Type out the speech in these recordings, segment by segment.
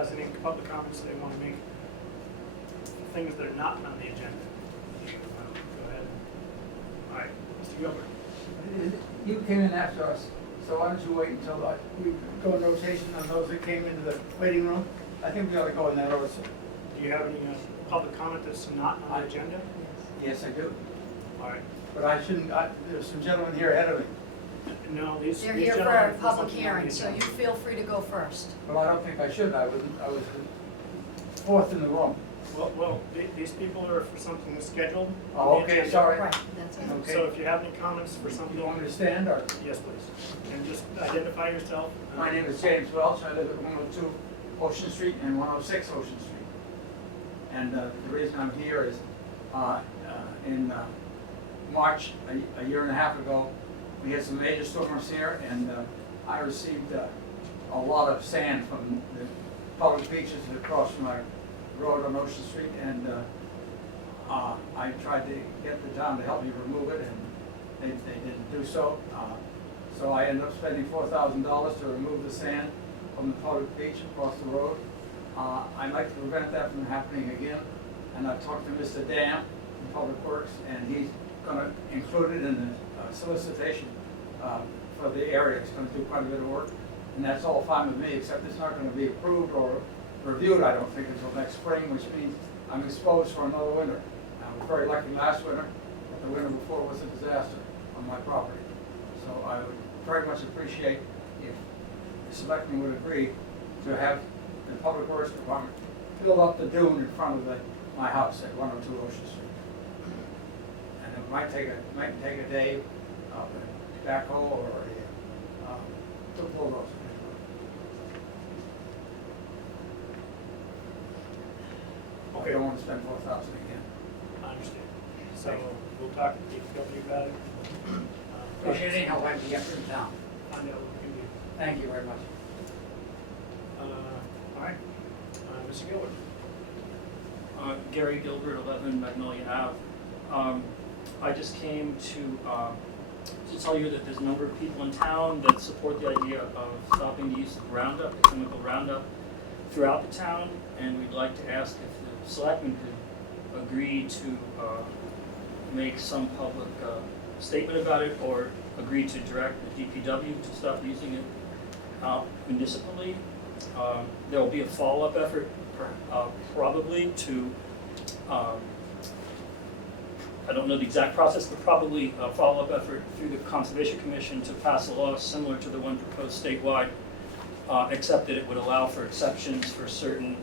has any public comments they want to make, things that are not on the agenda, go ahead. All right, Mr. Gilbert. You came in after us, so why don't you wait until we go in rotation on those that came into the waiting room? I think we ought to go in that order. Do you have any public comment that's not on the agenda? Yes, I do. All right. But I shouldn't, there's some gentlemen here ahead of me. No, these They're these here for gentlemen a are public something on the hearing, so you agenda. feel free to go first. But I don't think I should. I was fourth in the room. Well, these people are for something scheduled. Oh, on the okay, agenda. sorry. Right, that's it. Okay. So if you have any comments for something, You want me to stand or? yes, please. And just identify yourself. My name is James Welch. I live at 102 Ocean Street and 106 Ocean Street. And the reason I'm here is in March, a year and a half ago, we had some major storms here, and I received a lot of sand from the public beaches across my road on Ocean Street, and I tried to get the town to help me remove it, and they didn't do so. So I ended up spending $4,000 to remove the sand from the public beach across the road. I'd like to prevent that from happening again, and I've talked to Mr. Dam from Public Works, and he's going to include it in the solicitation for the area. He's going to do quite a bit of work, and that's all fine with me, except it's not going to be approved or reviewed, I don't think, until next spring, which means I'm exposed for another winter. I was very lucky last winter, but the winter before was a disaster on my property. So I would very much appreciate if the selectmen would agree to have the Public Works Department fill up the dune in front of my house at 102 Ocean Street. And it might take a day of a backhoe or a bulldozer. I don't want to spend $4,000 again. I understand. So we'll talk to the DPW about it. Appreciate any help I can get from town. Find out what we can do. Thank you very much. All right, Mr. Gilbert. Gary Gilbert, 11 Magnolia Ave. I just came to tell you that there's a number of people in town that support the idea of stopping the use of Roundup, the chemical Roundup, throughout the town, and we'd like to ask if the selectmen could agree to make some public statement about it, or agree to direct the DPW to stop using it municipally. There will be a follow-up effort, probably to, I don't know the exact process, but probably a follow-up effort through the Conservation Commission to pass a law similar to the one proposed statewide, except that it would allow for exceptions for certain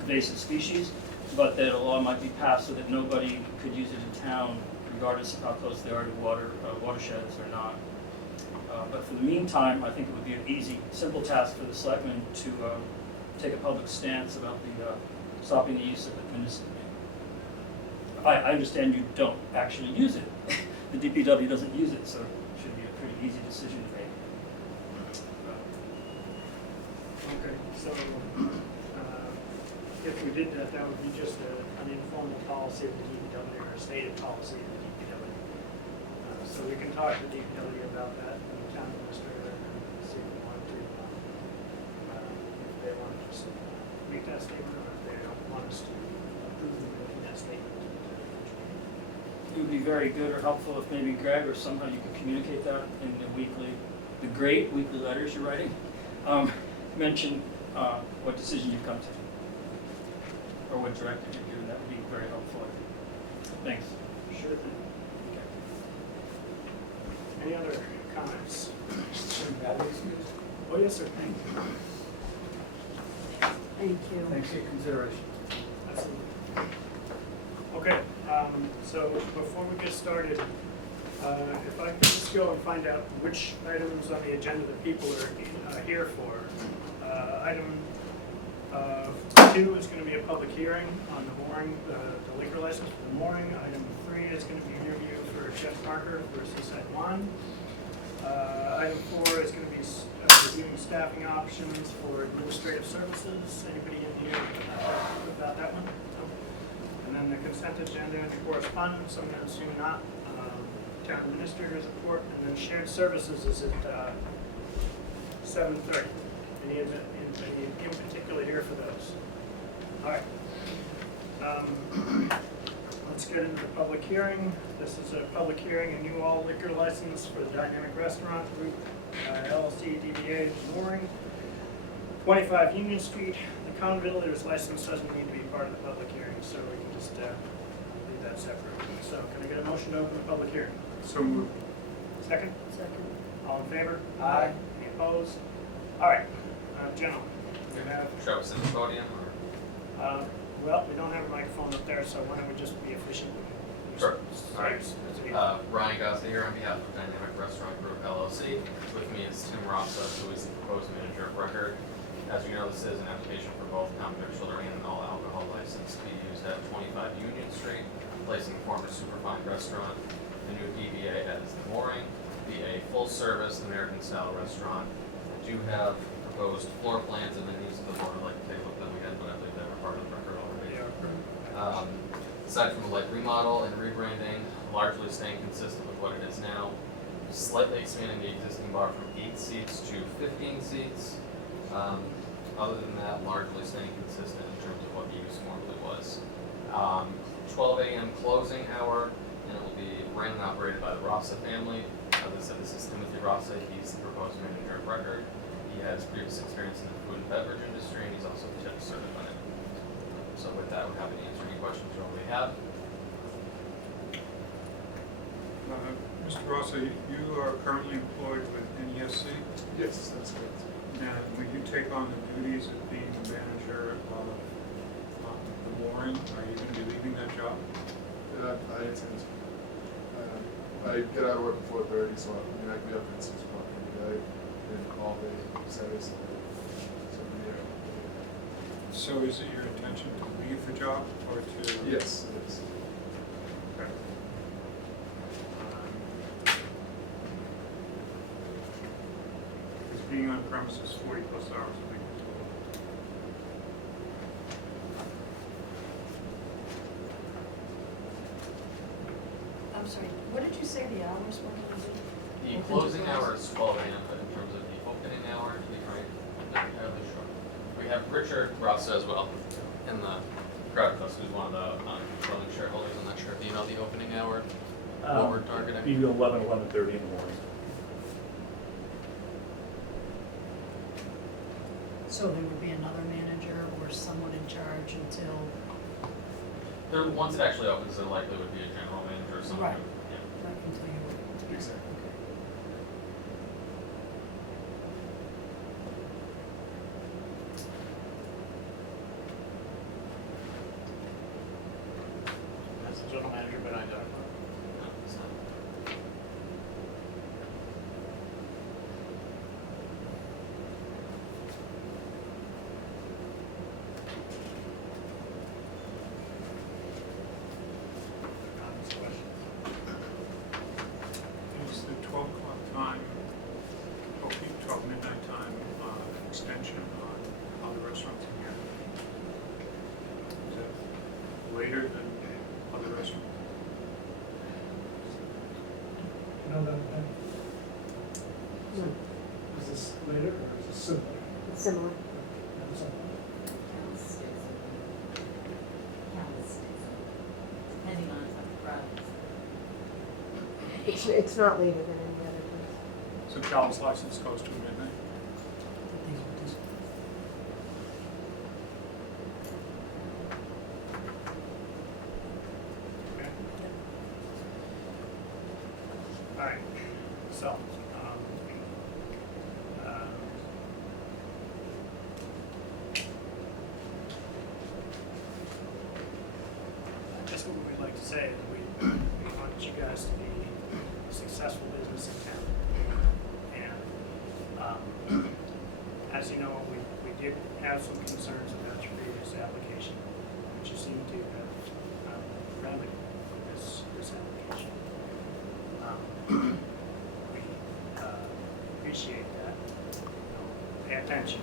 invasive species, but that a law might be passed so that nobody could use it in town, regardless of how close they are to watersheds or not. But for the meantime, I think it would be an easy, simple task for the selectmen to take a public stance about the stopping the use of it municipally. I understand you don't actually use it. The DPW doesn't use it, so it should be a pretty easy decision to make. Okay, so if we did that, that would be just an informal policy of the DPW or a stated policy of the DPW. So we can talk to the DPW about that and the town administrator and see if we want to, if they want to just make that statement or if they don't want us to approve them making that statement. It would be very good or helpful if maybe Greg or somehow you could communicate that in the great weekly letters you're writing. Mention what decision you've come to, or what directive you're given. That would be very helpful. Thanks. Sure thing. Okay. Any other comments? Oh, yes, sir. Thank you. Thank you. Thanks for your consideration. Absolutely. Okay, so before we get started, if I could just go and find out which items on the agenda that people are here for. Item 2 is going to be a public hearing on the mooring, the liquor license for the mooring. Item 3 is going to be an interview for Jeff Parker for Seaside One. Item 4 is going to be reviewing staffing options for administrative services. Anybody in here about that one? No. And then the consent agenda and correspondence, I'm going to assume not. Town administrator's report, and then shared services is at 7:30. Any anybody in particular here for those? All right. Let's get into the public hearing. This is a public hearing, a new all liquor license for the Dynamic Restaurant Group, LLC DBA Mooring, 25 Union Street. The common villager's license doesn't need to be part of the public hearing, so we can just leave that separate. So can I get a motion to open the public hearing? So moved. Second? Second. All in favor? Aye. Any opposed? All right, gentlemen, we have, Should I sit at the podium or? well, we don't have a microphone up there, so why don't we just be efficient? Sure. All right. As it is. Ryan Gossa here on behalf of Dynamic Restaurant Group LLC. With me is Tim Rossa, who is the proposed manager of record. As you know, this is an application for both common victular and an all alcohol license to be used at 25 Union Street, replacing the former Superfine restaurant. The new DBA as the Mooring, be a full-service American-style restaurant. I do have proposed floor plans and the needs of the board. I'd like to take a look at them again, but I believe they were part of the record already. Aside from a light remodel and rebranding, largely staying consistent with what it is now, slightly expanding the existing bar from 8 seats to 15 seats. Other than that, largely staying consistent in terms of what the use formerly was. 12 a.m. closing hour, and it will be ran and operated by the Rossa family. As I said, this is Timothy Rossa. He's the proposed manager of record. He has previous experience in the food and beverage industry, and he's also tip certified. So with that, we're happy to answer any questions you already have. Mr. Rossa, you are currently employed with NESC. Yes, that's correct. And when you take on the duties of being the manager of the Mooring, are you going to be leaving that job? I intend to. I get out of work before 30, so I can be up at 6 o'clock every day, and all day, Saturday, Sunday. So yeah. So is it your intention to leave the job or to? Yes, it is. Okay. Because being on premises 40 plus hours a week. I'm sorry, what did you say the hours were going to be? The closing hour is 12 a.m., but in terms of the opening hour, to be frank, I'm not entirely sure. We have Richard Rossa as well in the crowd with us, who's one of the controlling shareholders. I'm not sure if you know the opening hour, what we're targeting. Be 11:30 in the morning. So there would be another manager or someone in charge until, There, once it actually opens, there likely would be a general manager or someone. Right. Yeah. like until you. Exactly. That's the general manager, but I don't. No, it's not. Comments, questions? Is the 12 o'clock time, 12 midnight time, extension on how the restaurants in here? Is that later than other restaurants? No, no, no. Is this later or is this similar? It's similar. That was all. Depending on some products. It's not later than any other place. So Cal's license goes to midnight? Okay. All right, so, I guess what we'd like to say is we want you guys to be a successful business in town. And, as you know, we did have some concerns about your previous application, which you seem to have remedied with this application. We appreciate that. Pay attention.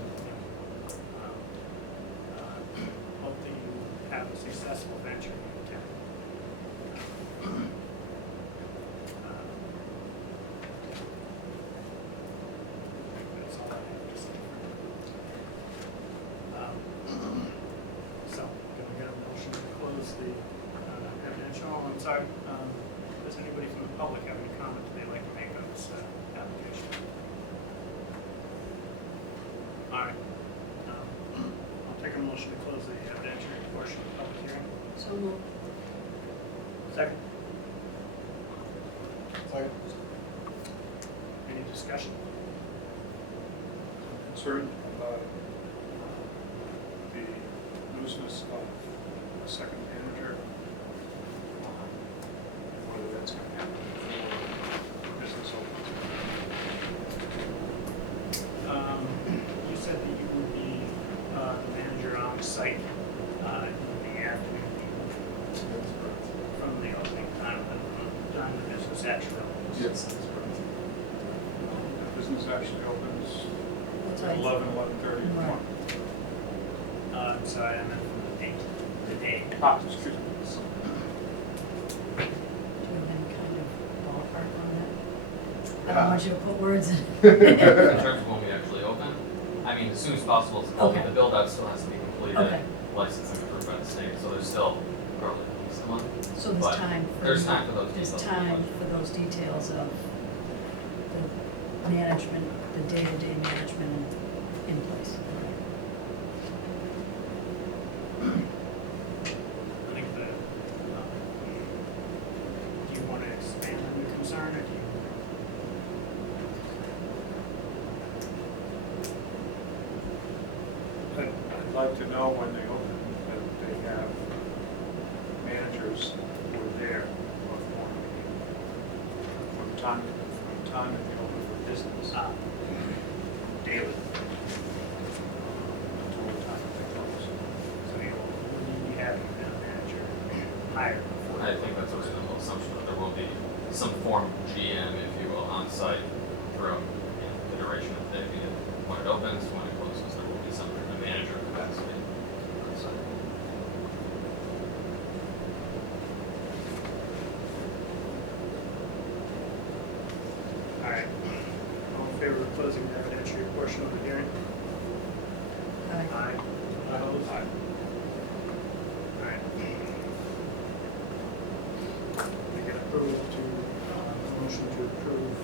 Hope that you have a successful venture in town. That's all I have to say. comments are. Does anybody from the public have any comments they'd like to make on this application? All right. I'll take a motion to close the evidentiary portion of the public hearing. So moved. Second. Second. Any discussion? Concerned about the looseness of a second manager, and whether that's going to happen before business opens. You said that you would be the manager on site in the afternoon from the opening time of the time the business actually opens. Yes, that's correct. Business actually opens That's at right. 11:30 in the Right. morning. I'm sorry, I meant from the date. The day. Excuse me. Do you have any kind of ballpark on that? I Yeah. don't want you to put words in. In terms of when we actually open, I mean, as soon as possible, Okay. the build out still has to be completed, Okay. licensing approved by the state, so there's still probably at least a month. So there's But time for. there's time for those There's details. time for those details of the management, the day-to-day management in place. I think the, do you want to expand on your concern, or do you? I'd like to know when they open, that they have managers who are there before, from time that they open for business Daily, until the time that they close. so you have a manager hired before. I think that's a reasonable assumption, that there will be some form of GM, if you will, on site throughout the duration of the day, be it when it opens, when it closes, there will be some kind of manager capacity on site. All right. All in favor of closing the evidentiary portion of the hearing? Aye. Opposed? Aye. All right. We get approval to, motion to approve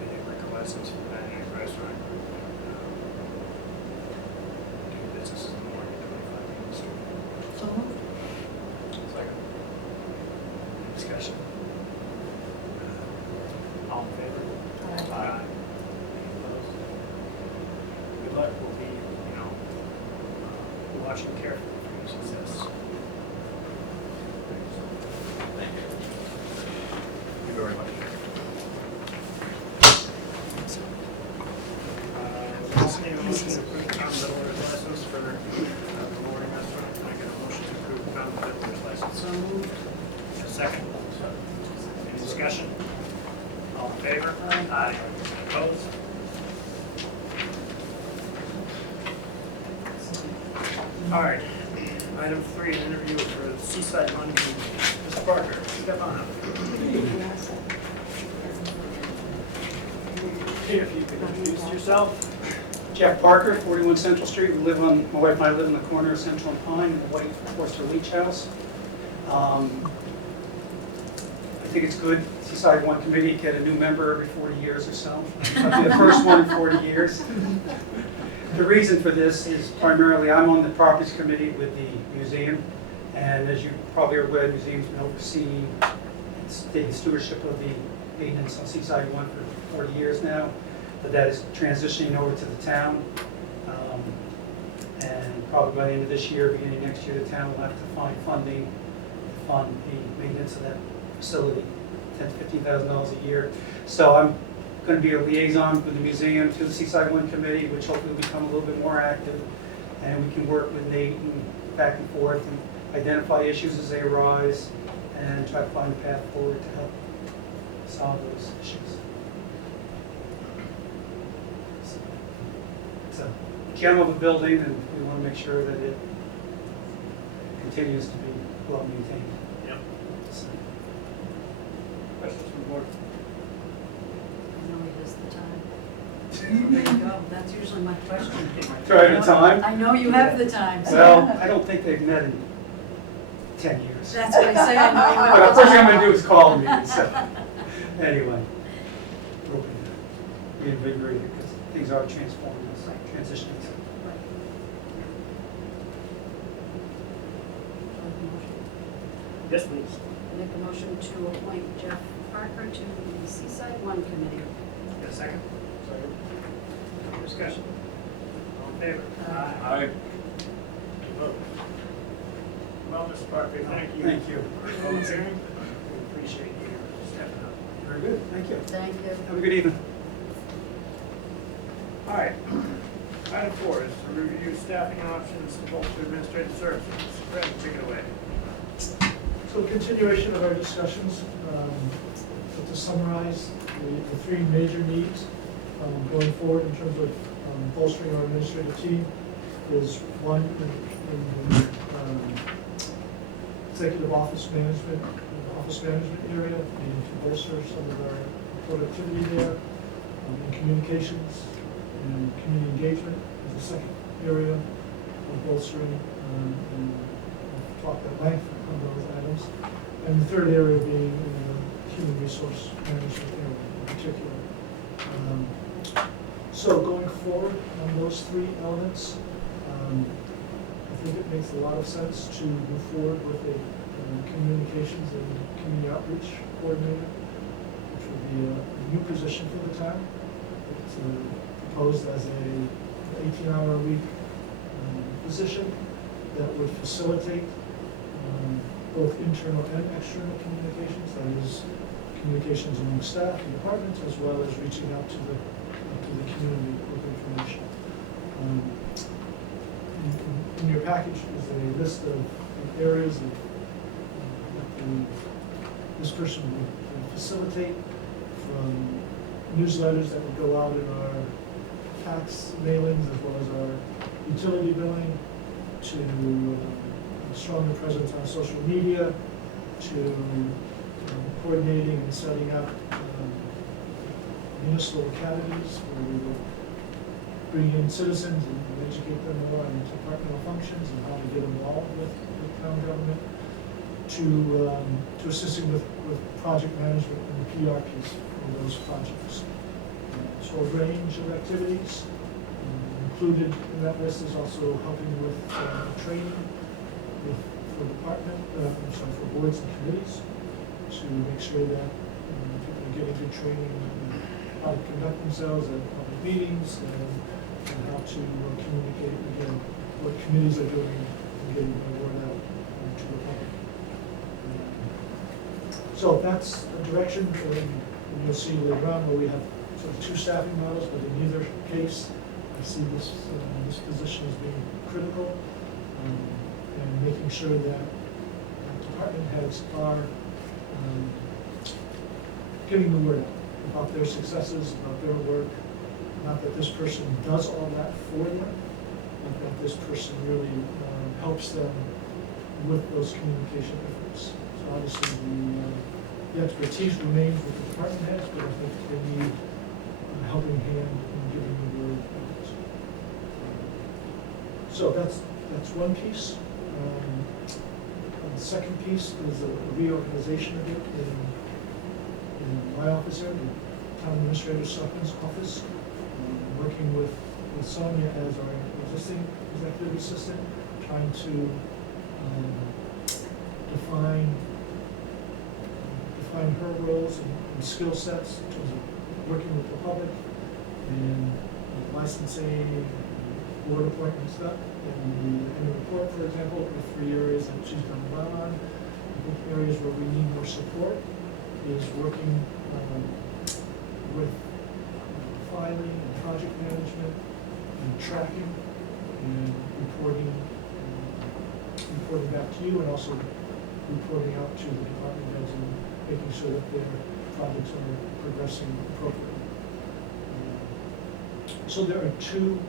the liquor license for the Dynamic Restaurant Group. Doing business in the morning, 25 Main Street. So moved. Second. Discussion. All in favor? Aye. Opposed? Good luck, we'll be, watching carefully for your success. Thank you. Thank you very much. Also need a motion to approve the common villager's license for the morning restaurant. Can I get a motion to approve the common villager's license? So moved. A second? Any discussion? All in favor? Aye. Opposed? All right. Item 3, an interview for Seaside One. Mr. Parker, step on up. If you could introduce yourself. Jeff Parker, 41 Central Street. My wife and I live in the corner of Central and Pine in the white Forster Leach House. I think it's good, Seaside One Committee get a new member every 40 years or so. I'll be the first one in 40 years. The reason for this is primarily I'm on the properties committee with the museum, and as you probably are aware, the museum's been overseeing the stewardship of the maintenance on Seaside One for 40 years now, but that is transitioning over to the town. And probably by the end of this year, beginning of next year, the town will have to find funding to fund the maintenance of that facility, $10,000 to $15,000 a year. So I'm going to be a liaison with the museum to the Seaside One Committee, which hopefully will become a little bit more active, and we can work with Nate and back and forth and identify issues as they arise and try to find a path forward to help solve those issues. So, it's a gem of a building, and we want to make sure that it continues to be well maintained. Yep. So, Questions from the board? I know he has the time. There you go, that's usually my question. Do I have the time? I know you have the time, so. Well, I don't think they've met in 10 years. meetings. That's what I say, I know you But will. the first thing I'm gonna do is call a meeting, so, anyway. We'll be invigorated, because things are transforming, us, transitioning. Right. Yes, please. Make a motion to appoint Jeff Parker to the Seaside One Committee. Get a second? Second. Discussion. All in favor? Aye. Vote. Well, Mr. Parker, thank you. Thank you. For volunteering. We appreciate you stepping up. Very good, thank you. Thank you. Have a good evening. All right. Item 4 is to review staffing options to bolster administrative services. Fred, take it away. So continuation of our discussions, but to summarize, the three major needs going forward in terms of bolstering our administrative team is one, in the executive office management area, needing to bolster some of our productivity there, in communications and community engagement is the second area of bolstering, and I've talked at length on those items. And the third area being the human resource management area in particular. So going forward on those three elements, I think it makes a lot of sense to move forward with a communications and community outreach coordinator, which would be a new position for the town. It's proposed as a 18-hour-a-week position that would facilitate both internal and external communications, that is, communications among staff and departments, as well as reaching out to the community with information. In your package is a list of areas that this person would facilitate, from newsletters that would go out in our tax mailings as well as our utility billing, to a stronger presence on social media, to coordinating and setting up municipal academies where we will bring in citizens and educate them more on departmental functions and how to get involved with town government, to assisting with project management and the PR piece for those projects. So a range of activities. Included in that list is also helping with training for boards and committees, to make sure that people are getting good training on how to conduct themselves at public meetings, and how to communicate, again, what committees are doing and getting the word out to the public. So that's the direction, and you'll see later on where we have sort of two staffing models, but in either case, I see this position as being critical, and making sure that department heads are getting the word out about their successes, about their work. Not that this person does all that for them, but that this person really helps them with those communication efforts. So obviously the expertise remains with the department heads, but I think they need a helping hand in giving the word out. So that's one piece. The second piece is a reorganization of it in my office area, the town administrator Selectmen's office, working with Sonia as our existing executive assistant, trying to define her roles and skill sets in terms of working with the public and licensing, board appointment stuff. In the report, for example, the three areas that she's done well on. I think areas where we need more support is working with filing and project management and tracking and reporting back to you, and also reporting out to the department heads and making sure that their projects are progressing appropriately. So there are two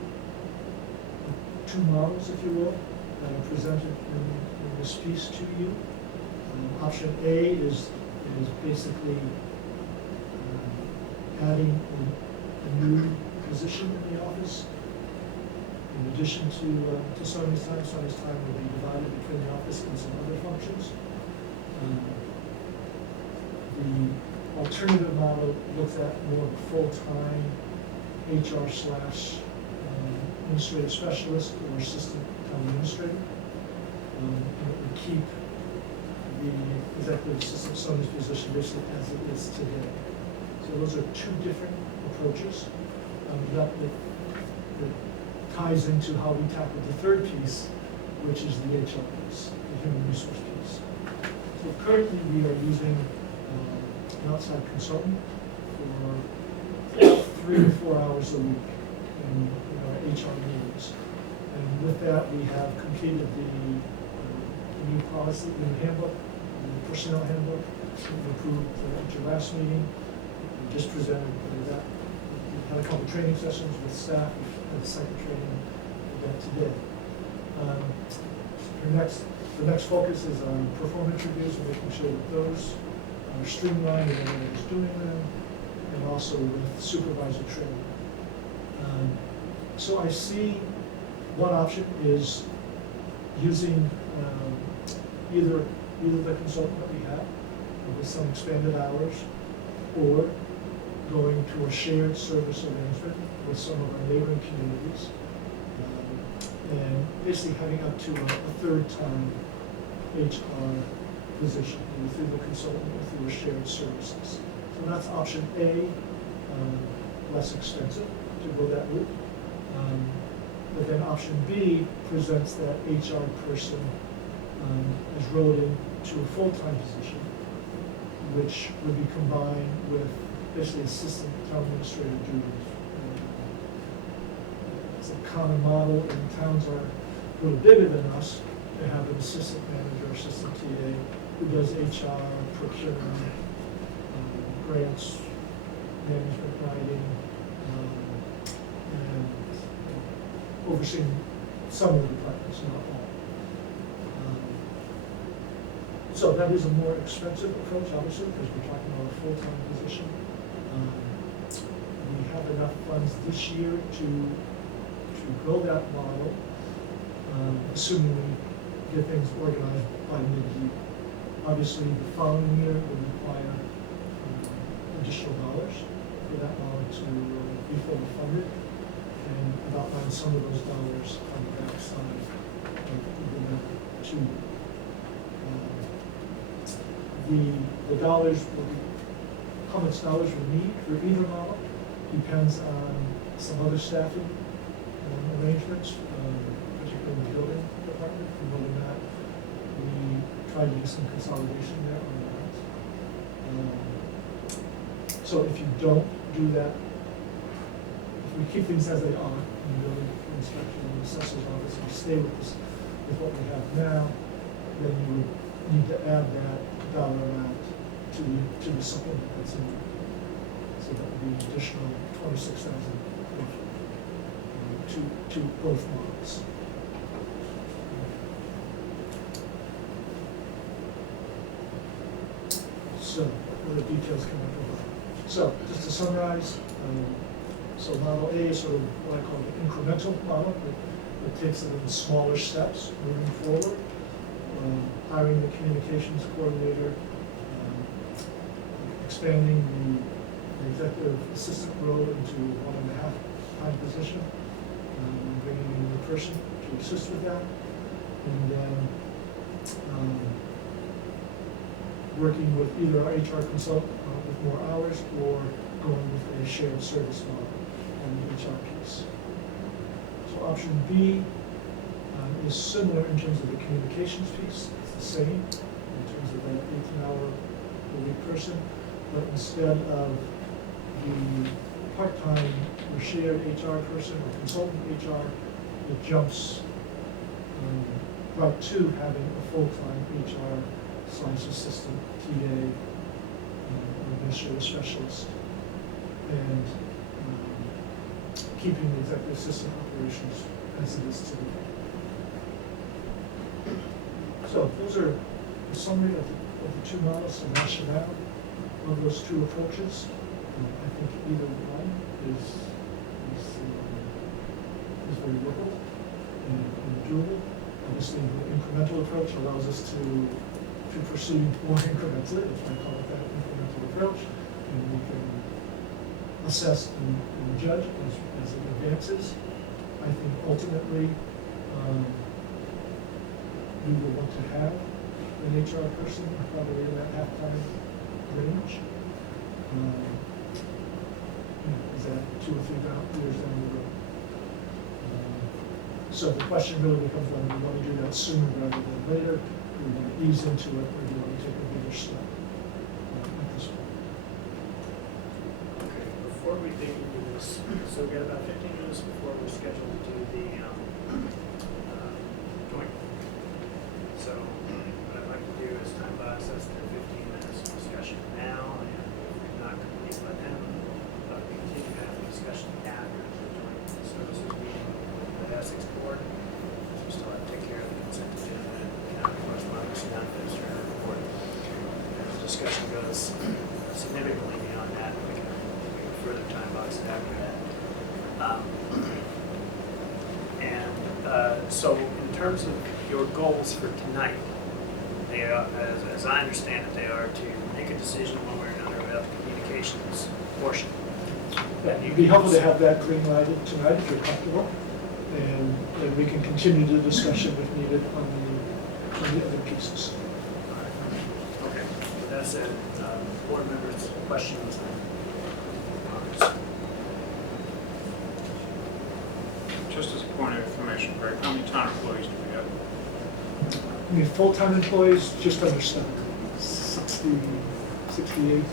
models, if you will, that are presented in this piece to you. Option A is basically adding a new position in the office. In addition to Sonia's time will be divided between the office and some other functions. The alternative model looks at more of a full-time HR slash administrative specialist or assistant town administrator. And it would keep the executive assistant Sonia's position basically as it is today. So those are two different approaches. That ties into how we tackled the third piece, which is the HR piece, the human resource piece. So currently we are using an outside consultant for 3 to 4 hours a week in our HR meetings. And with that, we have completed the new policy, the new handbook, the personnel handbook, we approved at your last meeting. We just presented that. We had a couple training sessions with staff, we had a second training event today. The next focus is on performance reviews and making sure that those are streamlined and everyone is doing them, and also with supervisor training. So I see one option is using either the consultant that we have with some expanded hours, or going to a shared service arrangement with some of our neighboring communities, and basically having up to a third-time HR position, either through the consultant or through a shared services. So that's option A, less expensive to go that route. But then option B presents that HR person as rolled into a full-time position, which would be combined with basically assistant town administrator duties. It's a common model, and towns are a little bigger than us. They have an assistant manager, assistant TA, who does HR, procurement, grants, management writing, and overseeing some of the departments, not all. So that is a more expensive approach, obviously, because we're talking about a full-time position. We have enough funds this year to go that model, assuming we get things organized by mid-year. Obviously, the following year will require additional dollars for that model to be fully funded, and I've outlined some of those dollars on the back side of the map too. The dollars will be, how much dollars we need for either model depends on some other staffing arrangements, particularly in the building department. And whether or not we try to do some consolidation there or not. So if you don't do that, if we keep things as they are in the building inspection and the assessor's office, and stay with this, with what we have now, then you would need to add that dollar amount to the supplement that's in there. So that would be additional $26,000 to both models. So what are the details can I provide? So just to summarize, so model A is sort of what I call the incremental model. It takes it in smaller steps moving forward. Hiring the communications coordinator, expanding the executive assistant role into 1.5-time position, bringing in a new person to assist with that, and then working with either our HR consultant with more hours, or going with a shared service model on the HR piece. So option B is similar in terms of the communications piece. It's the same in terms of that 18-hour-a-week person, but instead of the part-time or shared HR person or consultant HR, it jumps right to having a full-time HR/assistant, TA, or administrative specialist, and keeping the executive assistant operations as it is today. So those are the summary of the two models, the rationale of those two approaches. I think either one is very workable and doable. Obviously, the incremental approach allows us to to proceeding more incrementally, if I call it that, incremental approach, and we can assess and judge as it advances. I think ultimately, we will want to have an HR person probably in that half-time range. Is that 2 or 3 years down the road? So the question really becomes whether we want to do that sooner rather than later, or we want to ease into it, or do we want to take a bigger step at this point. Okay, before we dig into this, so we got about 15 minutes before we're scheduled to do the joint. So what I'd like to do is time box us to 15 minutes of discussion now, and if we're not complete by then, continue to have a discussion after the joint services meeting with the Essex Board. So we still have to take care of the consent agenda and county correspondence and non-administrative report. As the discussion goes significantly beyond that, we can further time box it after that. So in terms of your goals for tonight, they are, as I understand it, they are to make a decision one way or another about the communications portion. Yeah, it'd be helpful to have that green lighted tonight if you're comfortable, and we can continue the discussion if needed on the other pieces. Okay, with that said, board members, questions? Comments? Just as a point of information, Greg, how many town employees do we have? I mean, full-time employees, just under 60, 68.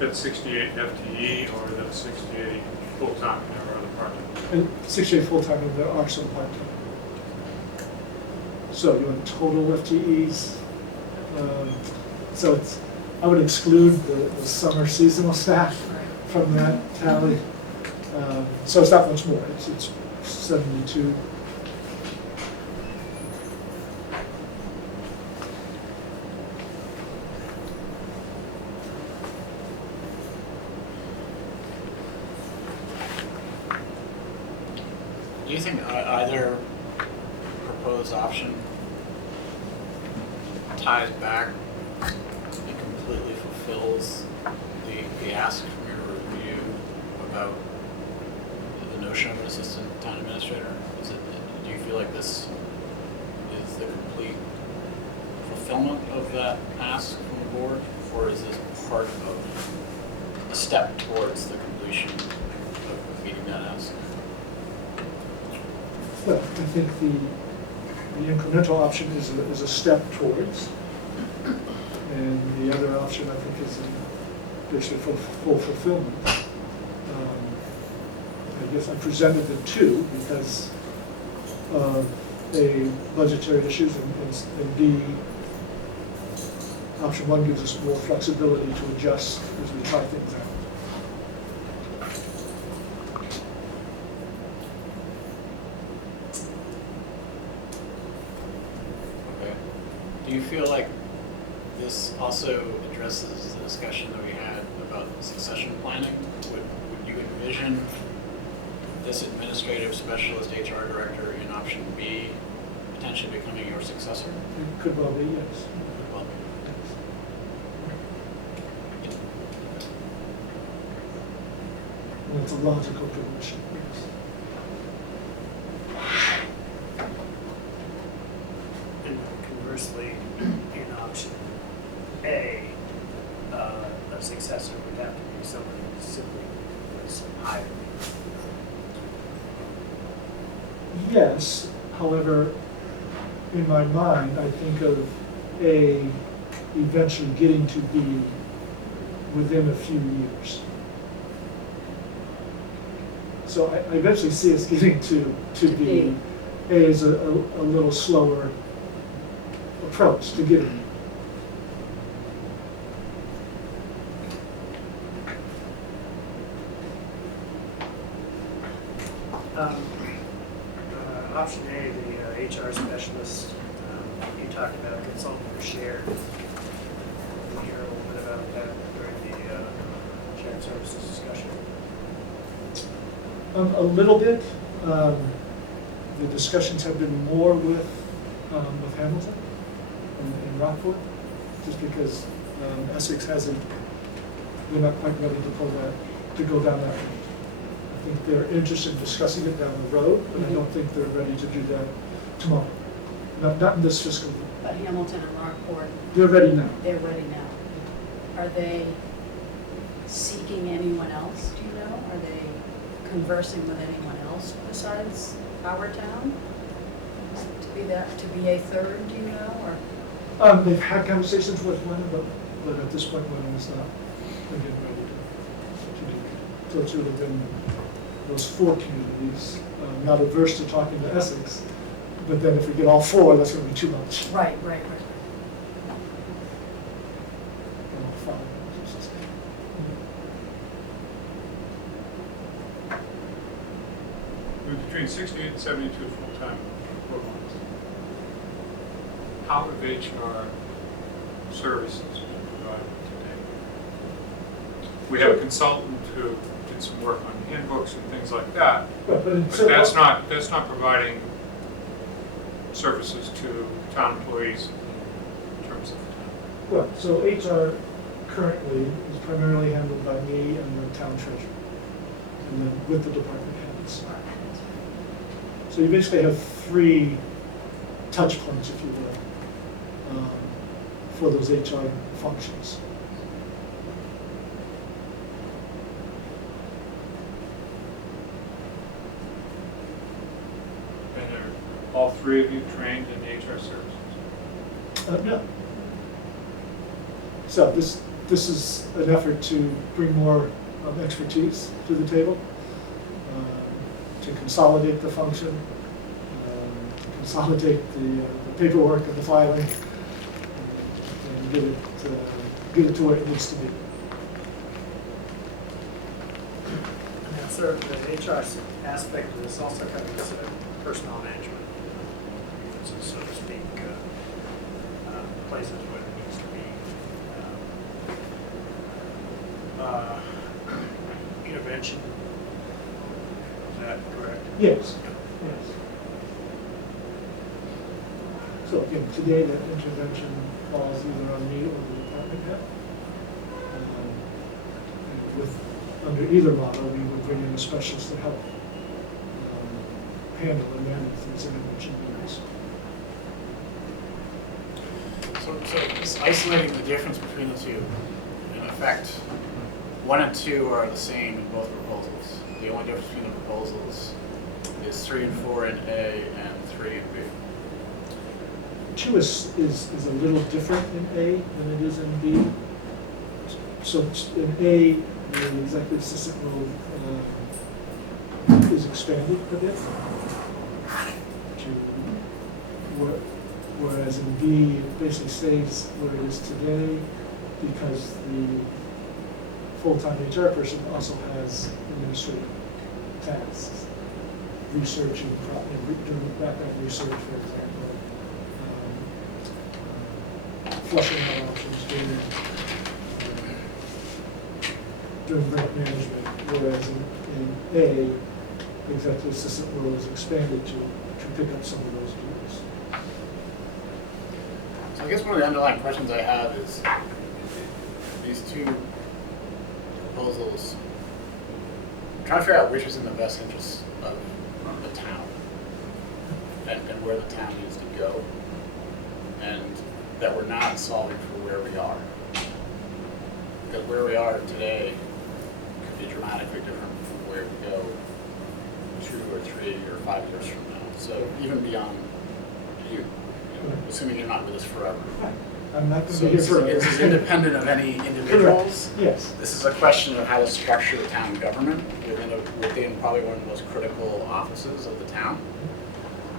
That's 68 FTE, or that's 68 full-time, and there are other projects? And 68 full-time, and there are some part-time. So you want total FTEs. So it's, I would exclude the summer seasonal staff from that tally. So it's not much more, it's 72. Do you think either proposed option ties back and completely fulfills the ask from your review about the notion of an assistant town administrator? Do you feel like this is the complete fulfillment of that ask from the board, or is this part of a step towards the completion of meeting that ask? Well, I think the incremental option is a step towards, and the other option I think is basically full fulfillment. I guess I presented the two because of A, budgetary issues, and B, option one gives us more flexibility to adjust as we try things out. Do you feel like this also addresses the discussion that we had about succession planning? Would you envision this administrative specialist HR director in option B potentially becoming your successor? It could well be, yes. Could well be. Well, it's a logical progression, yes. And conversely, in option A, a successor would have to be somebody who simply was hired. Yes, however, in my mind, I think of A eventually getting to B within a few years. So I eventually see us getting to B. A is a little slower approach to getting. Option A, the HR specialist, you talked about consultant or shared. Can you hear a little bit about that during the shared services discussion? A little bit. The discussions have been more with Hamilton in Rockport, just because Essex hasn't, they're not quite ready to pull that, to go down that road. I think they're interested in discussing it down the road, but I don't think they're ready to do that tomorrow. Not in this fiscal year. But Hamilton and Rockport, They're ready now. they're ready now. Are they seeking anyone else, do you know? Are they conversing with anyone else besides our town? To be a third, do you know, or? They've had conversations with one, but at this point, one is not, again, ready to do it. So it's really been those 4 communities, not averse to talking to Essex, but then if we get all 4, that's gonna be too much. Right. And all 5, I should say. With between 68 and 72 full-time equivalents, how have HR services been provided today? We have a consultant who did some work on handbooks and things like that, But but that's not providing services to town employees in terms of the town. Well, so HR currently is primarily handled by me and the town treasurer, and then with the department heads. So you basically have 3 touch points, if you will, for those HR functions. And are all 3 of you trained in HR services? No. So this is an effort to bring more expertise to the table, to consolidate the function, consolidate the paperwork and the filing, and get it to where it needs to be. And so the HR aspect of this also covers personnel management, so to speak, places where there needs to be intervention. Is that correct? Yes, yes. So again, today that intervention falls either on me or the department head. And with, under either model, we would bring in a specialist to help handle and manage these intervention needs. So just isolating the difference between the two, in effect, 1 and 2 are the same in both proposals. The only difference between the proposals is 3 and 4 in A and 3 in B. 2 is a little different in A than it is in B. So in A, the executive assistant role is expanded a bit to whereas in B, it basically stays where it is today because the full-time HR person also has administrative tasks, researching, doing background research, for example, flushing out options, doing grant management, whereas in A, the executive assistant role is expanded to pick up some of those duties. So I guess one of the underlying questions I have is these 2 proposals, I'm trying to figure out which is in the best interest of the town and where the town needs to go, and that we're not solving for where we are. Because where we are today could be dramatically different from where we go 2 or 3 or 5 years from now. So even beyond you, assuming you're not with us forever. I'm not going So to be here this forever. is independent of any individuals. Correct. Yes. This is a question of how to structure the town government within probably one of the most critical offices of the town.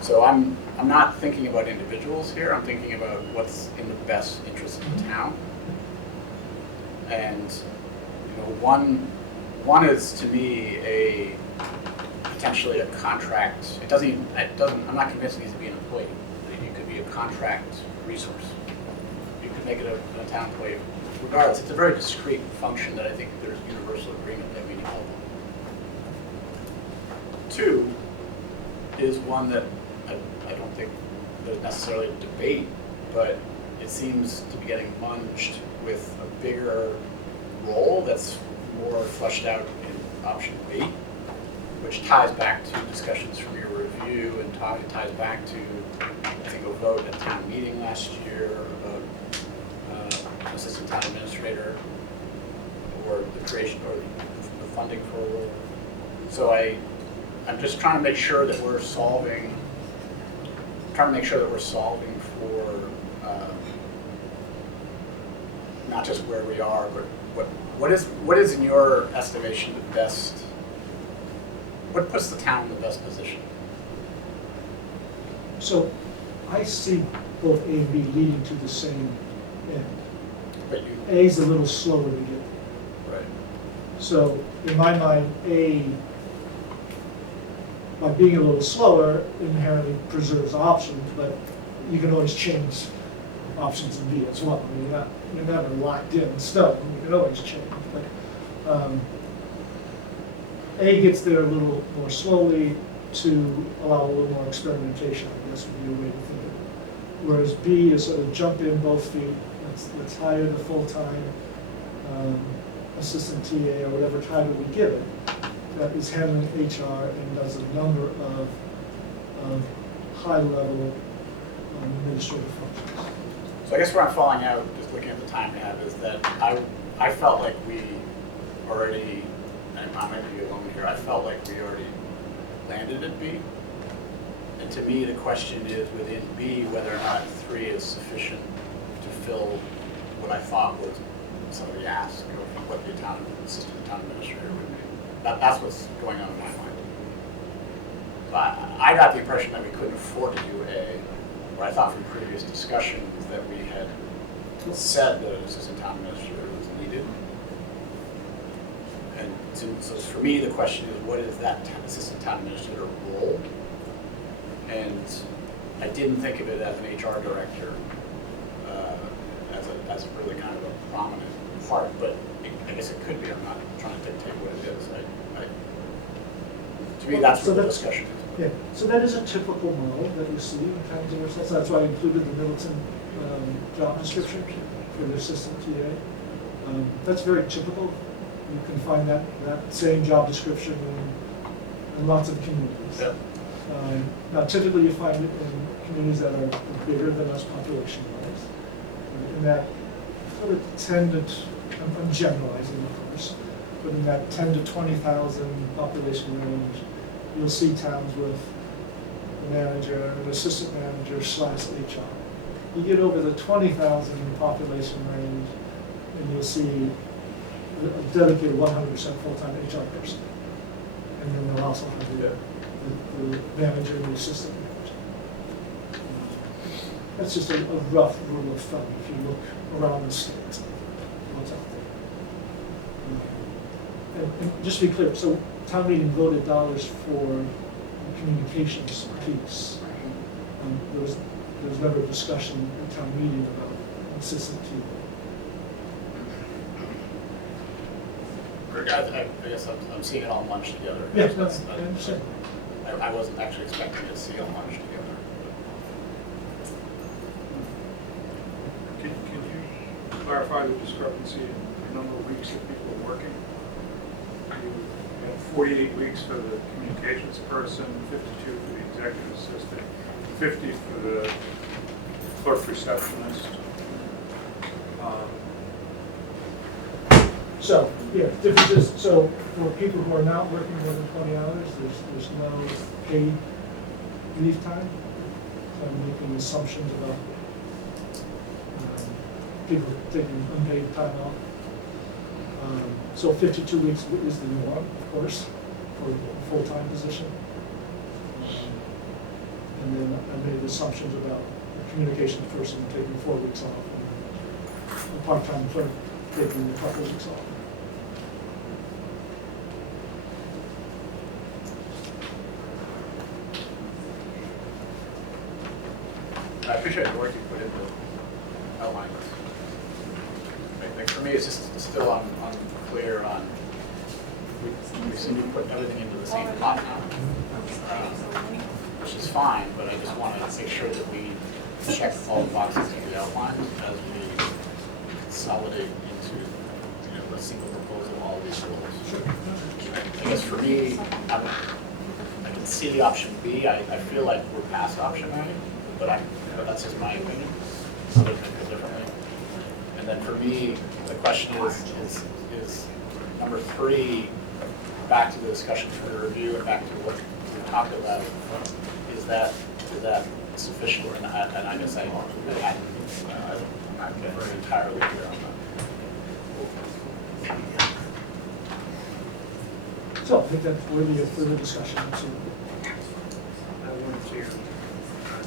So I'm not thinking about individuals here. I'm thinking about what's in the best interest of the town. And one is to me potentially a contract. I'm not convinced it needs to be an employee. It could be a contract resource. You could make it a town employee. Regardless, it's a very discrete function that I think there's universal agreement that we need help with. 2 is one that I don't think there's necessarily a debate, but it seems to be getting munged with a bigger role that's more fleshed out in option B, which ties back to discussions from your review and ties back to, I think, a vote at town meeting last year about assistant town administrator or the creation or the funding for a role. So I'm just trying to make sure that we're solving for not just where we are, but what is in your estimation the best, what puts the town in the best position? So I see both A and B leading to the same end. But you, A is a little slower to get there. right. So in my mind, A, by being a little slower, inherently preserves options, but you can always change options in B as well. I mean, you're never locked in stone, you can always change. But A gets there a little more slowly to allow a little more experimentation, I guess would be a way to think of it. Whereas B is sort of jump in both feet, let's hire the full-time assistant TA or whatever title we give it, that is handling HR and does a number of high-level administrative functions. So I guess where I'm falling out, just looking at the time we have, is that I felt like we already, and I might be alone here, I felt like we already landed at B. And to me, the question is within B, whether or not 3 is sufficient to fill what I thought was some of the ask of what the assistant town administrator would be. That's what's going on in my mind. But I got the impression that we couldn't afford to do A, where I thought from previous discussions that we had said that an assistant town administrator was needed. And so for me, the question is, what is that assistant town administrator role? And I didn't think of it as an HR director, as a really kind of a prominent part, but I guess it could be. I'm not trying to dictate what it is. To me, that's where the discussion is. Yeah, so that is a typical model that you see in towns of our size. That's why I included the Middleton job description for the assistant TA. That's very typical. You can find that same job description in lots of communities. Yeah. Now, typically you find it in communities that are bigger than us population-wise. In that sort of 10 to, I'm generalizing of course, but in that 10 to 20,000 population range, you'll see towns with a manager, an assistant manager / HR. You get over the 20,000 population range, and you'll see a dedicated 100% full-time HR person. And then they'll also have the manager and the assistant manager. That's just a rough rule of thumb if you look around the state, what's out there. And just to be clear, so town meeting voted dollars for the communications piece. There was never a discussion at town meeting about assistant TV. I guess I'm seeing it all munched together. Yeah, no, I understand. I wasn't actually expecting to see it all munched together. Can you clarify the discrepancy in the number of weeks that people are working? You have 48 weeks for the communications person, 52 for the executive assistant, 50 for the clerk receptionist. So, yeah, differences, so for people who are not working more than 20 hours, there's no paid leave time. So I'm making assumptions about people taking unpaid time off. So 52 weeks is the norm, of course, for a full-time position. And then I made assumptions about the communications person taking 4 weeks off and a part-time clerk taking a couple of weeks off. I appreciate the work you put into outlining this. Like for me, it's just still unclear on, we seem to be putting everything into the same pot now, which is fine, but I just want to make sure that we check all the boxes that we outlined as we consolidate into, a single proposal, all these goals. I guess for me, I can see the option B. I feel like we're past option A, but that's just my opinion. Others may feel differently. And then for me, the question is number 3, back to the discussion for the review and back to what we talked about. Is that sufficient? And I guess I'm not entirely clear on that. So I think that's worthy of further discussion, absolutely. I wanted to,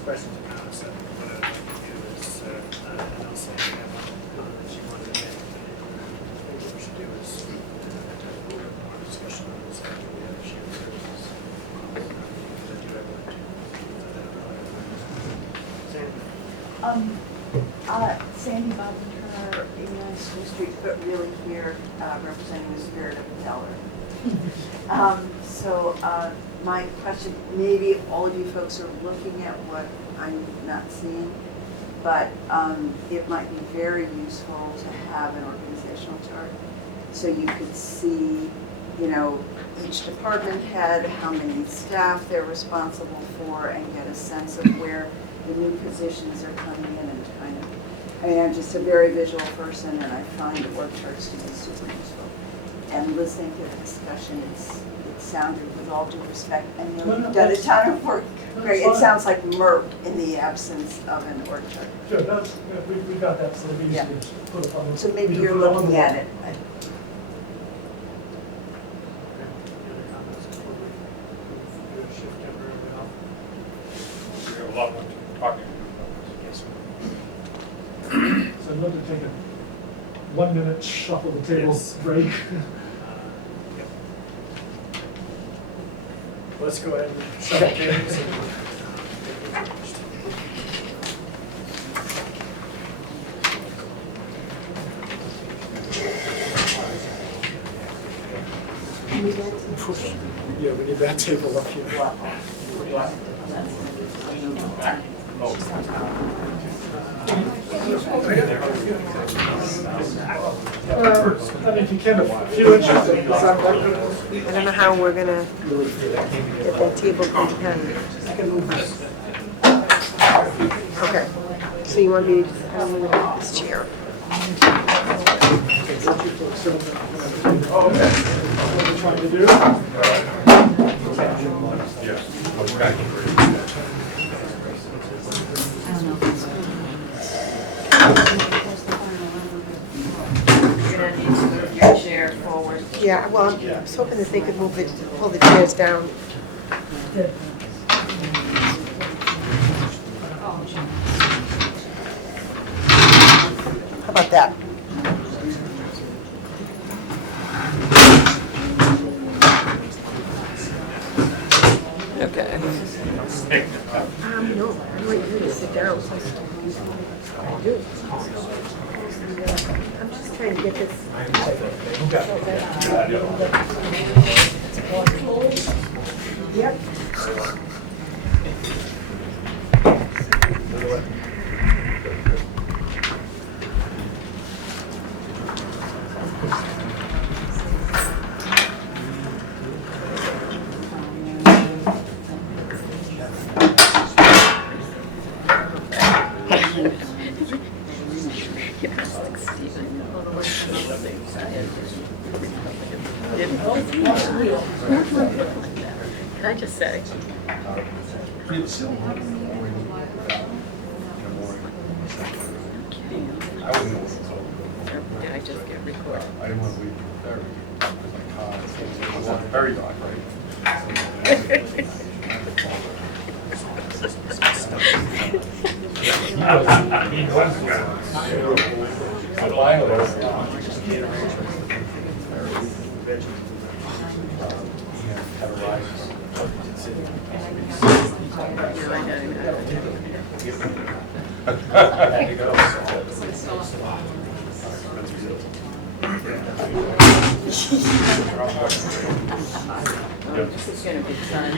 questions and comments that what I would do is, and I'll say, I have a comment that you wanted to make. I think what we should do is, have a little more discussion on this after we have shared services. I do have one too. Sandy Bobby Turner, 89 School Street, but really here representing the spirit of the Delaware. My question, maybe all of you folks are looking at what I'm not seeing, but it might be very useful to have an organizational chart. So you could see, each department head, how many staff they're responsible for, and get a sense of where the new positions are coming in and I'm just a very visual person, and I find the org charts to be super useful. And listening to the discussion, it sounded, with all due respect, I know you've done a ton of work. Great. It sounds like MERP in the absence of an org chart. Sure, we got that, so it'll be easy Yeah. to put up on the. So maybe we can you're put it on looking the at wall. it. Any other comments before we do a shift temporarily off? We have a lot more talking. Yes. So I'd love to take a 1-minute shuffle the table Yes. break. Yep. Let's go ahead and set things. Yeah, we need that table up here. I mean, if you can, a few inches. I don't know how we're gonna get that table behind. Okay, so you want me to, I'm gonna move this chair. What we're trying to do. You're gonna need to move your chair forward. Yeah, well, I was hoping that they could move it, pull the chairs down. How about that? Okay. No, I want you to sit down. I do. I'm just trying to get this. Yep. Can I just say? Did I just get recorded? I didn't want to leave for therapy because my car was very dark, I had to go. This is gonna be fun.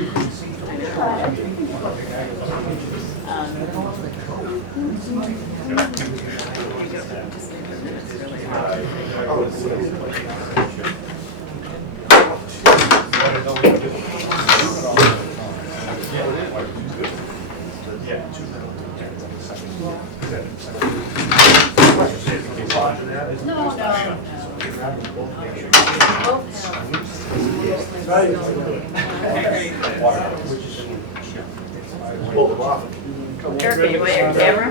I No, no, Erica, you want your camera?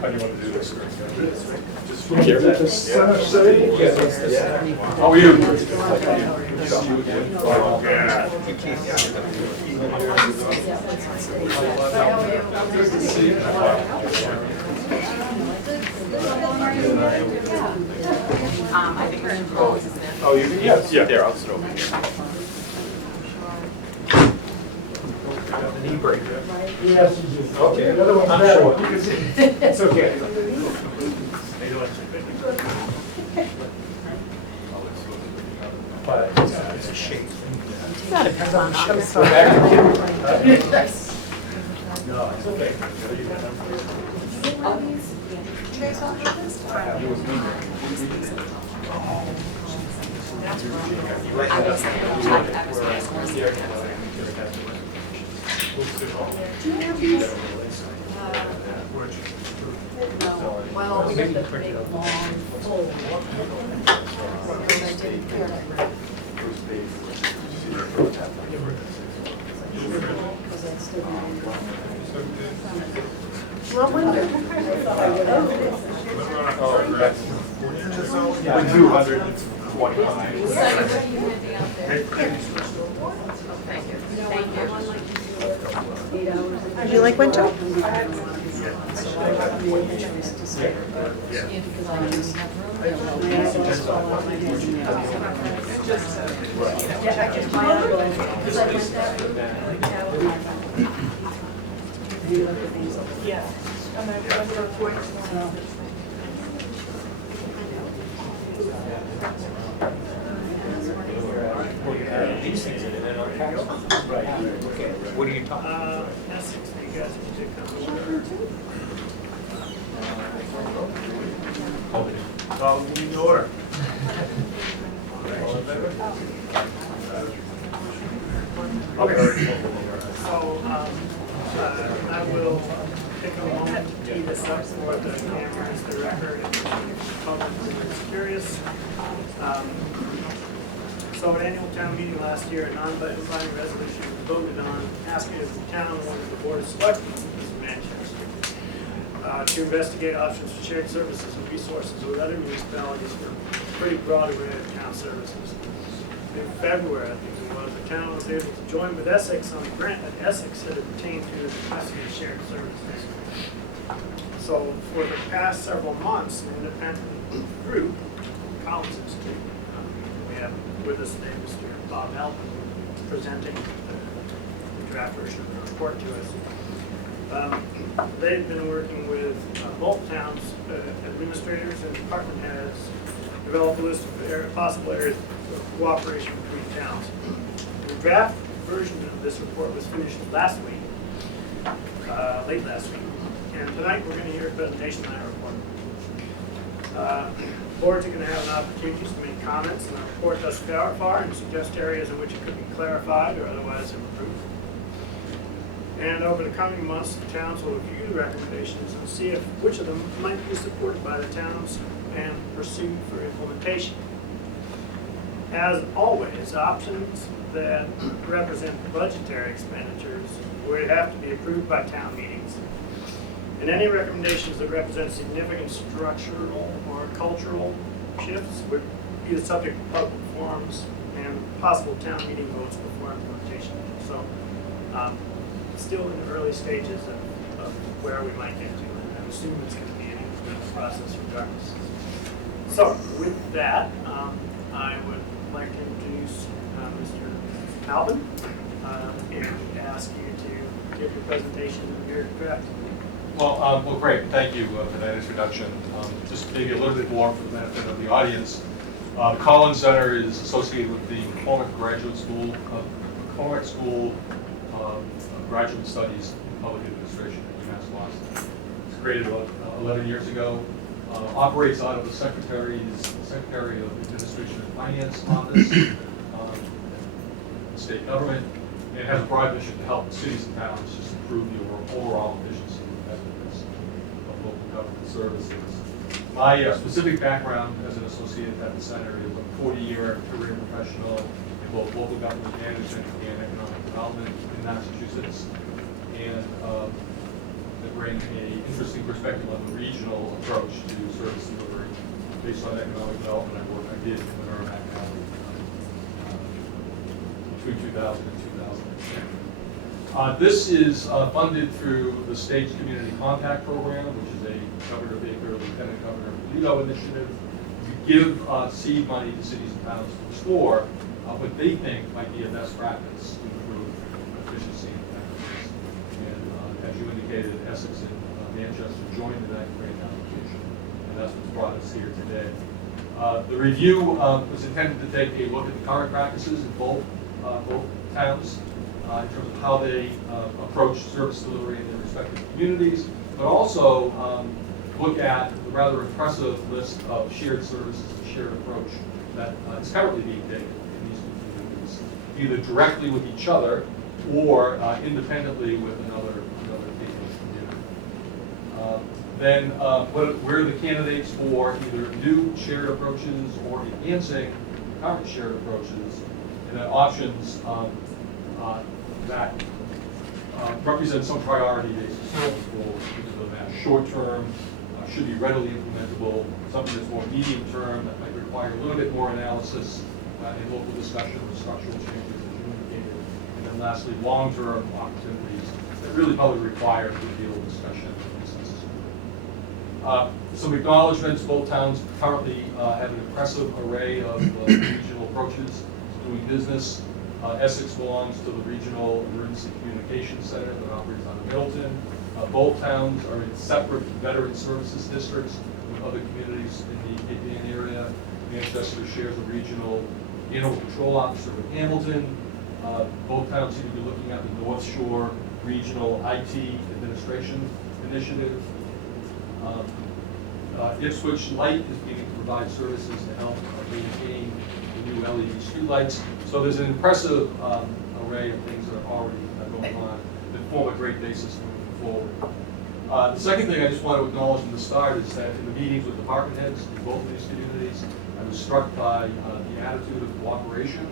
How do you want to do this? How are you? I think we're in calls, isn't it? Oh, you can, yes. Yeah. There, I'll sit over here. Knee break. Yes, you do. Okay. The other one's I'm that sure. one. It's okay. But it's a shape. It's not a big one. I'm No, it's okay. Well, we got the big, long, full. Because I didn't hear that right. Because I still didn't hear it. Well, window. I thought I would have. Like 225. Thank you. Thank you. 8 hours. Would you like winter? What are you talking Essex, you guys need to come over. Call the meeting to order. Okay. So, I will take a moment to tee this up for the cameras, the record, and the public who is curious. So at annual town meeting last year, a non-binding resolution was voted on asking if the town wanted the board of selectmen of Manchester to investigate options for shared services and resources with other municipalities for a pretty broad array of town services. In February, I think it was, the town was able to join with Essex on a grant that Essex had obtained through the capacity of shared services. So for the past several months, an independent group, Collins Institute, we have with us today Mr. Bob Help, presenting the draft version of the report to us. They've been working with both towns' administrators and department heads, develop a list of possible areas of cooperation between towns. The draft version of this report was finished last week, late last week, and tonight we're going to hear a presentation on that report. Boards are going to have an opportunity to make comments on the report thus far and suggest areas in which it could be clarified or otherwise improved. And over the coming months, the towns will review the recommendations and see if which of them might be supported by the towns and pursued for implementation. As always, options that represent budgetary expenditures would have to be approved by town meetings. And any recommendations that represent significant structural or cultural shifts would be the subject of public forums and possible town meeting votes before implementation. So, still in the early stages of where we might get to, and I assume it's going to be an incremental process regardless. So, with that, I would like to introduce Mr. Alvin and ask you to give your presentation in your draft. Well, great, thank you for that introduction. Just maybe a little bit more for the benefit of the audience. The Collins Center is associated with the McCormick Graduate School, of Graduate Studies in Public Administration at UMass Boston. It's created about 11 years ago. Operates out of the Secretary of Administration and Finance Office, state government, and has a broad mission to help cities and towns just improve the overall efficiency and effectiveness of local government services. My specific background as an associate at the center is a 40-year career professional in both local government management and economic development in Massachusetts, and to bring an interesting perspective on the regional approach to service delivery based on economic development I did in the Merrimack Valley between 2000 and 2010. This is funded through the state's Community Compact Program, which is a Governor Baker, Lieutenant Governor Polito initiative to give seed money to cities and towns to restore what they think might be a best practice to improve efficiency and effectiveness. And as you indicated, Essex and Manchester joined in that grant application, and that's what's brought us here today. The review was intended to take a look at the current practices in both towns in terms of how they approach service delivery in their respective communities, but also look at the rather impressive list of shared services and shared approach that is currently being taken in these two communities, either directly with each other or independently with another community. Then where are the candidates for either new shared approaches or enhancing current shared approaches, and then options that represent some priority basis for that. Short term should be readily implementable, something that's more medium term that might require a little bit more analysis and local discussion of structural changes as you indicated, and then lastly long-term opportunities that really probably require a good deal of discussion and consensus. Some acknowledgments: both towns currently have an impressive array of regional approaches to doing business. Essex belongs to the Regional Emergency Communications Center that operates out of Middleton. Both towns are in separate veteran services districts with other communities in the Cape Ann area. Manchester shares a regional animal control officer with Hamilton. Both towns seem to be looking at the North Shore Regional IT Administration Initiative. Ipswich Light is beginning to provide services to help maintain the new LED streetlights. So there's an impressive array of things that are already going on that form a great basis moving forward. The second thing I just want to acknowledge from the start is that in the meetings with department heads in both of these communities, I was struck by the attitude of cooperation.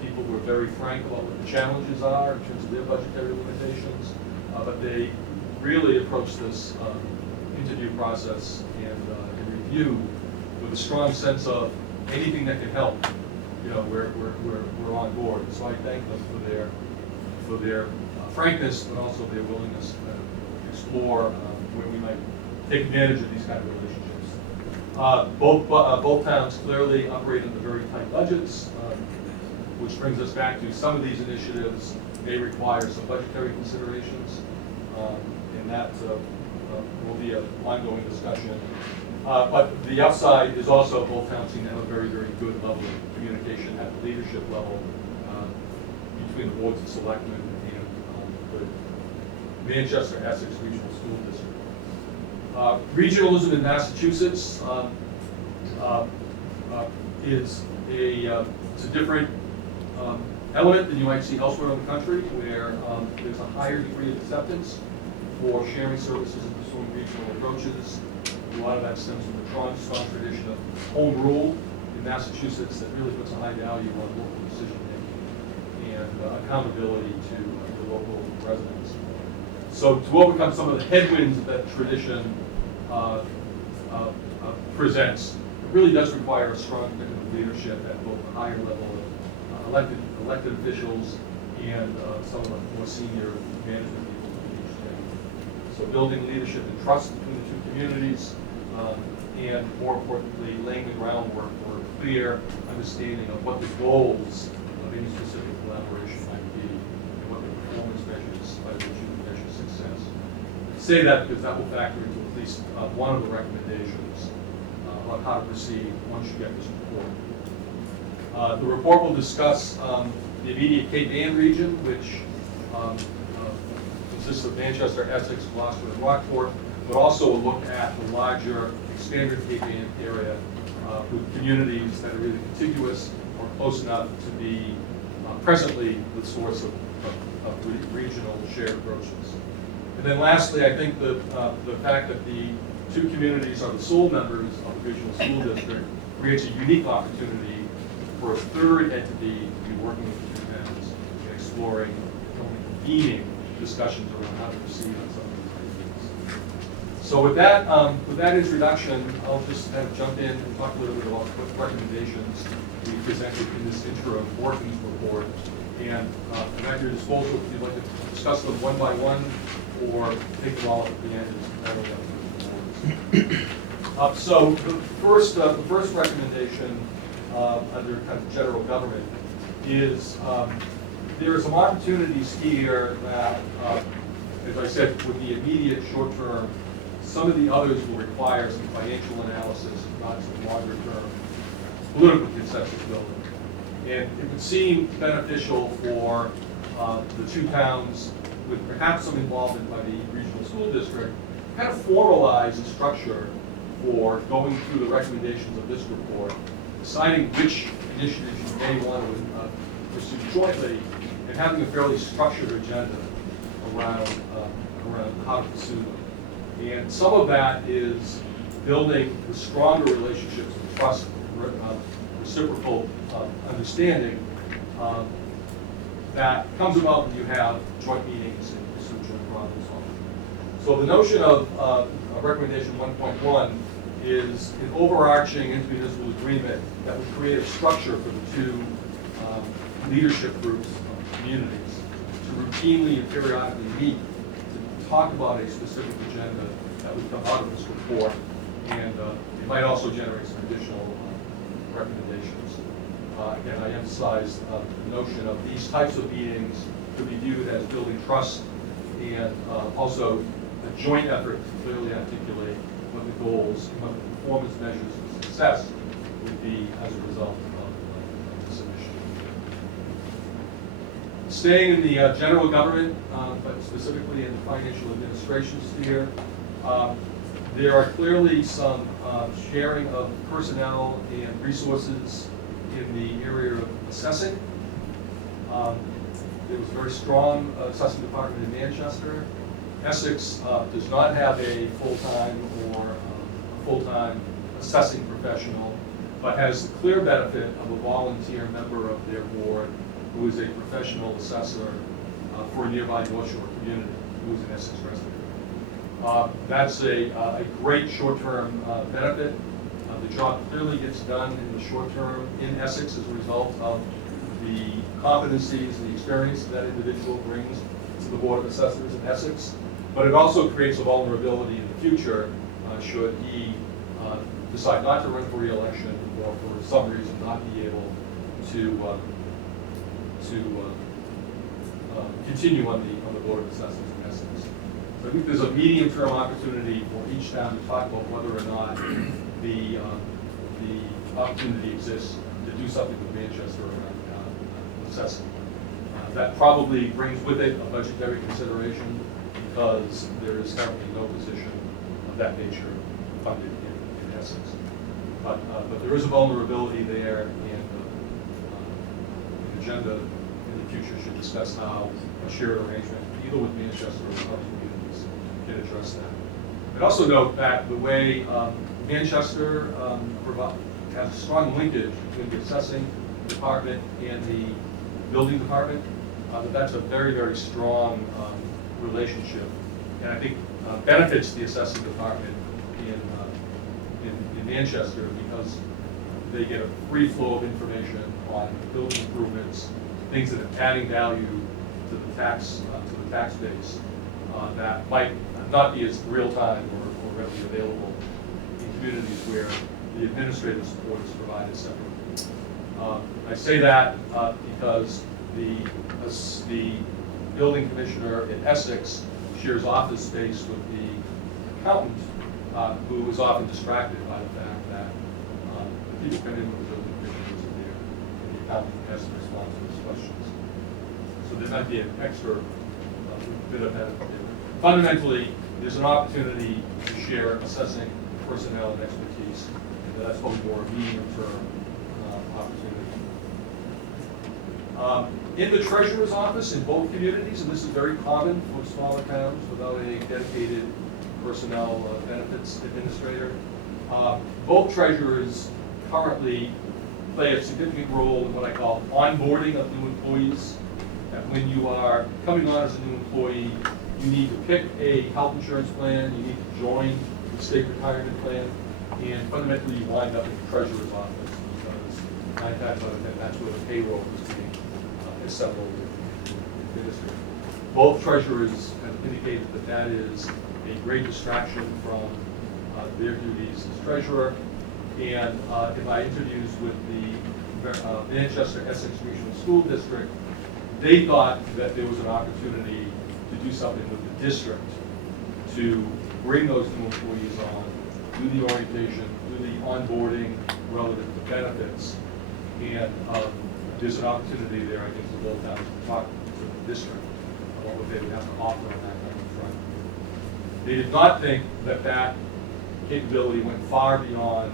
People were very frank about what the challenges are in terms of their budgetary limitations, but they really approached this interview process and review with a strong sense of anything that can help. You know, we're on board. So I thank them for their frankness, but also their willingness to explore where we might take advantage of these kind of relationships. Both towns clearly operate under very tight budgets, which brings us back to some of these initiatives may require some budgetary considerations, and that will be an ongoing discussion. But the upside is also both towns seem to have a very, very good level of communication at the leadership level between the boards of selectmen and the Manchester Essex Regional School District. Regionalism in Massachusetts is a different element than you might see elsewhere in the country, where there's a higher degree of acceptance for sharing services and pursuing regional approaches. A lot of that stems from the strong tradition of home rule in Massachusetts that really puts a high value on local decision making and accountability to the local residents. So to overcome some of the headwinds that tradition presents, it really does require a strong commitment of leadership at both the higher level of elected officials and some of the more senior management people in each town. So building leadership and trust between the two communities, and more importantly, laying the groundwork for a clear understanding of what the goals of any specific collaboration might be and what the performance measures by which you measure success. say that because that will factor into at least one of the recommendations on how to proceed once you get this report. The report will discuss the immediate Cape Ann region, which consists of Manchester, Essex, Gloucester, and Rockport, but also a look at the larger expanded Cape Ann area with communities that are either contiguous or close enough to be presently the source of regional shared approaches. And then lastly, I think the fact that the two communities are the sole members of the regional school district creates a unique opportunity for a third entity to be working with the two towns and exploring, convening discussions around how to proceed on some of these ideas. So with that introduction, I'll just kind of jump in and talk a little bit about what recommendations we presented in this interim workings report. And I'm at your disposal if you'd like to discuss them one by one or take them all up at the end. So the first recommendation under kind of general government is there are some opportunities here that, as I said, with the immediate short term, some of the others will require some financial analysis, not some longer term political consensus building. And it would seem beneficial for the two towns, with perhaps some involvement by the regional school district, kind of formalize a structure for going through the recommendations of this report, deciding which initiatives you may want to pursue jointly, and having a fairly structured agenda around how to pursue them. And some of that is building the stronger relationships of trust, reciprocal understanding that comes about when you have joint meetings and pursue joint problem solving. So the notion of recommendation 1.1 is an overarching intermunicipal agreement that would create a structure for the two leadership groups of communities to routinely and periodically meet to talk about a specific agenda that would come out of this report, and it might also generate some additional recommendations. Again, I emphasize the notion of these types of meetings to be viewed as building trust and also a joint effort to clearly articulate what the goals and what the performance measures of success would be as a result of this initiative. Staying in the general government, but specifically in the financial administration sphere, there are clearly some sharing of personnel and resources in the area of assessing. There was a very strong assessing department in Manchester. Essex does not have a full-time or a full-time assessing professional, but has the clear benefit of a volunteer member of their board who is a professional assessor for a nearby North Shore community who is an Essex resident. That's a great short-term benefit. The job clearly gets done in the short term in Essex as a result of the competencies and the experience that individual brings to the Board of Assessors in Essex. But it also creates a vulnerability in the future should he decide not to run for re-election or for some reason not be able to continue on the Board of Assessors in Essex. So I think there's a medium-term opportunity for each town to talk about whether or not the opportunity exists to do something with Manchester around assessing. That probably brings with it a budgetary consideration because there is currently no position of that nature funded in Essex. But there is a vulnerability there, and the agenda in the future should discuss how a shared arrangement, either with Manchester or other communities, can address that. I'd also note that the way Manchester has a strong linkage between the assessing department and the building department. That's a very, very strong relationship, and I think benefits the assessing department in Manchester because they get a free flow of information on building improvements, things that are adding value to the tax base that might not be as real time or readily available in communities where the administrative support is provided separately. I say that because the building commissioner in Essex shares office space with the accountant, who was often distracted by the fact that the people come in with the building commission isn't there, and the accountant has to respond to those questions. So there might be an extra bit of benefit there. Fundamentally, there's an opportunity to share assessing personnel and expertise, and that's probably more a medium-term opportunity. In the treasurer's office in both communities, and this is very common for smaller towns without a dedicated personnel benefits administrator, both treasurers currently play a significant role in what I call onboarding of new employees. That when you are coming on as a new employee, you need to pick a health insurance plan, you need to join the state retirement plan, and fundamentally you wind up in the treasurer's office because 9 times out of 10, that's where the payroll is being assembled and administered. Both treasurers have indicated that that is a great distraction from their duties as treasurer. And in my interviews with the Manchester Essex Regional School District, they thought that there was an opportunity to do something with the district to bring those new employees on, do the orientation, do the onboarding relative to benefits, and there's an opportunity there, I think, for both towns to talk to the district about what they would have to offer on that kind of front. They did not think that that capability went far beyond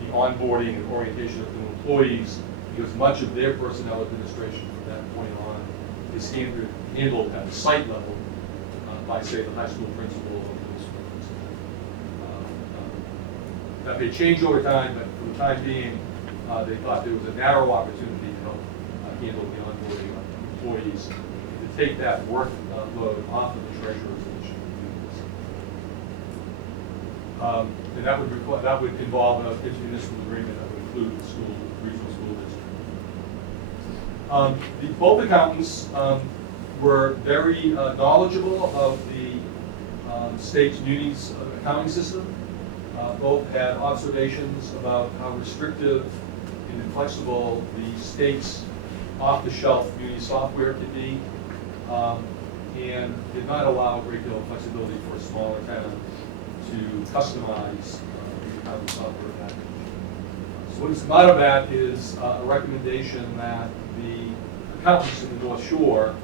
the onboarding and orientation of new employees, because much of their personnel administration from that point on is handled at the site level by, say, the high school principal or middle school principal. That may change over time, but for the time being, they thought there was a narrow opportunity to help handle the onboarding of employees, to take that workload off of the treasurer's initiative. And that would involve an intermunicipal agreement that would include the regional school district. Both accountants were very knowledgeable of the state's munis accounting system. Both had observations about how restrictive and inflexible the state's off-the-shelf muni software could be, and did not allow a great deal of flexibility for a smaller town to customize the accounting software package. So what has come out of that is a recommendation that the accountants in the North Shore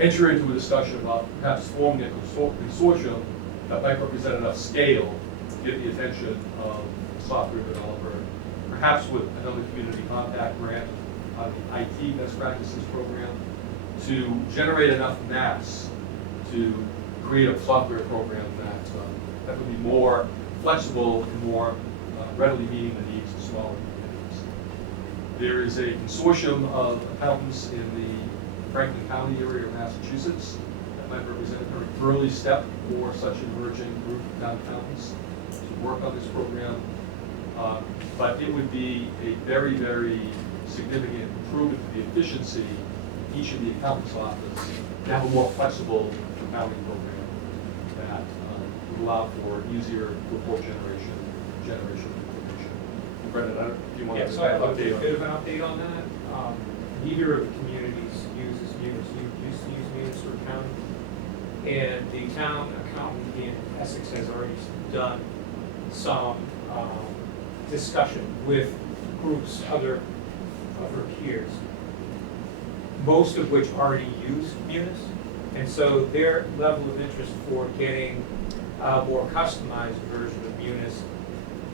enter into a discussion about perhaps forming a consortium that might represent enough scale to get the attention of a software developer, perhaps with another community compact grant on the IT best practices program, to generate enough mass to create a software program that would be more flexible and more readily meeting the needs of smaller communities. There is a consortium of accountants in the Franklin County area of Massachusetts that might represent a very early step for such an emerging group of town accountants to work on this program. But it would be a very, very significant improvement to the efficiency of each of the accountant's office to have a more flexible accounting program that would allow for easier report generation of information. Brendan, do you want to So I have a update bit of an update on that. Neither of the communities uses Munis. You used to use Munis for accounting. And the town accountant in Essex has already done some discussion with groups, other of her peers, most of which already use Munis. And so their level of interest for getting a more customized version of Munis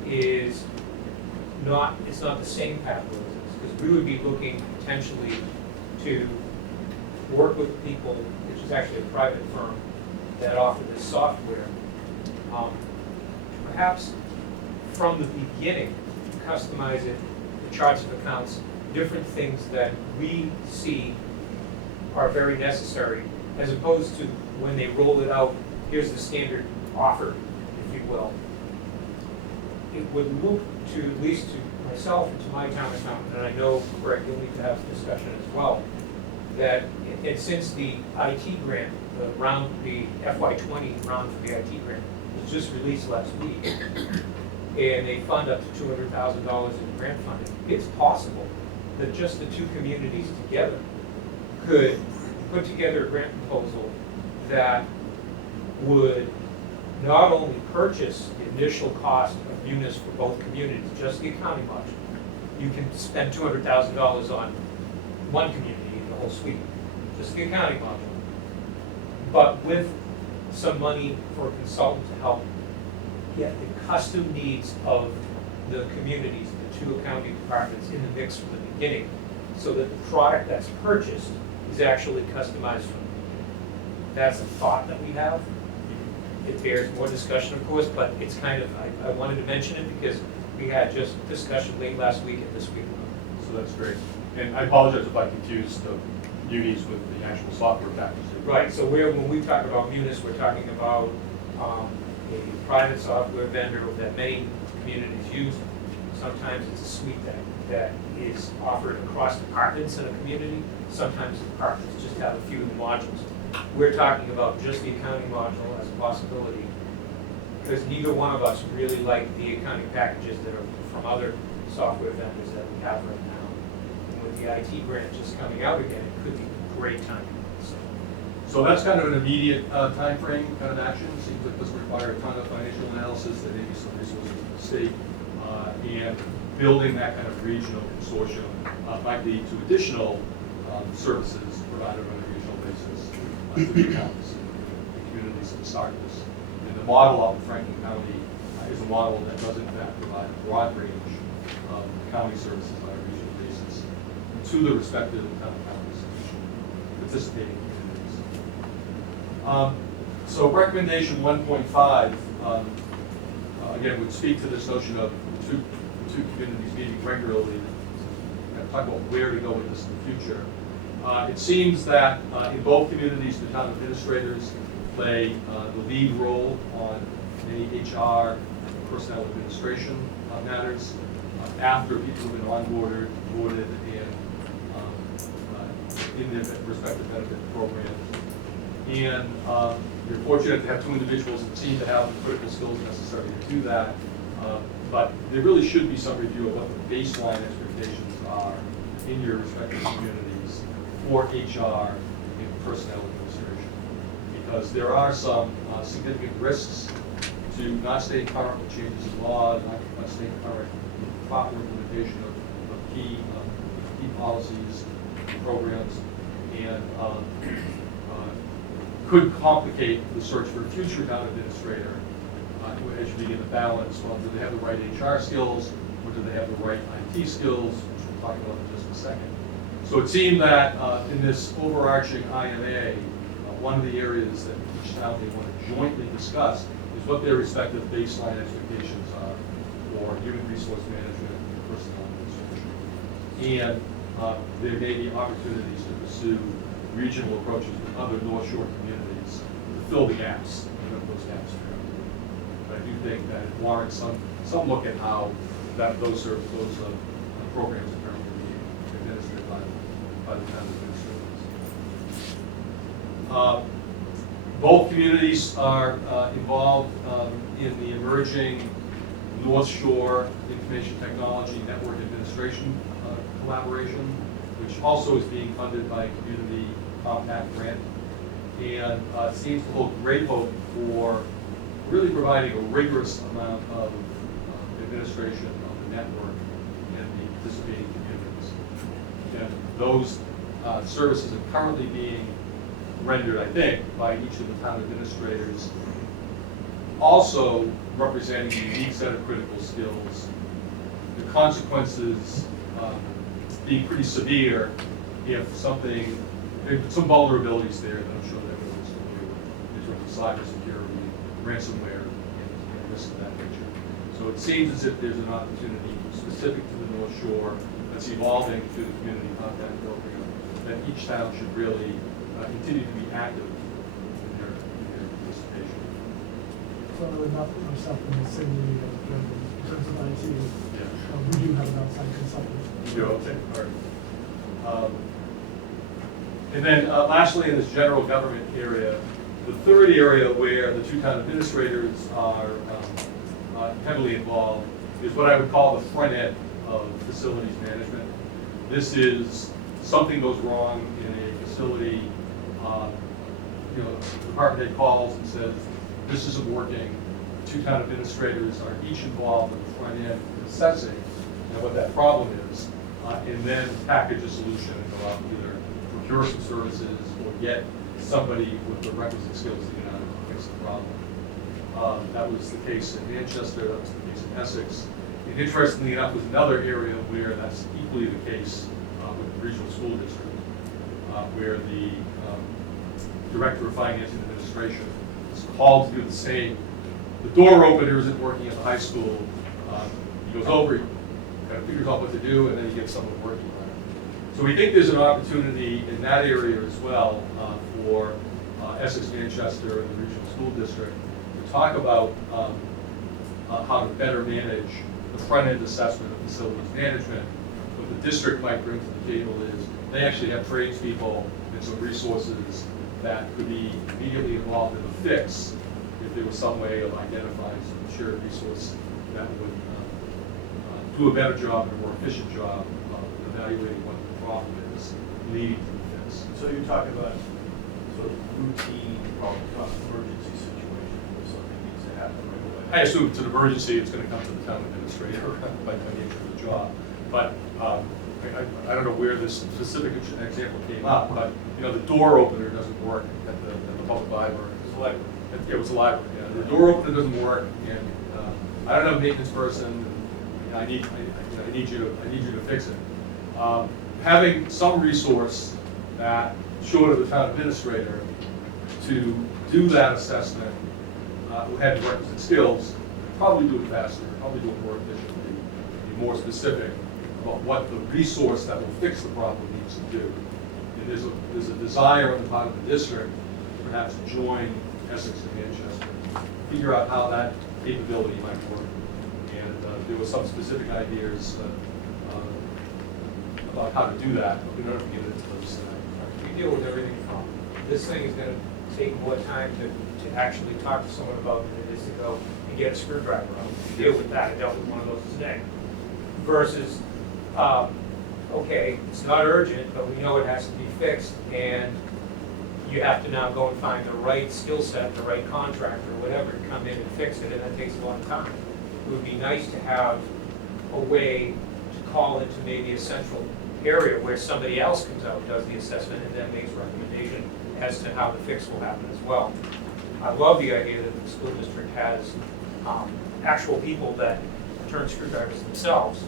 is not, it's not the same pathway as this, because we would be looking potentially to work with people, which is actually a private firm that offer this software, perhaps from the beginning, customize it, the charts of accounts, different things that we see are very necessary, as opposed to when they roll it out, here's the standard offer, if you will. It would look to, at least to myself and to my town accountant, and I know, Greg, you'll need to have a discussion as well, that, and since the IT grant, the FY20 round for the IT grant was just released last week, and they fund up to $200,000 in grant funding, it's possible that just the two communities together could put together a grant proposal that would not only purchase the initial cost of Munis for both communities, just the accounting module. You can spend $200,000 on one community in the whole suite, just the accounting module. But with some money for a consultant to help get the custom needs of the communities, the two accounting departments in the mix from the beginning, so that the product that's purchased is actually customized from the beginning. That's a thought that we have. It bears more discussion, of course, but it's kind of, I wanted to mention it because we had just discussion late last week and this week. So that's great. And I apologize if I confused the Munis with the actual software package. Right, so when we talk about Munis, we're talking about a private software vendor that many communities use. Sometimes it's a suite that is offered across departments in a community. Sometimes departments just have a few of the modules. We're talking about just the accounting module as a possibility, because neither one of us really like the accounting packages that are from other software vendors that we have right now. And with the IT grant just coming out again, it could be a great time. So that's kind of an immediate timeframe kind of action. Seems like it doesn't require a ton of financial analysis, that maybe some resources from the state, and building that kind of regional consortium might lead to additional services provided on a regional basis to the counties and communities at the start of this. And the model out in Franklin County is a model that does in fact provide a broad range of county services on a regional basis to the respective counties, participating communities. So recommendation 1.5, again, would speak to this notion of the two communities meeting regularly, and talk about where to go with this in the future. It seems that in both communities, the town administrators play the lead role on many HR and personnel administration matters after people have been onboarded, and in their respective benefit programs. And you're fortunate to have two individuals that seem to have the critical skills necessary to do that. But there really should be some review of what the baseline expectations are in your respective communities for HR and personnel administration. Because there are some significant risks to not staying current with changes in law, not staying current with proper implementation of key policies and programs, and could complicate the search for a future town administrator as you begin to balance, well, do they have the right HR skills, or do they have the right IT skills, which we'll talk about in just a second. So it seemed that in this overarching IMA, one of the areas that each town may want to jointly discuss is what their respective baseline expectations are for human resource management and personnel administration. And there may be opportunities to pursue regional approaches with other North Shore communities to fill the gaps, those gaps there. But I do think that it warrants some look at how those programs are currently being administered by the town administrators. Both communities are involved in the emerging North Shore Information Technology Network Administration collaboration, which also is being funded by a community compact grant, and seems to hold great hope for really providing a rigorous amount of administration of the network and the participating communities. And those services are currently being rendered, I think, by each of the town administrators, also representing a unique set of critical skills. The consequences being pretty severe if some vulnerabilities there that I'm sure that everyone's familiar with in terms of cybersecurity, ransomware, and risks of that nature. So it seems as if there's an opportunity specific to the North Shore that's evolving through the community contact program that each town should really continue to be active in their participation. So not myself in the same way as Brendan, in terms of IT, we do have an outside consultant. You do, okay, all right. And then lastly, in this general government area, the third area where the two town administrators are heavily involved is what I would call the front end of facilities management. This is something goes wrong in a facility, you know, the department head calls and says, this isn't working. Two town administrators are each involved in the front end in assessing what that problem is, and then package a solution and go out and either procure some services or get somebody with the requisite skills to get out and fix the problem. That was the case in Manchester, that was the case in Essex. And interestingly enough, was another area where that's equally the case with the regional school district, where the director of finance and administration is called to do the same. The door opener isn't working at the high school. He goes over, he kind of figures out what to do, and then he gets someone working on it. So we think there's an opportunity in that area as well for Essex, Manchester, and the regional school district to talk about how to better manage the front-end assessment of facilities management. What the district might bring to the table is they actually have tradespeople and some resources that could be immediately involved in the fix if there was some way of identifying some shared resource that would do a better job and a more efficient job of evaluating what the problem is leading to the fix. So you're talking about sort of routine, emergency situation where something needs to happen right away? I assume it's an emergency, it's going to come to the town administrator by the nature of the job. But I don't know where this specific example came up, but you know, the door opener doesn't work at the public library. It's a library. It was a library, yeah. The door opener doesn't work, and I don't have a maintenance person, and I need you to fix it. Having some resource that, short of the town administrator, to do that assessment, who had the requisite skills, probably do it faster, probably do it more efficiently, be more specific about what the resource that will fix the problem needs to do. And there's a desire on the part of the district to perhaps join Essex and Manchester, figure out how that capability might work. And there were some specific ideas about how to do that, but we don't have to get into those tonight. We deal with everything from, this thing is gonna take more time to actually talk to someone about than it is to go and get a screwdriver out. We deal with that, I dealt with one of those today. Versus, okay, it's not urgent, but we know it has to be fixed, and you have to now go and find the right skill set, the right contractor, whatever, to come in and fix it, and that takes a long time. It would be nice to have a way to call into maybe a central area where somebody else comes out, does the assessment, and then makes a recommendation as to how the fix will happen as well. I love the idea that the school district has actual people that turn screwdrivers themselves.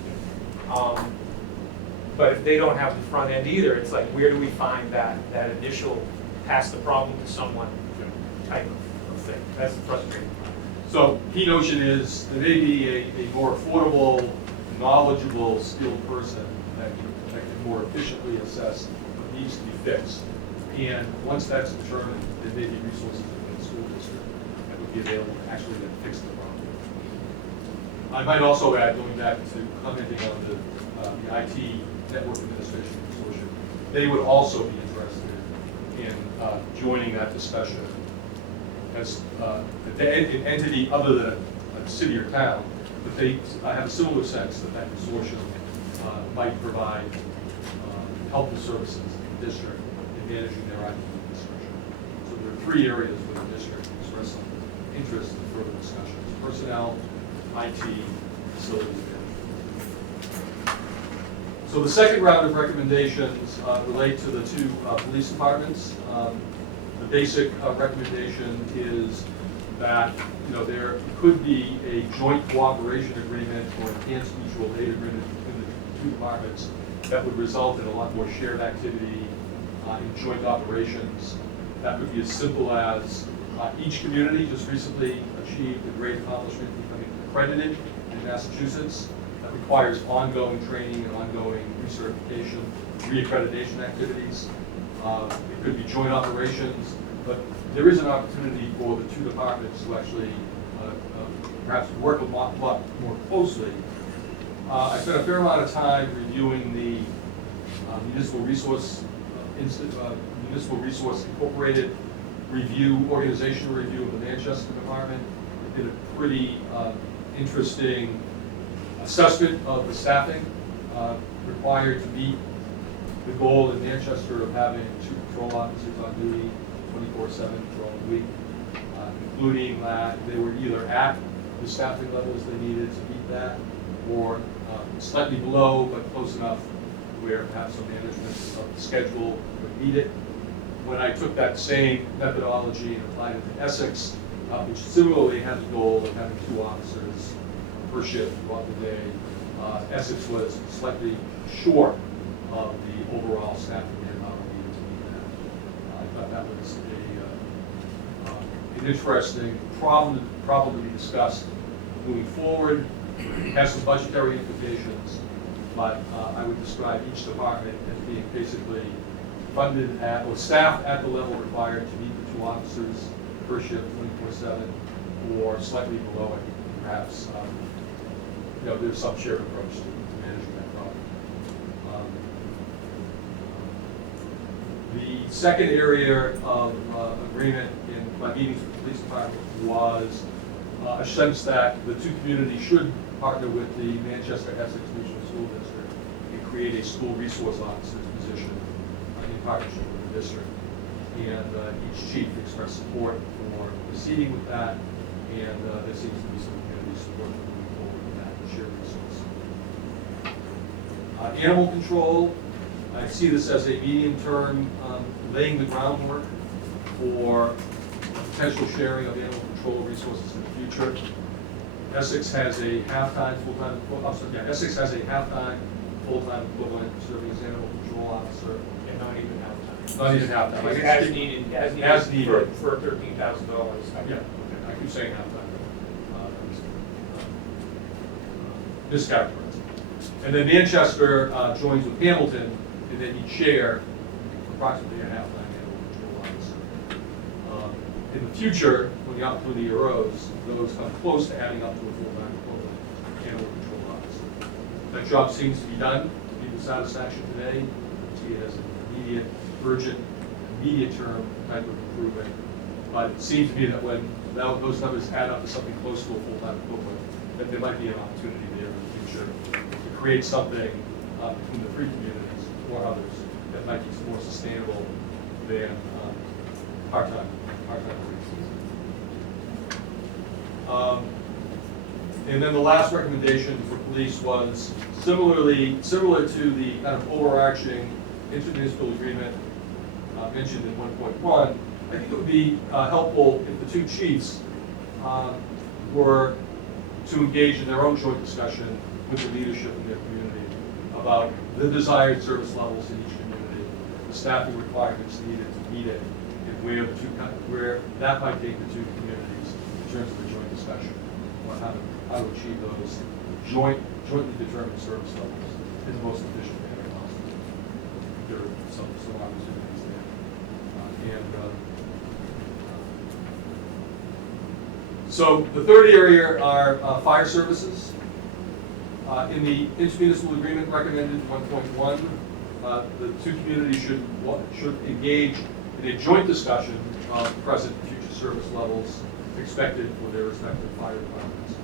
But if they don't have the front end either, it's like, where do we find that initial pass the problem to someone type of thing? That's the frustrating part. So key notion is there may be a more affordable, knowledgeable, skilled person that can more efficiently assess what needs to be fixed. And once that's determined, there may be resources within the school district that would be available to actually then fix the problem. I might also add, going back to commenting on the IT network administration consortium, they would also be interested in joining that discussion as an entity other than a city or town. But I have a similar sense that consortium might provide helpful services to the district in managing their IT infrastructure. So there are three areas where the district expressed some interest in further discussions: personnel, IT, facilities management. So the second round of recommendations relate to the two police departments. The basic recommendation is that there could be a joint cooperation agreement or enhanced mutual aid agreement between the two departments that would result in a lot more shared activity in joint operations. That would be as simple as each community just recently achieved a great accomplishment becoming accredited in Massachusetts. That requires ongoing training and ongoing recertification, reaccreditation activities. It could be joint operations, but there is an opportunity for the two departments to actually perhaps work a lot more closely. I spent a fair amount of time reviewing the Municipal Resource Incorporated organizational review of the Manchester department. It did a pretty interesting assessment of the staffing required to meet the goal in Manchester of having 2 patrol officers on duty 24/7 for all the week, including that they were either at the staffing levels they needed to meet that, or slightly below, but close enough where perhaps some management of the schedule would meet it. When I took that same methodology and applied it to Essex, which similarly had the goal of having 2 officers per shift throughout the day, Essex was slightly short of the overall staffing amount needed to meet that. I thought that was an interesting problem to be discussed moving forward. It has some budgetary implications, but I would describe each department as being basically funded at, or staffed at the level required to meet the 2 officers per shift 24/7, or slightly below it, perhaps. There's some shared approach to managing that problem. The second area of agreement in my meetings with the police department was a sense that the 2 communities should partner with the Manchester Essex Regional School District and create a school resource officer's position in partnership with the district. And each chief expressed support for proceeding with that, and there seems to be some community support moving forward with that shared resource. Animal control, I see this as a medium-term laying the groundwork for potential sharing of animal control resources in the future. Essex has a half-time, full-time, Essex has a half-time, full-time equivalent serving as animal control officer. And not even half-time. Not even half-time. As needed, As needed. for $13,000. Yeah, I keep saying half-time. Mischaracterized. And then Manchester joins with Hamilton, and then each share approximately a half-time animal control officer. In the future, when the opportunity arose, those come close to adding up to a full-time equivalent animal control officer. That job seems to be done to people's satisfaction today. See it as an immediate, urgent, immediate-term type of improvement. But it seems to me that when those numbers add up to something close to a full-time equivalent, that there might be an opportunity there in the future to create something between the 3 communities or others that might be more sustainable than part-time and then the last recommendation for police was similar to the kind of overarching intermunicipal agreement mentioned in 1.1. I think it would be helpful if the 2 chiefs were to engage in their own joint discussion with the leadership in their community about the desired service levels in each community, the staffing requirements needed to meet it, and where that might take the 2 communities in terms of a joint discussion on how to achieve those jointly determined service levels in the most efficient manner possible. There are some opportunities there. So the third area are fire services. In the intermunicipal agreement recommended in 1.1, the 2 communities should engage in a joint discussion of present and future service levels expected for their respective fire departments,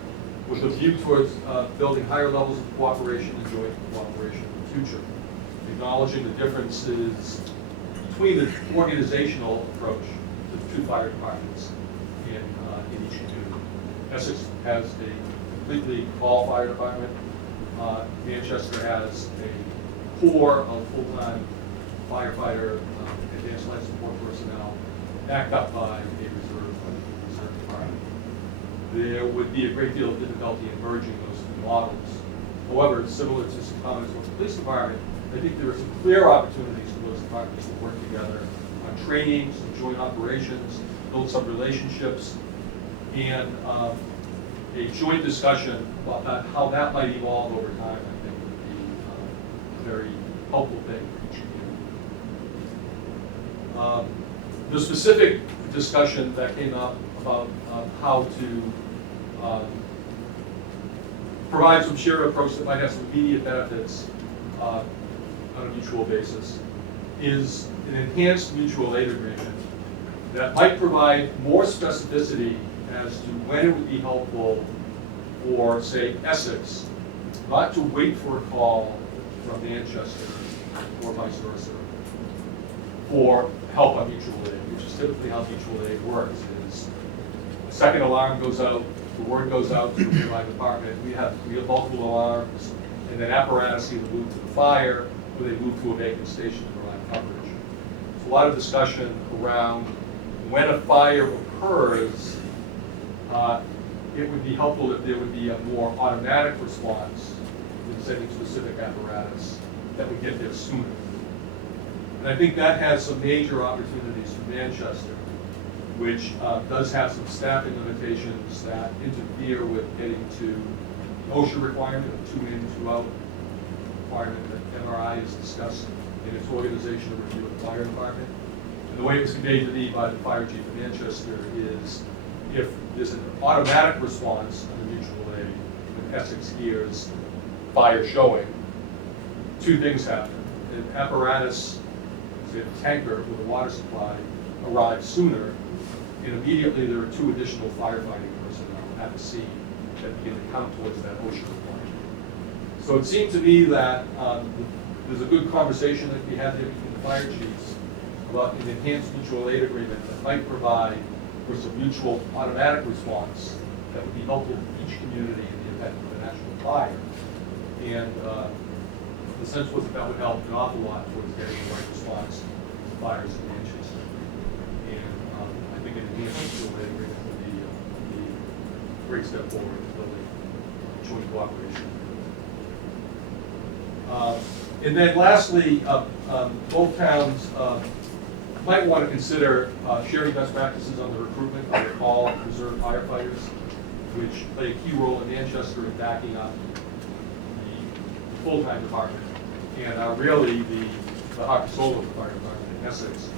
with a view towards building higher levels of cooperation and joint cooperation in the future, acknowledging the differences between the organizational approach to the 2 fire departments in each community. Essex has a completely all fire department. Manchester has a core of full-time firefighter, advanced life support personnel, backed up by a reserve department. There would be a great deal of difficulty in merging those 2 models. However, similar to some comments with the police department, I think there are some clear opportunities for those departments to work together on training, some joint operations, build some relationships, and a joint discussion about how that might evolve over time, I think would be a very helpful thing for each community. The specific discussion that came up about how to provide some shared approach that might have some immediate benefits on a mutual basis is an enhanced mutual aid agreement that might provide more specificity as to when it would be helpful for, say, Essex, not to wait for a call from Manchester or vice versa, for help on mutual aid, which is typically how mutual aid works, is the second alarm goes out, the word goes out to the nearby department, we have multiple alarms, and then apparatus either move to the fire, or they move to a vacant station to provide coverage. There's a lot of discussion around when a fire occurs, it would be helpful if there would be a more automatic response than sending specific apparatus that would get there sooner. And I think that has some major opportunities for Manchester, which does have some staffing limitations that interfere with getting to OSHA requirement of 2 in, 2 out requirement that MRI has discussed in its organizational review of the fire department. And the way it was conveyed to me by the fire chief of Manchester is if there's an automatic response under mutual aid when Essex hears fire showing, 2 things happen. An apparatus, say a tanker with a water supply, arrives sooner, and immediately there are 2 additional firefighting personnel at the scene that begin to count towards that OSHA requirement. So it seemed to me that there's a good conversation that we had there between the fire chiefs about an enhanced mutual aid agreement that might provide for some mutual automatic response that would be helpful to each community in the event of a national fire. And the sense was that would help an awful lot towards getting the right response to fires in Manchester. And I think an enhanced mutual aid agreement would be a great step forward in building joint cooperation. And then lastly, both towns might want to consider sharing best practices on the recruitment of the call and reserve firefighters, which play a key role in Manchester in backing up the full-time department and are really the heart and soul of the fire department in Essex.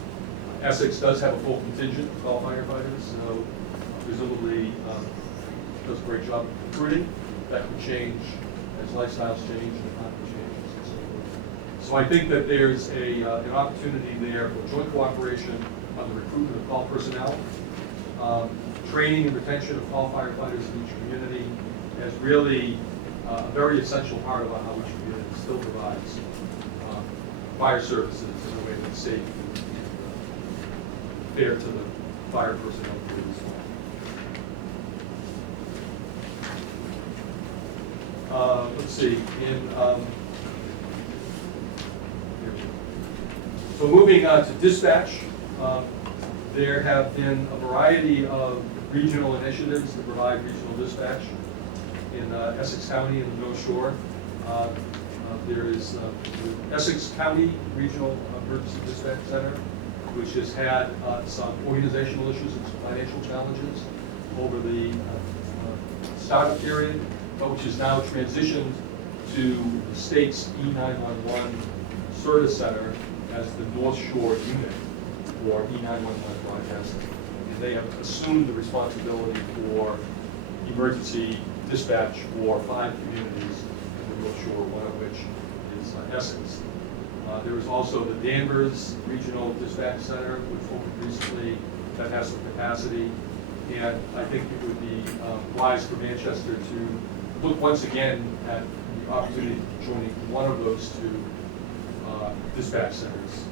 Essex does have a full contingent of call firefighters, so presumably does a great job of recruiting. That could change as lifestyles change and the economy changes and so forth. So I think that there's an opportunity there for joint cooperation on the recruitment of call personnel, training and retention of call firefighters in each community as really a very essential part about how each community still provides fire services in a way that's safe and fair to the fire personnel group as well. Let's see, so moving to dispatch, there have been a variety of regional initiatives that provide regional dispatch in Essex County and the North Shore. There is the Essex County Regional Emergency Dispatch Center, which has had some organizational issues and some financial challenges over the startup period, but which has now transitioned to the state's E911 service center as the North Shore unit for E911 broadcasting. And they have assumed the responsibility for emergency dispatch for 5 communities in the North Shore, one of which is Essex. There is also the Danvers Regional Dispatch Center, which opened recently, that has some capacity. And I think it would be wise for Manchester to look once again at the opportunity of joining one of those 2 dispatch centers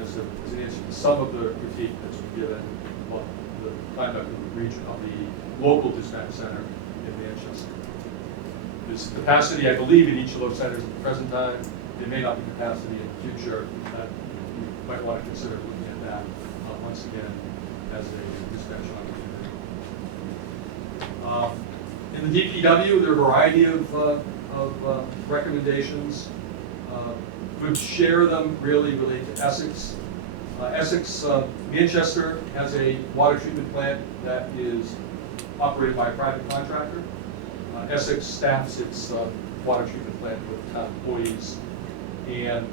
as an answer to some of the critique that's been given about the conduct of the region of the local dispatch center in Manchester. There's capacity, I believe, in each of those centers at the present time. There may not be capacity in the future. That we might want to consider looking at that once again as a dispatch opportunity. In the DPW, there are a variety of recommendations. Would share them really relate to Essex. Manchester has a water treatment plant that is operated by a private contractor. Essex staffs its water treatment plant with town employees, and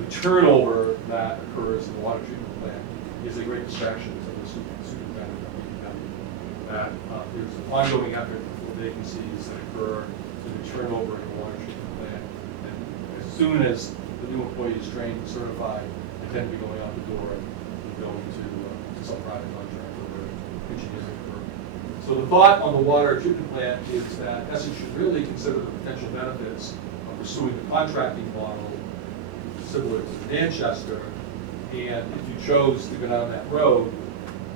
the turnover that occurs in the water treatment plant is a great distraction to the superintendent of DPW. That there's an ongoing effort for vacancies that occur to the turnover in the water treatment plant. And as soon as the new employee is trained and certified, they tend to be going out the door and going to some private contractor or engineering firm. So the thought on the water treatment plant is that Essex should really consider the potential benefits of pursuing the contracting model similar to Manchester And if you chose to go down that road,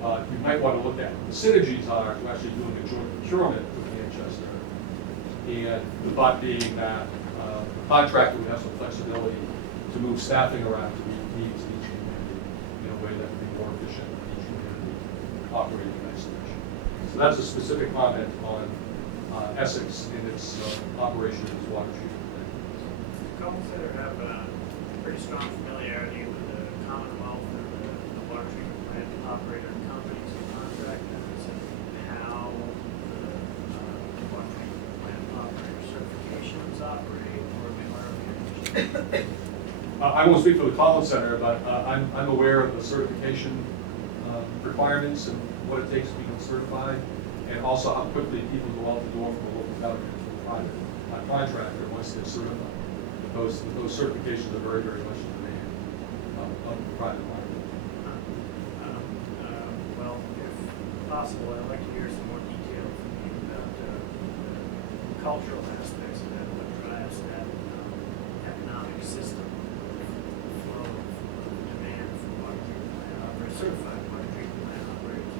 you might want to look at what the synergies are to actually doing a joint procurement with Manchester. And the thought being that the contractor would have some flexibility to move staffing around to meet the needs of each community in a way that would be more efficient for each community operating in isolation. So that's a specific comment on Essex in its operation of its water treatment plant. Common Center have pretty strong familiarity with the Commonwealth and the water treatment plant operator companies and contractors and how the water treatment plant operator certifications operate or may I won't speak for the Collins Center, but I'm aware of the certification requirements and what it takes to become certified, and also how quickly people go out the door from a local government to a private contractor once they're certified. But those certifications are very, very much in demand of the private market. Well, if possible, I'd like to hear some more detail from you about the cultural aspects of that, what drives that economic system flow of demand for water treatment plant operators, certified water treatment plant operators.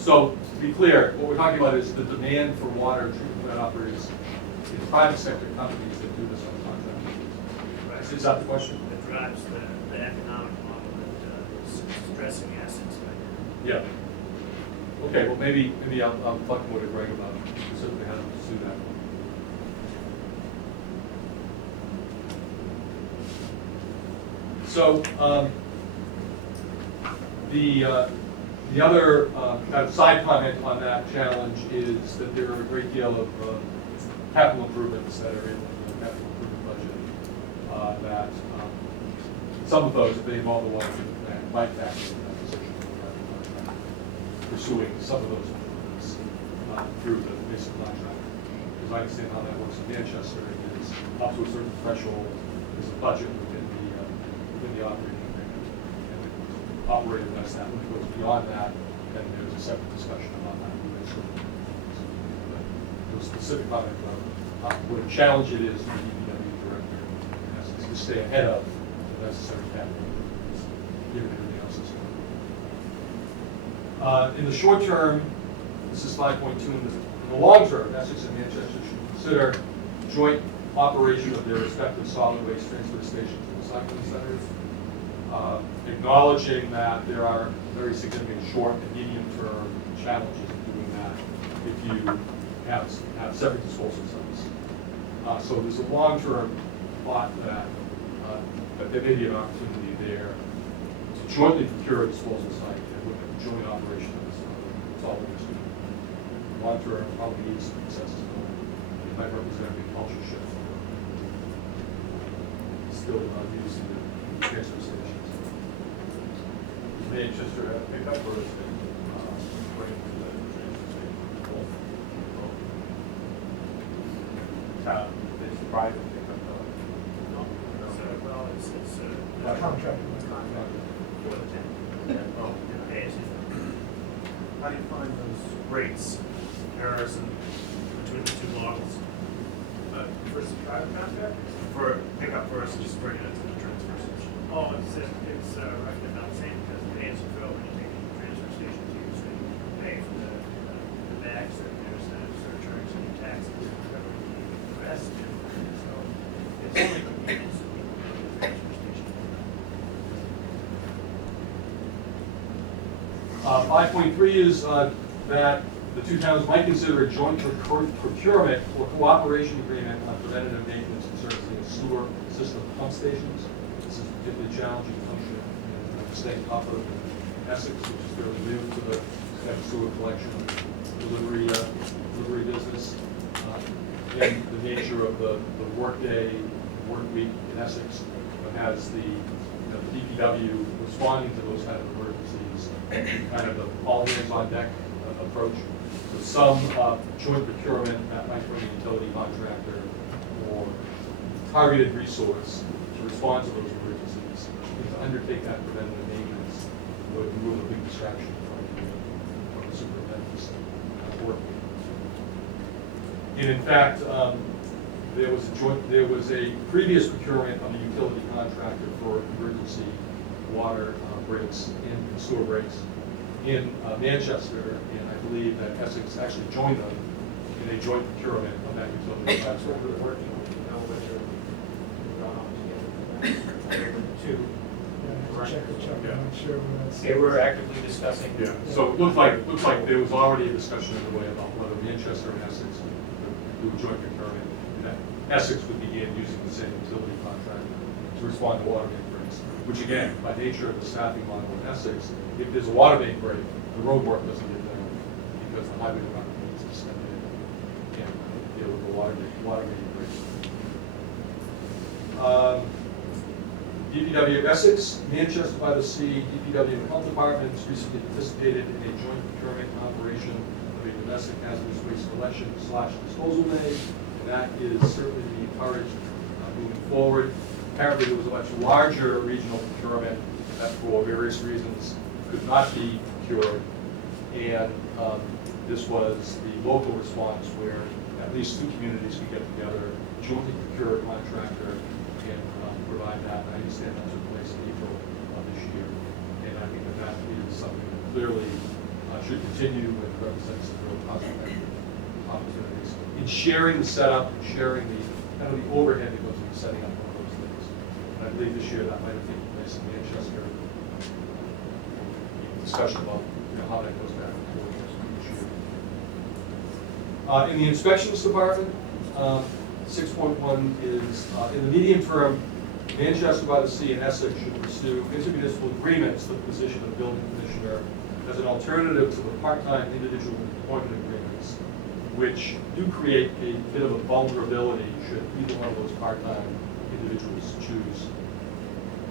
So to be clear, what we're talking about is the demand for water treatment plant operators in private sector companies that do this on a contract basis. Is that the question? That drives the economic model that is stressing assets right now. Yeah. Okay, well, maybe I'll talk more to Greg about specifically how to pursue that. So the other kind of side comment on that challenge is that there are a great deal of capital improvements that are in the capital improvement budget that some of those, if they involve the water treatment plant, might factor in that position of pursuing some of those improvements through the basic contract. Because I understand how that works in Manchester, it is up to a certain threshold, there's a budget within the operating agreement. And the operator does that. When it goes beyond that, then there's a separate discussion about that. But no specific comment about what a challenge it is for the DPW director in essence, to stay ahead of the necessary capital improvements, given everything else that's going on. In the short term, this is 5.2. In the long term, Essex and Manchester should consider joint operation of their respective solid waste transfer stations and recycling centers, acknowledging that there are very significant short and medium term challenges in doing that if you have separate disposal sites. So there's a long term thought that there may be an opportunity there to jointly procure a disposal site and look at joint operation of solid waste. Long term probably needs some consensus. It might represent a big culture shift. Still using the transfer stations. Does Manchester have pickup or is it bring to the transfer station? Town, it's private pickup though. No. So, well, it's A contract. for the town. Oh. And it pays it. How do you find those rates, comparison between the two models? Versus private contract? For pickup versus just bringing it to the transfer station? Oh, it's roughly about the same because it pays for when you take it to the transfer station too, so you pay for the bags and there's surcharges and taxes and whatever the rest. So it's only convenience to the transfer station. 5.3 is that the two towns might consider a joint procurement or cooperation agreement on preventative maintenance and servicing of sewer system pump stations. This is a particularly challenging function in the state of Essex, which is fairly new to the sewer collection delivery business. And the nature of the workday, work week in Essex has the DPW responding to those kind of emergencies, kind of the all hands on deck approach. So some joint procurement that might bring a utility contractor or targeted resource to respond to those emergencies, and to undertake that preventative maintenance would remove a big distraction from the superintendent's work. And in fact, there was a previous procurement of a utility contractor for emergency water breaks and sewer breaks in Manchester, and I believe that Essex actually joined them in a joint procurement of that utility That's what contract. we're working on, you know, whether we've gone on together. They were the two. Yeah, I have to check with Chuck Yeah. and make sure when that's. They were actively discussing. Yeah, so it looked like there was already a discussion underway about whether Manchester and Essex would do a joint procurement, and that Essex would begin using the same utility contract to respond to water main breaks, which again, by nature of the staffing model in Essex, if there's a water main break, the road work doesn't get done because the highway department needs to step in and deal with the water main breaks. DPW of Essex, Manchester by the Sea, DPW Health Department has recently participated in a joint procurement operation of a domestic hazardous waste collection / disposal bay, and that is certainly to be encouraged moving forward. Apparently there was a much larger regional procurement that for various reasons could not be procured, and this was the local response where at least two communities could get together, jointly procure a contractor, and provide that. I understand that took place in April of this year, and I think that is something that clearly should continue and represents some real positive opportunities in sharing the setup, sharing the kind of the overhead that goes into setting up one of those things. And I believe this year that might have taken place in Manchester. Discussion about how that goes back and forth each year. In the inspections department, 6.1 is in the medium term, Manchester by the Sea and Essex should pursue intermunicipal agreements for the position of building commissioner as an alternative to the part-time individual employment agreements, which do create a bit of a vulnerability should either one of those part-time individuals choose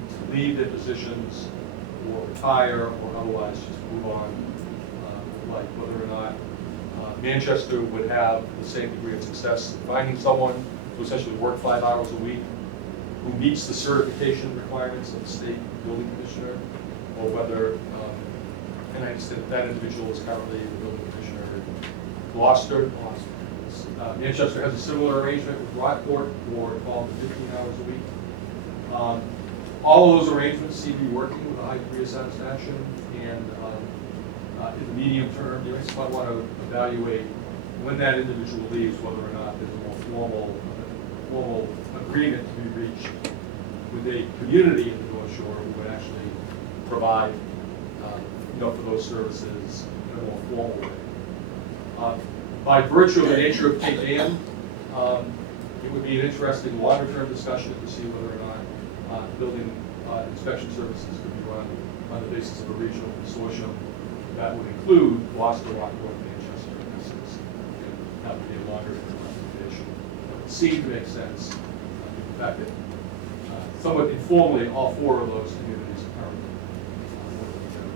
to leave their positions or retire or otherwise just move on, like whether or not Manchester would have the same degree of success in finding someone who essentially work 5 hours a week, who meets the certification requirements of the state building commissioner, or whether, and I understand that individual is currently the building commissioner in Gloucester. Manchester has a similar arrangement with Rockport for 12 to 15 hours a week. All of those arrangements seem to be working with a high degree of satisfaction, and in the medium term, you just might want to evaluate when that individual leaves, whether or not there's a more formal agreement to be reached with a community in the North Shore who would actually provide, for those services in a more formal way. By virtue of the nature of Cape Ann, it would be an interesting longer-term discussion to see whether or not building inspection services could be run on the basis of a regional consortium that would include Gloucester, Rockport, Manchester, and Essex. That would be a longer-term recommendation. It would seem to make sense, given the fact that somewhat informally, all four of those communities are currently working together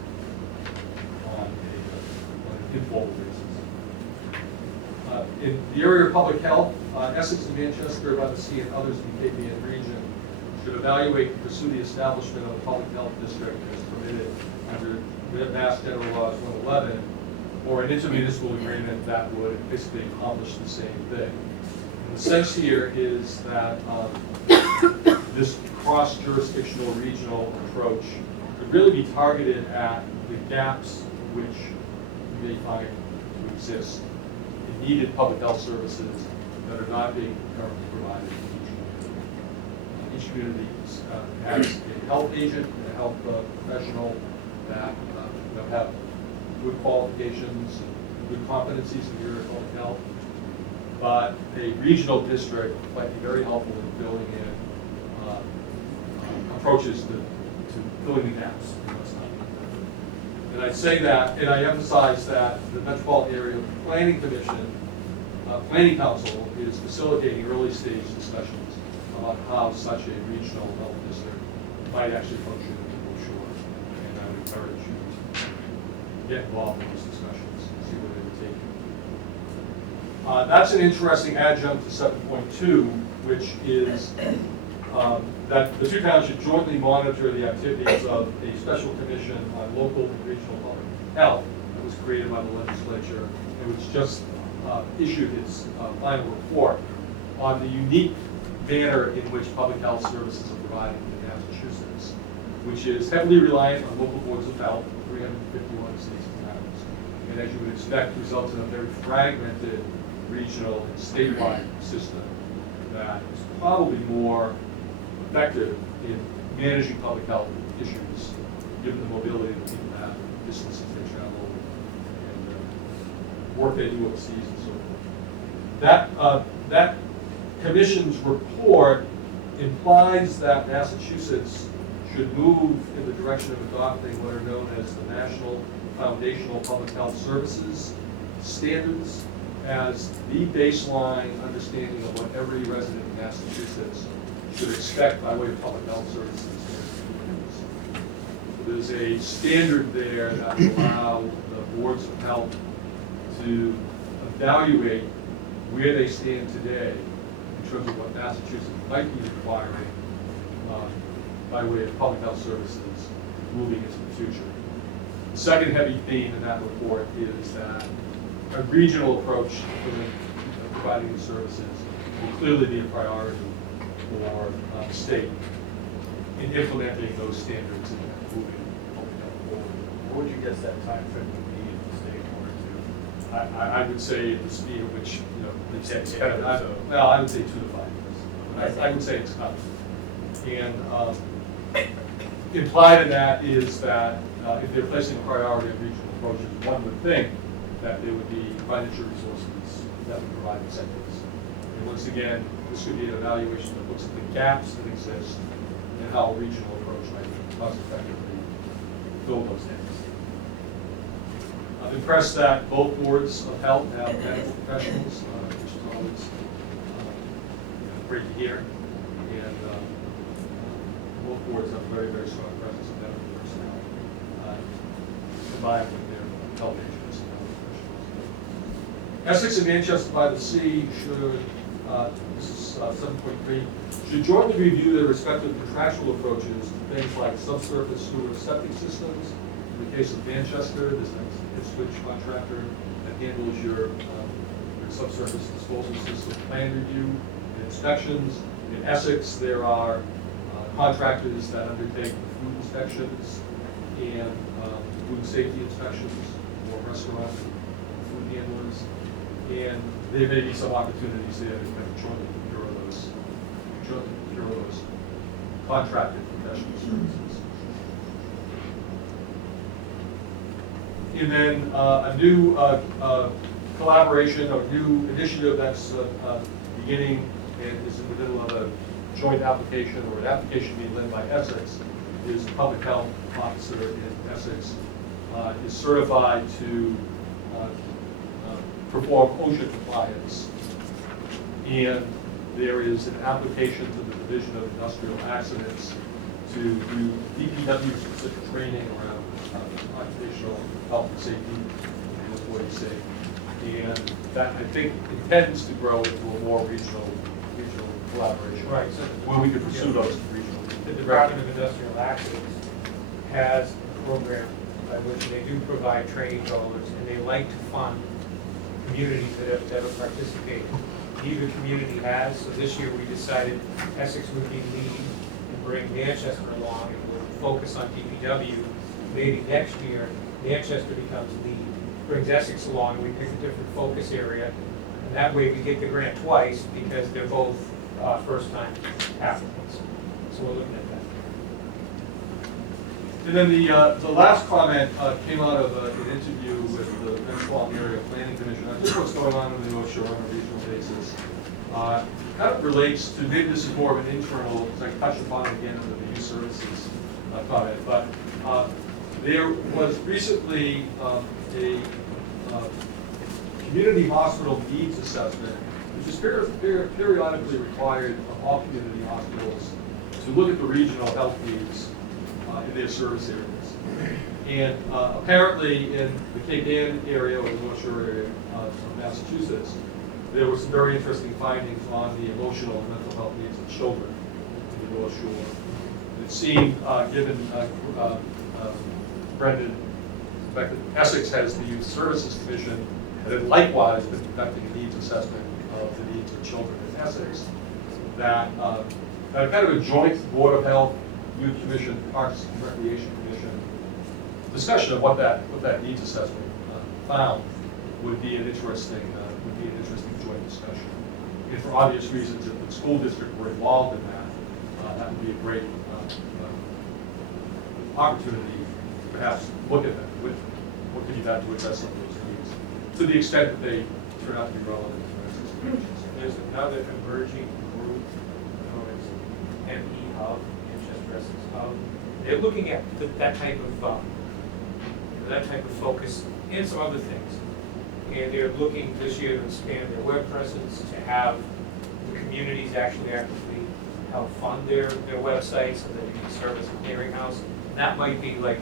on an informal basis. In the area of public health, Essex and Manchester by the Sea and others in the Cape Ann region should evaluate and pursue the establishment of a public health district as permitted under Mass General Laws 111, or an intermunicipal agreement that would basically accomplish the same thing. And the sense here is that this cross-jurisdictional regional approach could really be targeted at the gaps which you may find to exist in needed public health services that are not being currently provided in each community. Each community has a health agent and a health professional that have good qualifications and good competencies in the area of public health. But a regional district might be very helpful in filling in approaches to filling the gaps. And I say that, and I emphasize that the Metropolitan Area Planning Commission, Planning Council is facilitating early stage discussions about how such a regional health district might actually function in the North Shore. And I would encourage you to get involved in those discussions and see where they would take you. That's an interesting adjunct to 7.2, which is that the two towns should jointly monitor the activities of a special commission on local and regional public health that was created by the legislature and which just issued its final report. on the unique manner in which public health services are provided in Massachusetts, which is heavily reliant on local boards of health, 351 states and towns. And as you would expect, results in a very fragmented regional and statewide system that is probably more effective in managing public health issues, given the mobility that people have, distances they travel, and work they do overseas and so forth. That commission's report implies that Massachusetts should move in the direction of adopting what are known as the National Foundational Public Health Services standards as the baseline understanding of what every resident in Massachusetts should expect by way of public health services. There's a standard there that will allow the boards of health to evaluate where they stand today in terms of what Massachusetts might be requiring by way of public health services moving into the future. The second heavy theme in that report is that a regional approach to providing these services will clearly be a priority for the state in implementing those standards and moving public health forward. What would you guess that time frame would be in the state in order to? I would say the speed at which, it's kind of, So- well, I would say 2 to 5 years. I would say it's coming. And implied in that is that if they're placing a priority on regional approaches, one would think that there would be financial resources that would provide incentives. And once again, this could be an evaluation that looks at the gaps that exist and how a regional approach might cost effectively fill those gaps. I'm impressed that both boards of health have medical professionals, which is always great to hear. And both boards have a very, very strong presence of medical personnel combined with their health agents and health professionals. Essex and Manchester by the Sea should, this is 7.3, should jointly review their respective contractual approaches to things like subsurface sewer septic systems. In the case of Manchester, there's an switch contractor that handles your subsurface disposal system plan review and inspections. In Essex, there are contractors that undertake the food inspections and food safety inspections for restaurant and food handlers. And there may be some opportunities there to kind of jointly procure those contracted professional services. And then a new collaboration or new initiative that's beginning and is in the middle of a joint application or an application being led by Essex is a public health officer in Essex is certified to perform OSHA compliance. And there is an application to the Division of Industrial Accidents to do DPW-specific training around occupational health and safety and employee safety. And that, I think, intends to grow into a more regional collaboration. Right, so where we can pursue those regional. the Department of Industrial Accidents has a program by which they do provide training dollars, and they like to fund communities that have participated. Neither community has, so this year we decided Essex would be lead and bring Manchester along, and we'll focus on DPW. Maybe next year, Manchester becomes lead, brings Essex along, and we pick a different focus area. And that way we get the grant twice because they're both first-time applicants. So we're looking at that. And then the last comment came out of an interview with the Metropolitan Area Planning Commission. I think what's going on in the North Shore on a regional basis kind of relates to, maybe this is more of an internal, because I touched upon it again in the youth services comment, but there was recently a community hospital needs assessment, which is periodically required of all community hospitals to look at the regional health needs in their service areas. And apparently in the Cape Ann area or the North Shore area of Massachusetts, there were some very interesting findings on the emotional and mental health needs of children in the North Shore. It seemed, given Brendan, the fact that Essex has the Youth Services Commission, that had likewise been conducting a needs assessment of of the needs of children in Essex, that kind of a joint Board of Health, Youth Commission, Parks and Recreation Commission discussion of what that needs assessment found would be an interesting joint discussion. And for obvious reasons, if the school district were involved in that would be a great opportunity to perhaps look at that. What can be done to address some of those needs, to the extent that they turn out to be relevant to Essex communities. There's another emerging group known as ME Hub, Manchester Essex Hub. They're looking at that type of focus and some other things. And they're looking this year to expand their web presence, to have the communities actually actively help fund their websites so that they can serve as a clearinghouse. And that might be like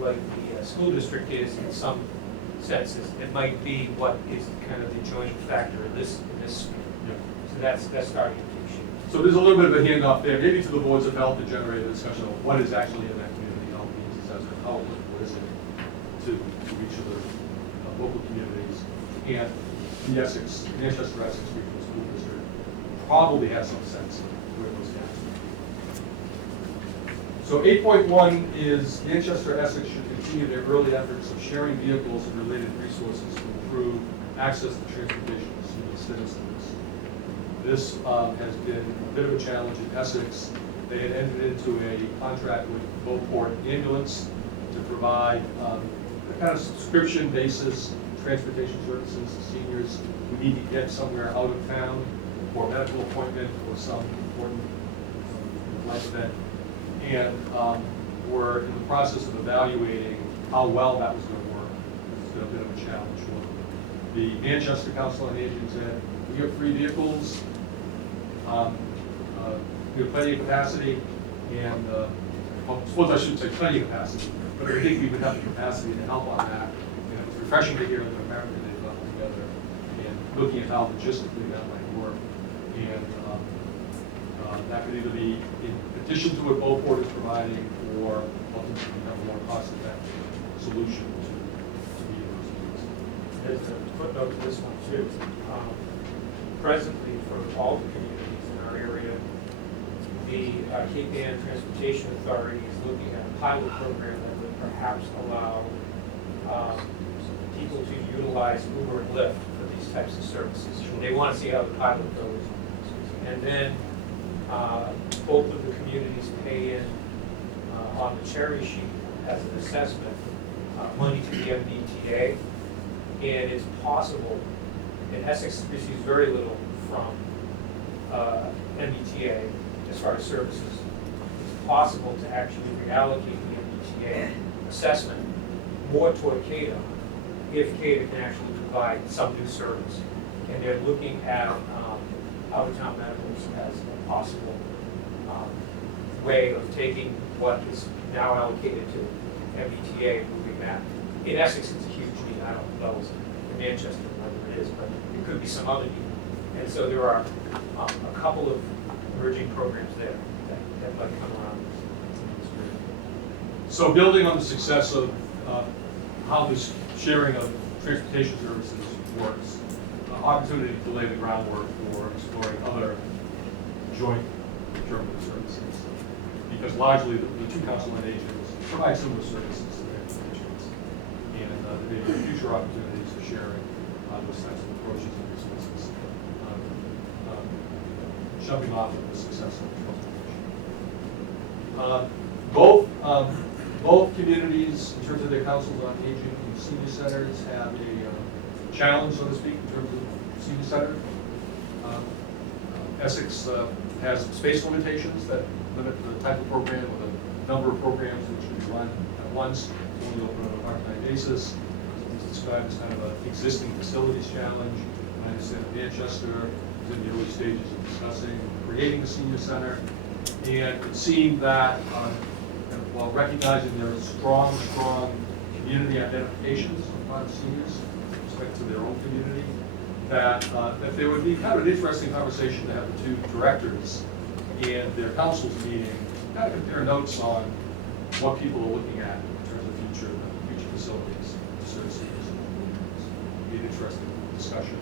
the school district is in some senses. It might be what is kind of the joint factor in this. Yeah. So that's starting to take shape. So there's a little bit of a handoff there, maybe to the boards of health to generate a discussion of what is actually in that community health needs assessment, how applicable is it to each of the local communities. And the Manchester Essex Regional School District probably has some sense of where those gaps are. So 8.1 is Manchester Essex should continue their early efforts of sharing vehicles and related resources to improve access to transportation to senior citizens. This has been a bit of a challenge in Essex. They had entered into a contract with Beauport Ambulance to provide a kind of subscription basis transportation services to seniors who need to get somewhere out of town for a medical appointment or some important life event. And we're in the process of evaluating how well that was going to work. It's been a bit of a challenge for them. The Manchester Council on Aging said, we have 3 vehicles, we have plenty of capacity, and, well, I suppose I shouldn't say plenty of capacity, but I think we would have the capacity to help on that. And it was refreshing to hear that apparently they've gotten together and looking at how logistically that might work. And that could either be in addition to what Beauport is providing, or ultimately have a more cost-effective solution to meet those needs. There's a footnote to this one too. Presently, for all the communities in our area, the Cape Ann Transportation Authority is looking at a pilot program that would perhaps allow people to utilize Uber and Lyft for these types of services. They want to see how the pilot goes. And then both of the communities pay in on the cherry sheet as an assessment money to the MBTA. And it's possible, and Essex receives very little from MBTA as far as services. It's possible to actually reallocate the MBTA assessment more toward CADA if CADA can actually provide some new service. And they're looking at out-of-town medicals as a possible way of taking what is now allocated to MBTA and moving that. In Essex, it's a huge need. I don't know in Manchester whether it is, but it could be some other need. And so there are a couple of emerging programs there that might come around. So building on the success of how this sharing of transportation services works, opportunity to lay the groundwork for exploring other joint procurement services. Because largely the 2 council on agents provide similar services to their constituents. And there may be future opportunities for sharing those types of approaches and resources, jumping off of the success of the transformation. Both communities, in terms of their councils on aging and senior centers, have a challenge, so to speak, in terms of senior center. Essex has space limitations that limit the type of program or the number of programs which can be run at once. It's only open on a part-time basis. It's described as kind of an existing facilities challenge. I understand that Manchester is in the early stages of discussing creating a senior center. And it seemed that while recognizing there are strong community identifications on the part of seniors with respect to their own community, that there would be kind of an interesting conversation to have the 2 directors and their councils meeting, kind of compare notes on what people are looking at in terms of future facilities to serve seniors. It'd be an interesting discussion.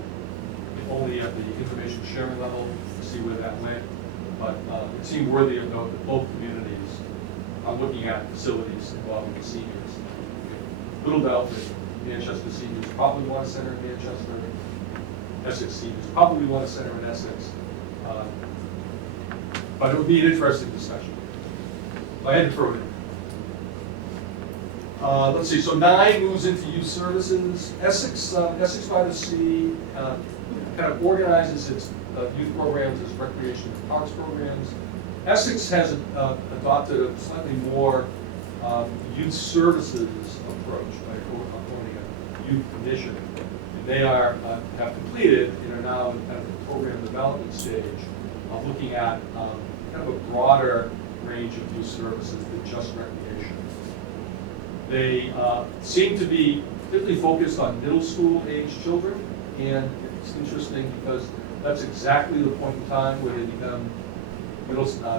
only at the information sharing level to see where that went. But it seemed worthy of note that both communities are looking at facilities involving the seniors. Little doubt that Manchester seniors probably want a center in Manchester. Essex seniors probably want a center in Essex. But it would be an interesting discussion. I had to throw it in. Let's see, so 9 moves into youth services. Essex by the Sea kind of organizes its youth programs as recreation and parks programs. Essex has adopted a slightly more youth services approach by appointing a youth commission. And they have completed and are now in kind of the program development stage of looking at kind of a broader range of youth services than just recreation. They seem to be particularly focused on middle school age children, and it's interesting because that's exactly the point in time where they become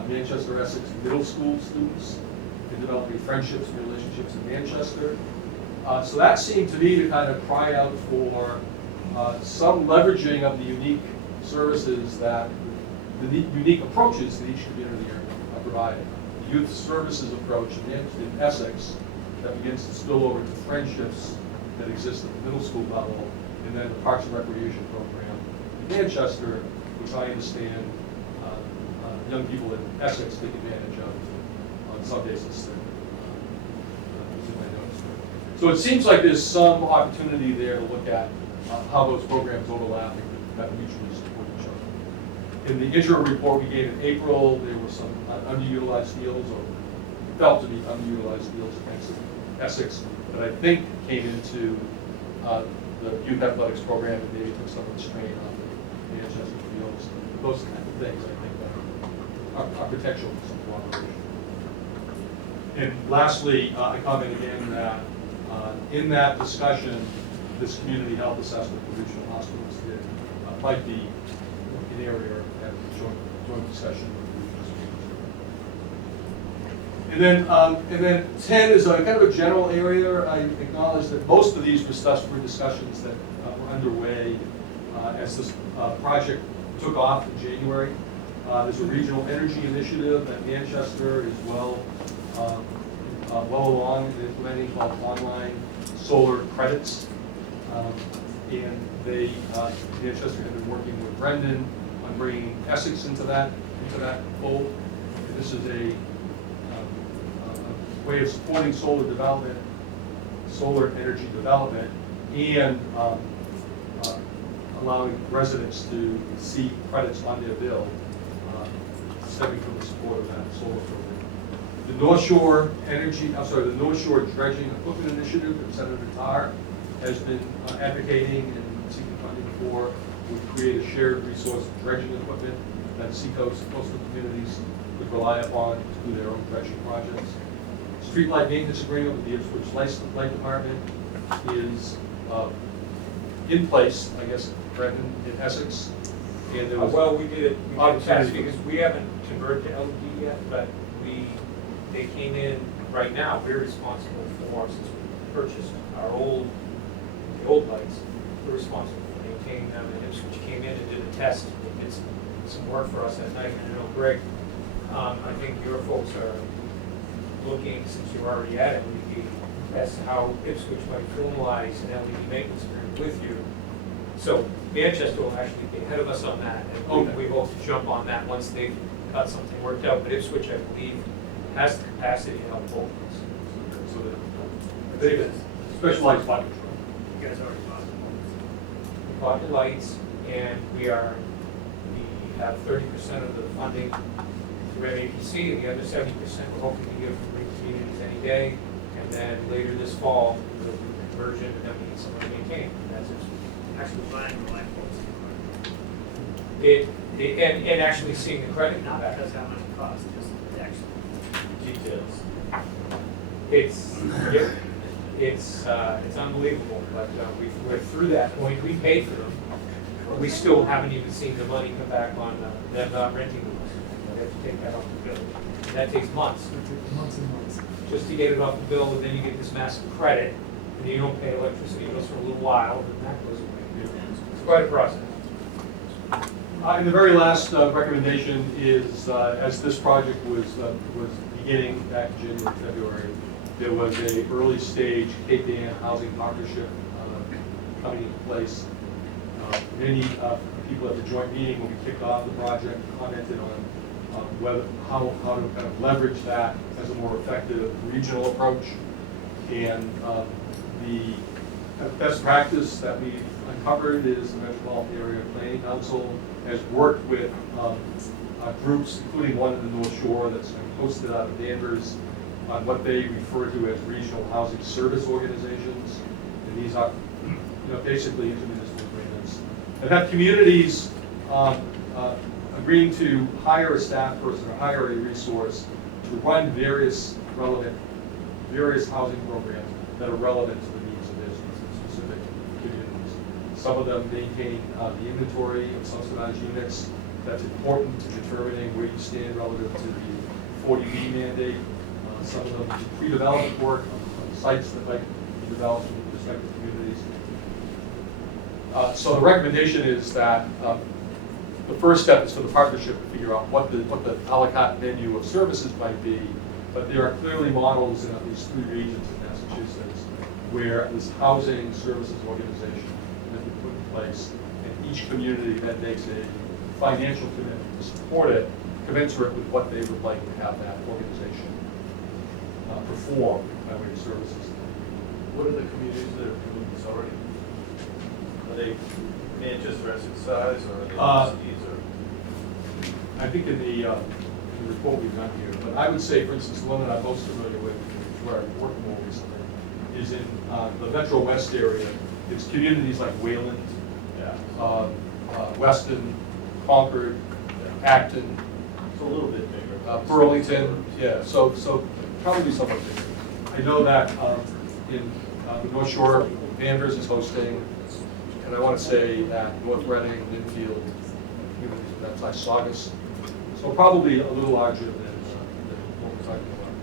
Manchester Essex middle school students and developing friendships and relationships in Manchester. So that seemed to me to kind of cry out for some leveraging of the unique services that the unique approaches that each community are providing. The youth services approach in Essex that begins to spill over to friendships that exist at the middle school level, and then the Parks and Recreation program in Manchester, which I understand young people in Essex take advantage of on some basis. So it seems like there's some opportunity there to look at how those programs overlap and kind of mutually support each other. In the interim report we gave in April, there were some underutilized deals, or felt to be underutilized deals against Essex, that I think came into the youth athletics program and maybe took some of the strain on the Manchester fields. Those kind of things, I think, are potential for some cooperation. And lastly, I comment again that in that discussion, this community health assessment for regional hospitals might be an area of joint discussion with the regional. And then 10 is a kind of a general area. I acknowledge that most of these were discussions that were underway as this project took off in January. There's a regional energy initiative that Manchester is well along in implementing called online solar credits. And Manchester had been working with Brendan on bringing Essex into that fold. And this is a way of supporting solar development, solar energy development, and allowing residents to see credits on their bill stemming from the support of that solar program. The North Shore Dredging Equipment Initiative that Senator Tarr has been advocating and seeking funding for would create a shared resource of dredging equipment that seacoast coastal communities could rely upon to do their own dredging projects. Streetlight maintenance agreement with the Ipswich Light Department is in place, I guess, Brendan, in Essex. And there was Well, we did test because we haven't converted to LED yet, but they came in right now. We're responsible for, since we purchased the old lights, we're responsible for maintaining them. And Ipswich came in and did a test. They did some work for us at night. And I know, Greg, I think your folks are looking, since you're already at it, as to how Ipswich might formalize an LED maintenance agreement with you. So Manchester will actually be ahead of us on that, and we hope to jump on that once they've got something worked out. But Ipswich, I believe, has the capacity to help both of us. So they specialized light control. You guys already bought them. We bought the lights, and we have 30% of the funding through MAPC, and the other 70% we're hoping to get from Green Communities any day. And then later this fall, we'll do the conversion, and then we need someone to maintain. That's it. Actually buying the light bulbs. And actually seeing the credit Not back. because how much it costs, just the actual Details. It's unbelievable, but we're through that point. We paid for them, but we still haven't even seen the money come back on them not renting them. We have to take that off the bill. And that takes months. Months and months. Just to get it off the bill, and then you get this massive credit, and you don't pay electricity bills for a little while, and that goes away. It's quite a process. And the very last recommendation is, as this project was beginning back in January, February, there was a early stage Cape Ann housing partnership coming into place. Many people at the joint meeting when we kicked off the project commented on whether how to kind of leverage that as a more effective regional approach. And the best practice that we've uncovered is the Metropolitan Area Planning Council has worked with groups, including one in the North Shore that's hosted out of Danvers, on what they refer to as regional housing service organizations. And these are, basically intermunicipal agreements. And have communities agreeing to hire a staff person or hire a resource to run various housing programs that are relevant to the needs of their specific communities. Some of them maintain the inventory of subsidized units. That's important to determining where you stand relative to the 40B mandate. Some of them do pre-development work on sites that might be developed in respective communities. So the recommendation is that the first step is for the partnership to figure out what the a la carte menu of services might be. But there are clearly models in at least 3 regions of Massachusetts where this housing services organization has been put in place, and each community then makes a financial commitment to support it, commensurate with what they would like to have that organization perform by way of services. What are the communities that are doing this already? Are they Manchester, Essex size, or are they cities, or? I think in the report we've done here, but I would say, for instance, the one that I'm most familiar with, where I've worked more recently, is in the Metro West area. It's communities like Wayland, Weston, Concord, Acton. It's a little bit bigger. Burlington, yeah, so probably somewhat bigger. I know that in the North Shore, Danvers is hosting, and I want to say that North Reading, Linfield, communities of that size, Saugus. So probably a little larger than what we're talking about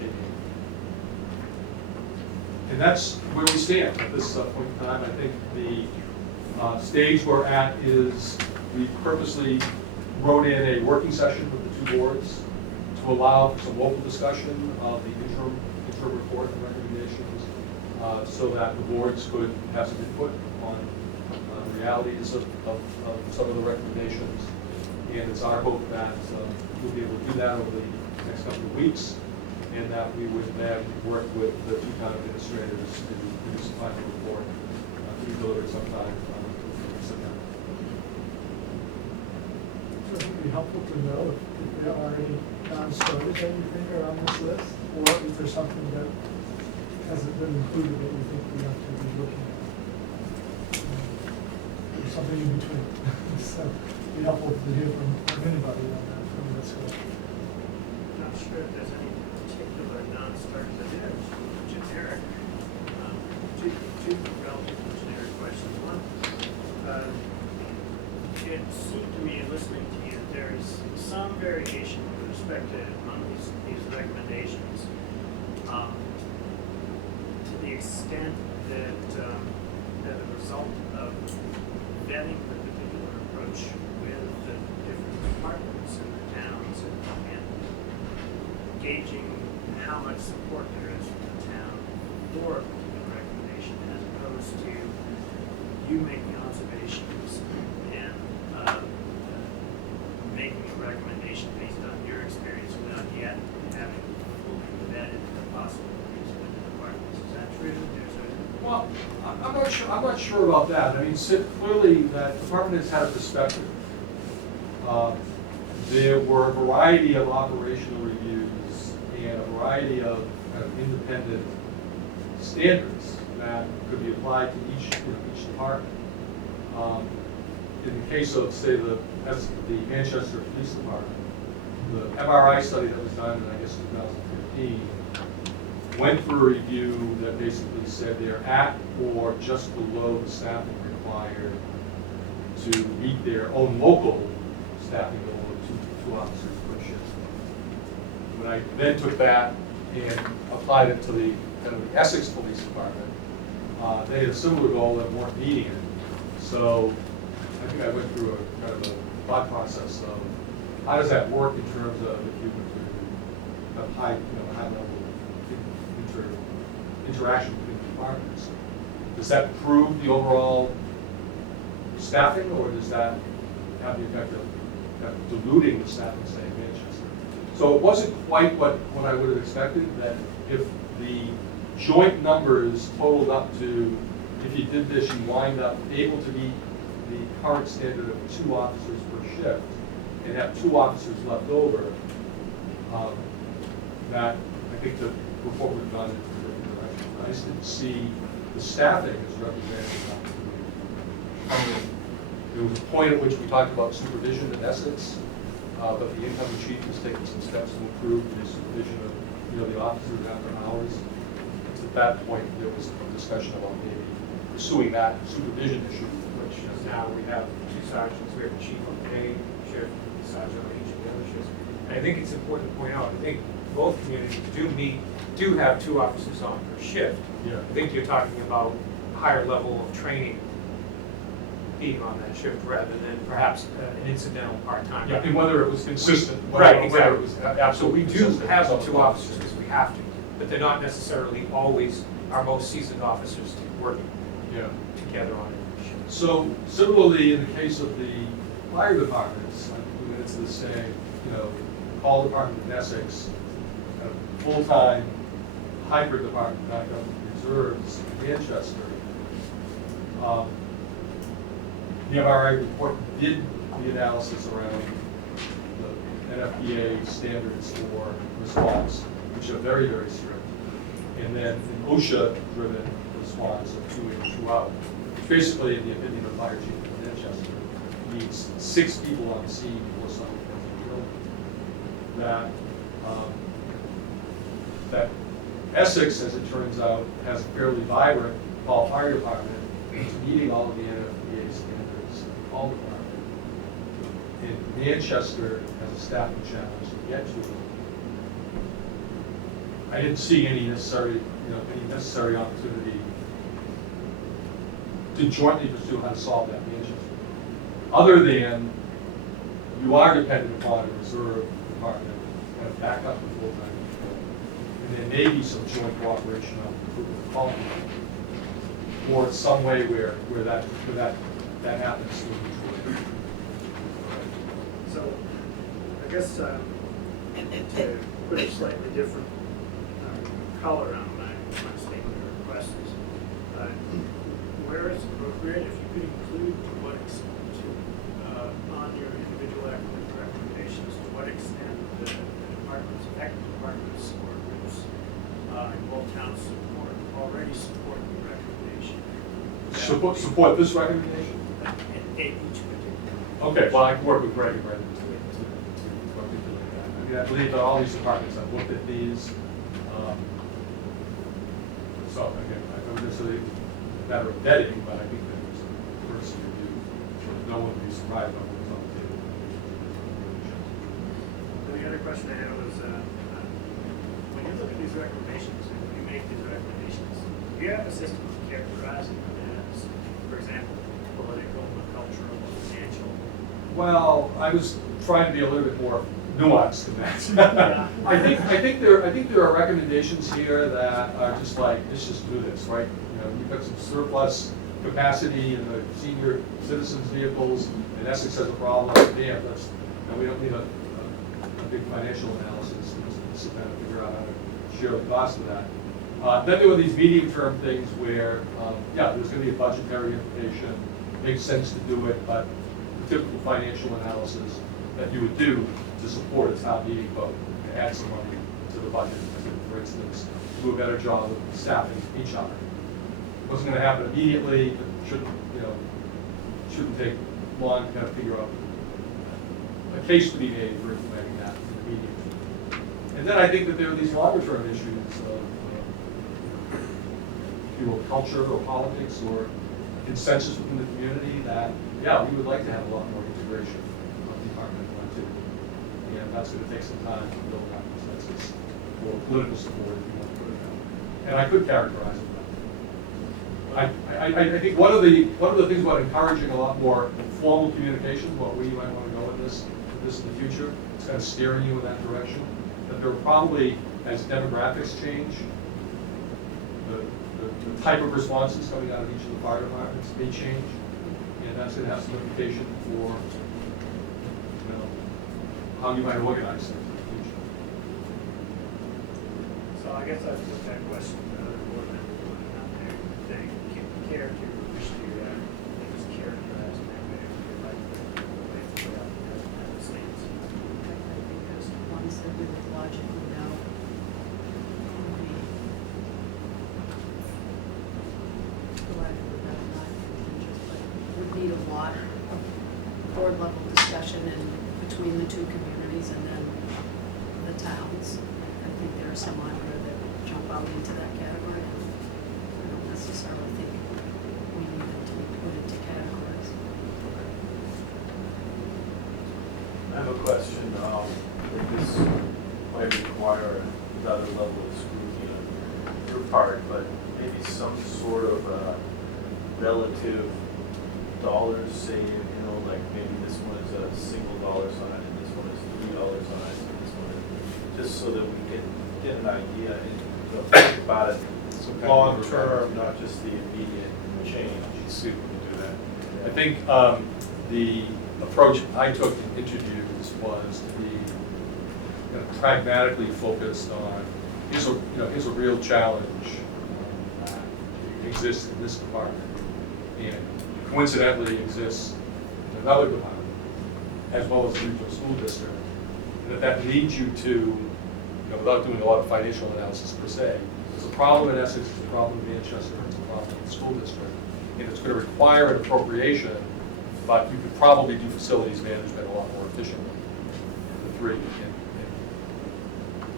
here. And that's where we stand at this point in time. I think the stage we're at is we purposely wrote in a working session with the 2 boards to allow for some local discussion of the interim report and recommendations, so that the boards could have some input on realities of some of the recommendations. And it's our hope that we'll be able to do that over the next couple of weeks, and that we would then work with the 2 town administrators to produce a final report to be delivered sometime in September. So it would be helpful to know if there are any non-starters that you think are on this list, or if there's something that hasn't been included that you think we have to be looking at. Or something in between. So it'd be helpful to hear from anybody on that from this list. Not sure if there's any particular non-starters. I think it's generic. Two relatively generic questions. One, it seemed to me, listening to you, there's some variation with respect to among these recommendations, to the extent that that a result of vetting the particular approach with the different departments in the towns and gauging how much support there is from the town for a particular recommendation, as opposed to you making observations and making a recommendation based on your experience without yet having fully vetted the possibilities with the departments. Is that true? Well, I'm not sure about that. I mean, clearly that department has had a perspective. There were a variety of operational reviews and a variety of kind of independent standards that could be applied to each department. In the case of, say, the Manchester Police Department, the MRI study that was done in, I guess, 2015, went through a review that basically said they're at or just below the staffing required to meet their own local staffing goal of 2 officers per shift. When I then took that and applied it to the kind of the Essex Police Department, they had a similar goal and weren't meeting it. So I think I went through a kind of a thought process of how does that work in terms of if you were to have high, high level interaction between the departments. Does that improve the overall staffing, or does that have the effect of diluting the staffing, say, in Manchester? So it wasn't quite what I would have expected, that if the joint numbers totaled up to, if you did this, you wind up able to meet the current standard of 2 officers per shift and have 2 officers left over, that I think the report would have gone in a different direction. I just didn't see the staffing as represented enough. There was a point at which we talked about supervision in Essex, but the incoming chief has taken some steps to improve the supervision of the officers after hours. At that point, there was a discussion about maybe pursuing that supervision issue. Which now we have 2 sergeants, we have a chief on day shift, a sergeant on each of the other shifts. And I think it's important to point out, I think both communities do have 2 officers on per shift. Yeah. I think you're talking about higher level of training being on that shift rather than perhaps an incidental part-time. Yeah, and whether it was consistent. Right, whether exactly. it was So absolutely we do consistent. have Some 2 officers because we have to, but they're not necessarily always our most seasoned officers working Yeah. together on a shift. So similarly, in the case of the fire departments, I mean, it's the same, call department in Essex, a full-time hybrid department back up in reserves in Manchester. The MRI report did the analysis around the NFPA standards for response, which are very, very strict. And then an OSHA-driven response of 2 in, 2 out, which basically, in the opinion of fire chief in Manchester, needs 6 people on scene before someone gets killed. That Essex, as it turns out, has a fairly vibrant fall fire department. It's meeting all of the NFPA standards in the fall department. And Manchester has a staffing challenge to get to. I didn't see any necessary opportunity to jointly pursue how to solve that in Manchester. Other than you are dependent upon a reserve department kind of back up the full-time people. And there may be some joint cooperation on improving the quality, or some way where that happens. So, I guess to put a slightly different color on my statement of request is, where it's appropriate, if you could include to what extent, on your individual recommendations, to what extent the departments, active departments or groups in both towns already support the recommendation. Support this recommendation? In each particular. Okay, well, I can work with Greg and Brendan to articulate that. I mean, I believe that all these departments have looked at these. So, again, I don't necessarily a matter of vetting, but I think that there's a courtesy review, so that no one would be surprised by what's on the table. And the other question I had was, when you look at these recommendations, and when you make these recommendations, do you have a system of characterizing them as, for example, political, cultural, financial? Well, I was trying to be a little bit more nuanced than that. I think there are recommendations here that are just like, let's just do this, right? You've got some surplus capacity in the senior citizens vehicles, and Essex has a problem. Damn, we don't need a big financial analysis. Let's sit down and figure out how to share the cost of that. Then there were these medium-term things where, there's going to be a budgetary implication. Makes sense to do it, but the typical financial analysis that you would do to support a town meeting vote, to add some money to the budget, for instance, do a better job of staffing each other. It wasn't going to happen immediately, but shouldn't take long to kind of figure out a case to be made for implementing that in the medium term. And then I think that there are these longer term issues of, if you will, culture or politics or consensus within the community that, we would like to have a lot more integration of departmental activity. And that's going to take some time to build that consensus or political support, if you want to put it that way. And I could characterize it that way. I think one of the things about encouraging a lot more informal communication, what we might want to go with this in the future. It's kind of steering you in that direction. That there are probably, as demographics change, the type of responses coming out of each of the fire departments may change, and that's going to have some implication for, you know, how you might organize things in the future. So I guess I'd put that question to the board member out there. They can character, wish to, just characterize that way, if you like, the way it's put out, it doesn't have the states. I think there's ones that we would logically know. Would need a lot of board level discussion and between the two communities and then the towns. I think there are some on here that jump out into that category. I don't necessarily think we need them to be put into categories. I have a question. I think this might require another level of scrutiny on your part, but maybe some sort of relative dollars saved, you know, like maybe this one is a single dollar sign and this one is $3 signs and this one is, just so that we can get an idea and, you know, think about it long term, not just the immediate change. See if we can do that. I think the approach I took in interviews was to be pragmatically focused on here's a real challenge that exists in this department and coincidentally exists in another department as well as the regional school district, and that leads you to, without doing a lot of financial analysis per se, there's a problem in Essex, there's a problem in Manchester, there's a problem in the school district, and it's going to require an appropriation, but you could probably do facilities management a lot more efficiently. The three, and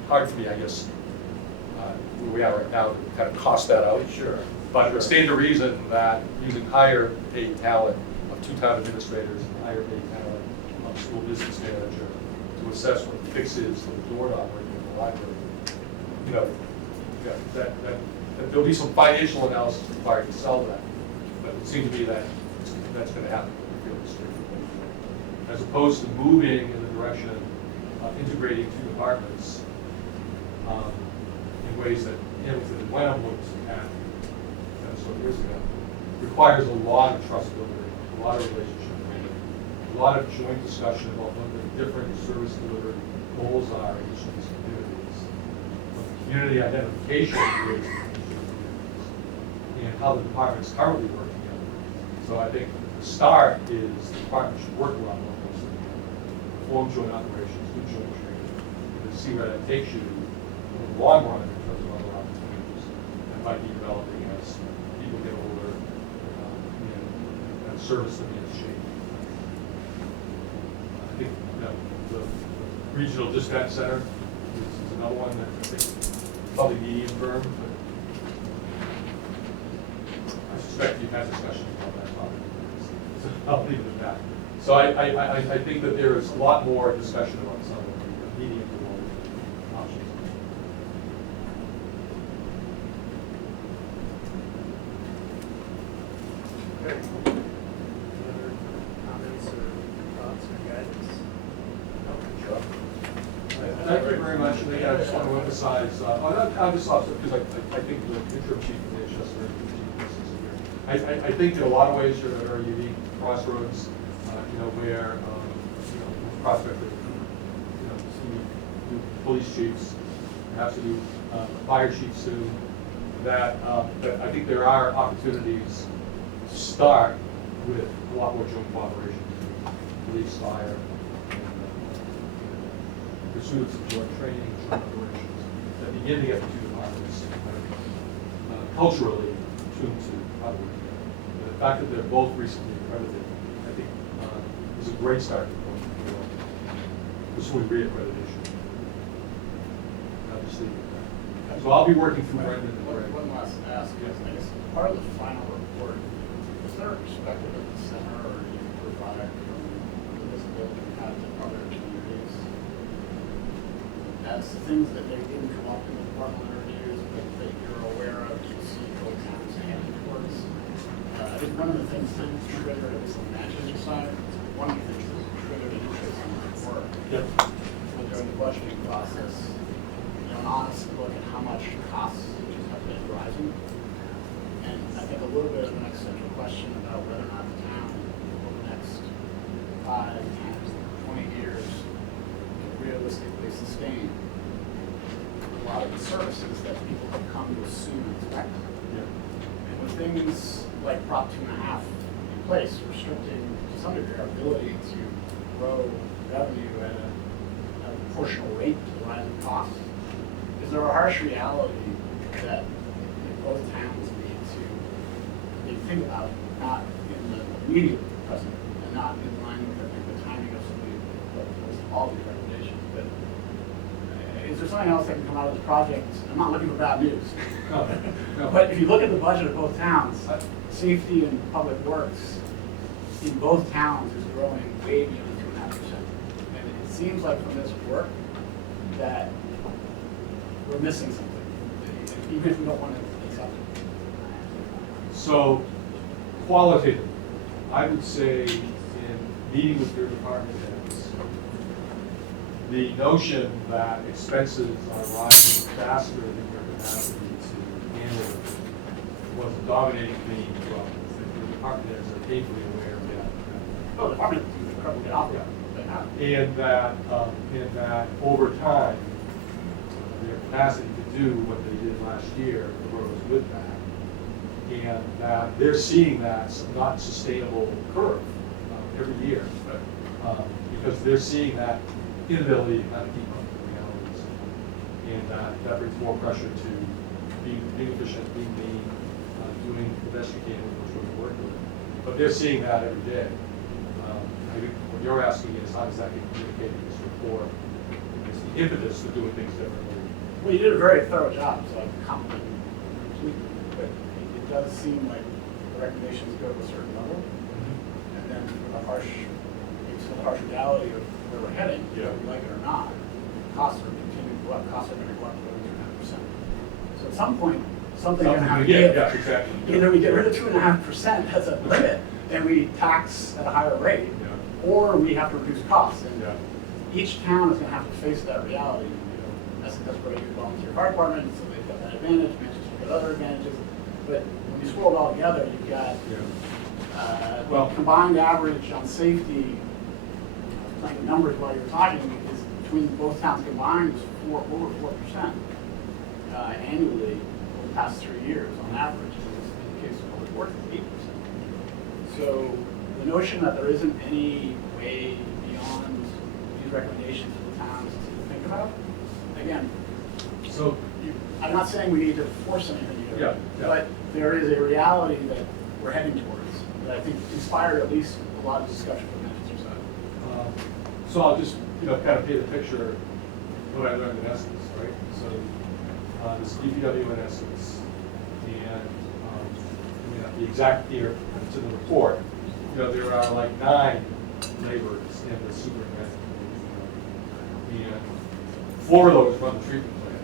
hard for me, I guess, where we are right now to kind of cost that out. Sure. But it would stand to reason that using higher paid talent of 2 town administrators and higher paid talent of school business manager to assess what the fix is for the door operating in the library, that there'll be some financial analysis required to sell that. But it seems to me that that's going to happen fairly straightforward. As opposed to moving in the direction of integrating 2 departments in ways that Hamilton and Wenham looked at 10 years ago, requires a lot of trust building, a lot of relationship building, a lot of joint discussion about what the different service delivery goals are in each of these communities, what the community identification is in each of the communities, and how the departments currently work together. So I think the start is the department should work a lot more closely together, form joint operations, do joint training, and see where that takes you in the long run in terms of other opportunities that might be developing as people get older and service demands change. I think the regional dispatch center is another one that I think probably medium term, but I suspect you've had discussions about that topic. So I'll leave it at that. So I think that there is a lot more discussion about some of the medium to long options. Okay. Any other comments or thoughts or guidance? Sure. Thank you very much. And again, I just want to emphasize, I'll just also, because I think the interim chief of Manchester, I think in a lot of ways you're at a very unique crossroads, where, prospect of, new police chiefs, perhaps a new fire chief soon, that I think there are opportunities to start with a lot more joint cooperation between police, fire, and pursuits of joint training, joint operations, that begin to get the 2 departments culturally tuned to how to work together. And the fact that they're both recently accredited, I think, is a great starting point for pursuing reaccreditation. I'll just leave it at that. So I'll be working through Brendan and Greg. One last ask, I guess, part of the final report, is there a perspective at the center, or do you provide this building kind of other communities? As things that they didn't come up in the department reviews, but that you're aware of, you see go towns heading towards, I think one of the things that triggered, at least on the manager's side, one of the things that triggered an interest in this work was during the budgeting process, an honest look at how much costs have been rising. And I think a little bit of an existential question about whether or not the town, over the next 5, 10, 20 years, can realistically sustain a lot of the services that people have come to assume and expect. And with things like Prop 2.5 in place, restricting to some degree our ability to grow revenue at a proportional rate to the rising costs, is there a harsh reality that both towns need to think about, not in the immediate present, and not in line with the timing of all these recommendations, but is there something else that can come out of this project? I'm not looking for bad news. No. But if you look at the budget of both towns, safety and public works in both towns is growing way beyond 2.5%. And it seems like from this work that we're missing something, even if we don't want to accept it. So, qualitatively, I would say in meeting with your department heads, the notion that expenses are rising faster than your capacity to handle it was a dominating theme throughout. The department heads are painfully aware of that. Oh, the department is incredibly operative. And that over time, their capacity to do what they did last year grows with that. And that they're seeing that not sustainable curve every year. Because they're seeing that inability to kind of keep up with the realities. And that brings more pressure to being efficient, being lean, doing the best you can with what you're working with. But they're seeing that every day. I think what you're asking is how does that get communicated in this report? It's the impetus for doing things differently. Well, you did a very thorough job, so I compliment you completely. But it does seem like the recommendations go to a certain level, and then the harsh reality of where we're heading, whether we like it or not, costs are continuing to go up. Costs are going to go up to 2.5%. So at some point, something's going to have to give. Yeah, exactly. Either we get rid of 2.5% as a limit, and we tax at a higher rate, or we have to reduce costs. And each town is going to have to face that reality. That's where you volunteer fire department, so they've got that advantage. Manchester's got other advantages. But when you swirl it all together, you've got combined average on safety. Like the numbers while you're talking is between both towns combined is over 4% annually over the past 3 years on average. In the case of public works, it's 8%. So the notion that there isn't any way beyond these recommendations for the towns to think about, again, so I'm not saying we need to force anything here, but there is a reality that we're heading towards that I think inspired at least a lot of discussion from Manchester side. So I'll just kind of paint a picture of what I learned in Essex, right? So this DPW in Essex, and the exact year to the report, there are like 9 laborers in the superintendent. And 4 of those run the treatment plant.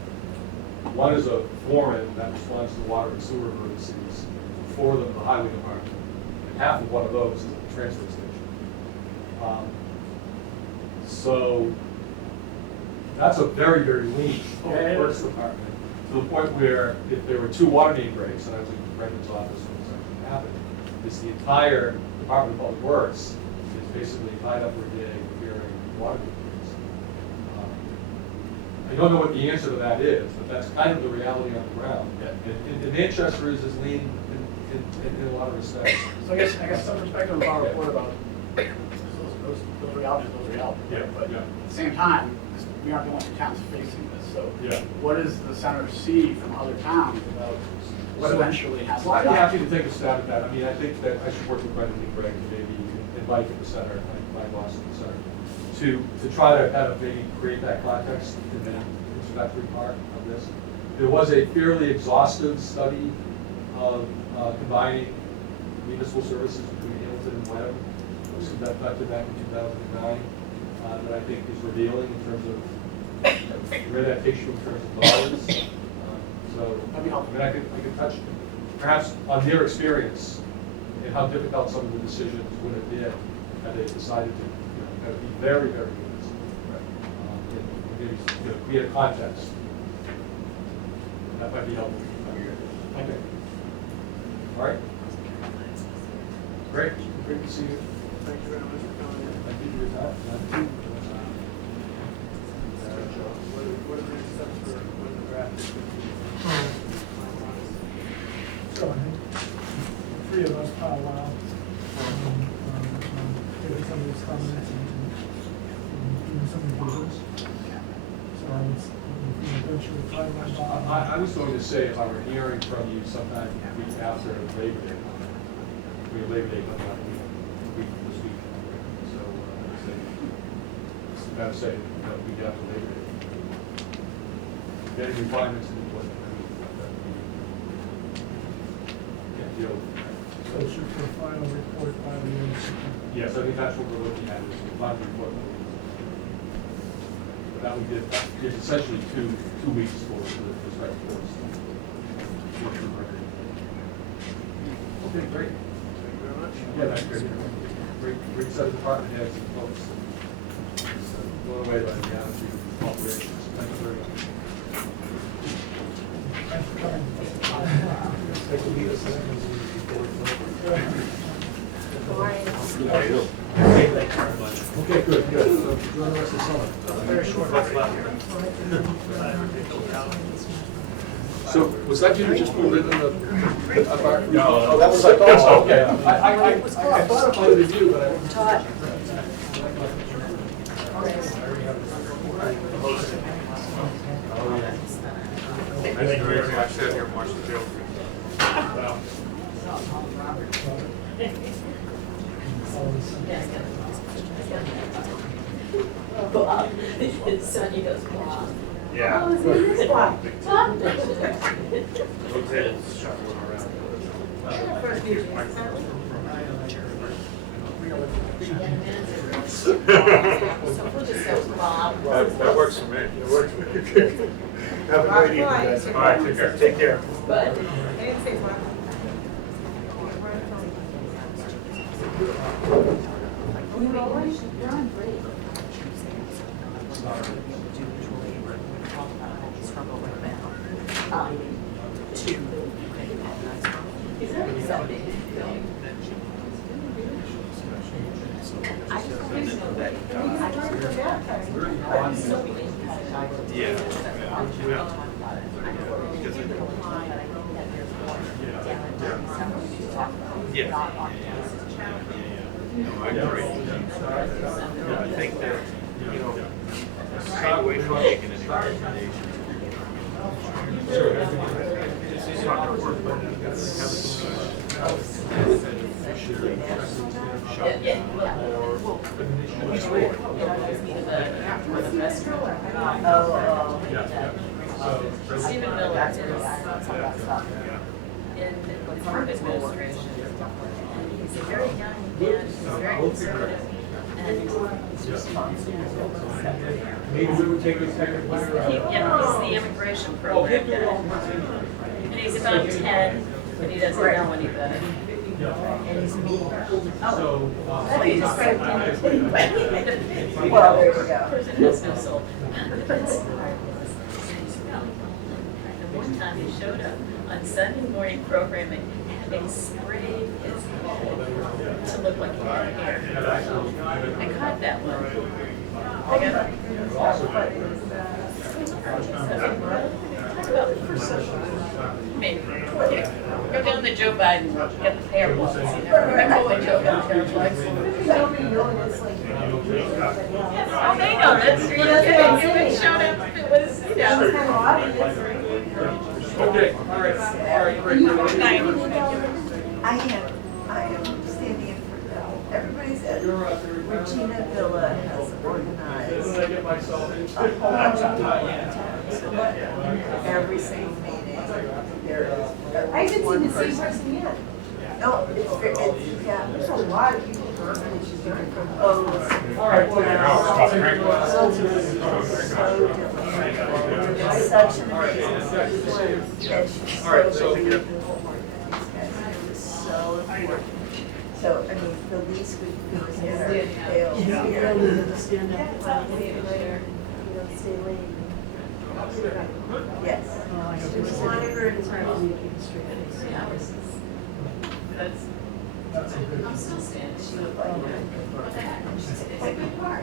1 is a foreman that responds to water and sewer emergencies. 4 of them, the highway department. And half of one of those is the transfer station. So that's a very, very lean works department, to the point where if there were 2 water main breaks, and I was in the President's office when this actually happened, the entire Department of Public Works is basically tied up for a day repairing water main breaks. I don't know what the answer to that is, but that's kind of the reality on the ground. And Manchester is as lean in a lot of respects. So I guess some perspective of our report about those realities, but at the same time, we aren't the only towns facing this. So what does the center see from other towns about what eventually has to be done? I'd be happy to take a stab at that. I mean, I think that I should work with Brendan and Greg and maybe invite the center, my boss at the center, to try to kind of maybe create that context in the introductory part of this. There was a fairly exhaustive study of combining municipal services between Hamilton and Wenham. It was conducted back in 2009 that I think is revealing in terms of where that takes you in terms of dollars. So I mean, I could touch perhaps on their experience and how difficult some of the decisions would have been had they decided to, kind of be very, very good. And maybe, create a context. That might be helpful. Okay. All right. Great. Great to see you. Thank you very much for coming in. Thank you for your time. What are the next steps for when the draft is So I think three of us powwow, taking some of these comments and doing some revisions. So it's eventually timeline. I was going to say, if I were hearing from you sometime week after Labor Day, we have Labor Day coming up, week this week. So, I gotta say, week after Labor Day. Getting requirements in what can't deal with. So shoot for a final report by the end of September. Yes, I think that's what we're looking at, is the final report. That would give essentially two weeks for the respect course. Okay, great. Thank you very much. Yeah, that's great. Great set of department heads and folks. Blown away by the attitude of operations. Thank you very much. Thanks for coming. Okay, good. So enjoy the rest of the summer. Very short what's left here. So was that you that just pulled in the apartment? No, that was I thought so. Okay. I thought it might have been you, but I wasn't. Todd. Thank you very much. Sit here and watch the film. Bob, his son, he goes, Bob. Yeah. Oh, his name is Bob. Bob. Rotated, shuffling around. So we'll just go Bob. That works for me. It works for me. Have a great evening, guys. All right, take care. Take care. But. I agree. I think that, stay away from making any recommendations. It's not gonna work, but Stephen Miller is in the farm administration. He's a very young man, he's very conservative, and he's responsible. Maybe we would take a second. He's the immigration program guy. And he's about 10, but he doesn't know any better. And he's mean. So, He just said, Well, there you go. person has no soul. And one time he showed up on Sunday morning programming, having sprayed his head to look like he had hair. I caught that one. I got it. Talk about personal. Maybe. Go down to Joe Biden, get the hair ones, you know. Remember what Joe Biden likes? Oh, they know, that's true. It showed up, it was, you know. okay, all right, great. I am standing in for, everybody's, Regina Villa has organized I get myself in? a whole bunch of people. Every single meeting, there is. I haven't seen the same person yet. No, it's, yeah, there's a lot of people from O's. All right, well, It's such an amazing place. And she's all right, so so, important. So important. So, I mean, the least we could do is get our Stand out. tails Yeah. here. Yeah, we need to stand up. Yes. Monitor and try to make it straight. Yeah, this is, that's, That's a good. I'm still standing. She looked like that. What the heck? It's a good part.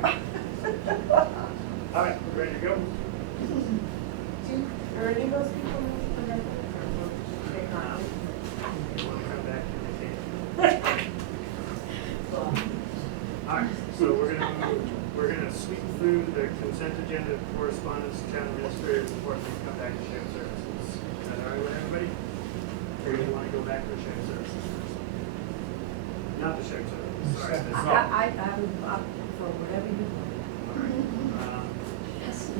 All right, we're ready to go? Are any of those people connected? You want to come back to the table? All right, so we're gonna sweep through the consent agenda, correspondence, town administrator report, and come back to shared services. Is that all right with everybody? Or do you want to go back to shared services first? Not the shared services, sorry. I'm up for whatever you want. Um, Yes.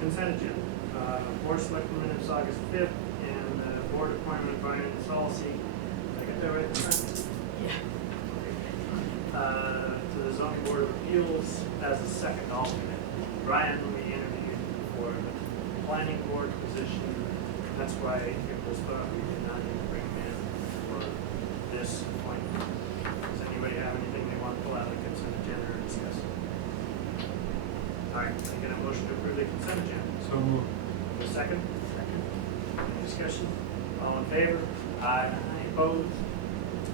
Consent agenda, board selectmen minutes August 5th, and board appointment finance policy. Did I get that right? Yeah. To the zoning board of appeals as a second alternate. Brian, we interviewed for the planning board position. That's why it was thought we did not need to bring him in for this appointment. Does anybody have anything they want to pull out of the consent agenda or discuss? All right, can I get a motion to approve the consent agenda? So moved. A second? Second. Any discussion? All in favor? Aye. Opposed?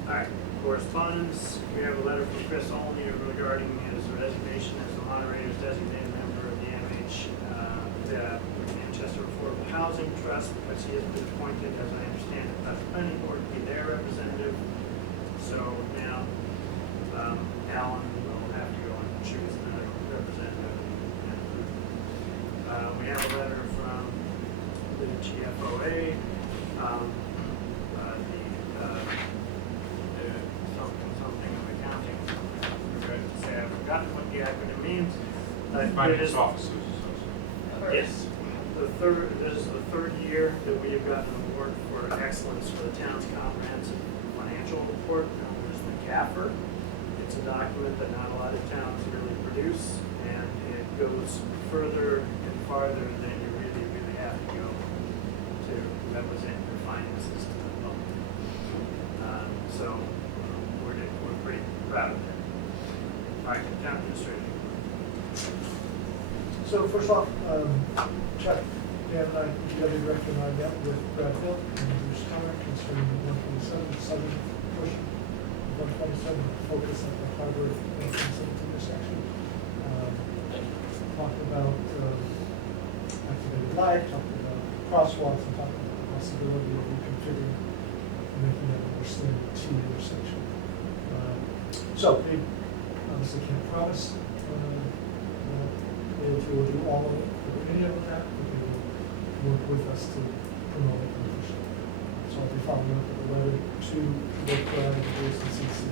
All right, correspondence. We have a letter from Chris Olney regarding his resignation as the moderator's designated member of the the Manchester Affordable Housing Trust, because he has been appointed, as I understand it, by the planning board to be their representative. So now, Alan will have to go and choose the representative. We have a letter from the GFOA, something of accounting. I'm going to say I've forgotten what the acronym means. It Finance is- Officers Association. Yes, this is the third year that we have gotten an award for excellence for the town's comprehensive financial report, known as the CAFR. It's a document that not a lot of towns really produce, and it goes further and farther than you really have to go to represent your finances to the public. So we're pretty proud of that. All right, town administrator. So first off, Chuck, Dan and I, together director and I met with Brad Hill and Bruce Conner concerning the 127 southern portion of 127, focus on the harbor and intersection. Talked about activated light, talked about crosswalks, and talked about the possibility of reconfiguring and making that a more slim T intersection. So they obviously can't promise they will do all of it or any of that, but they will work with us to promote it and push it. So I'll be following up with a letter to both the CC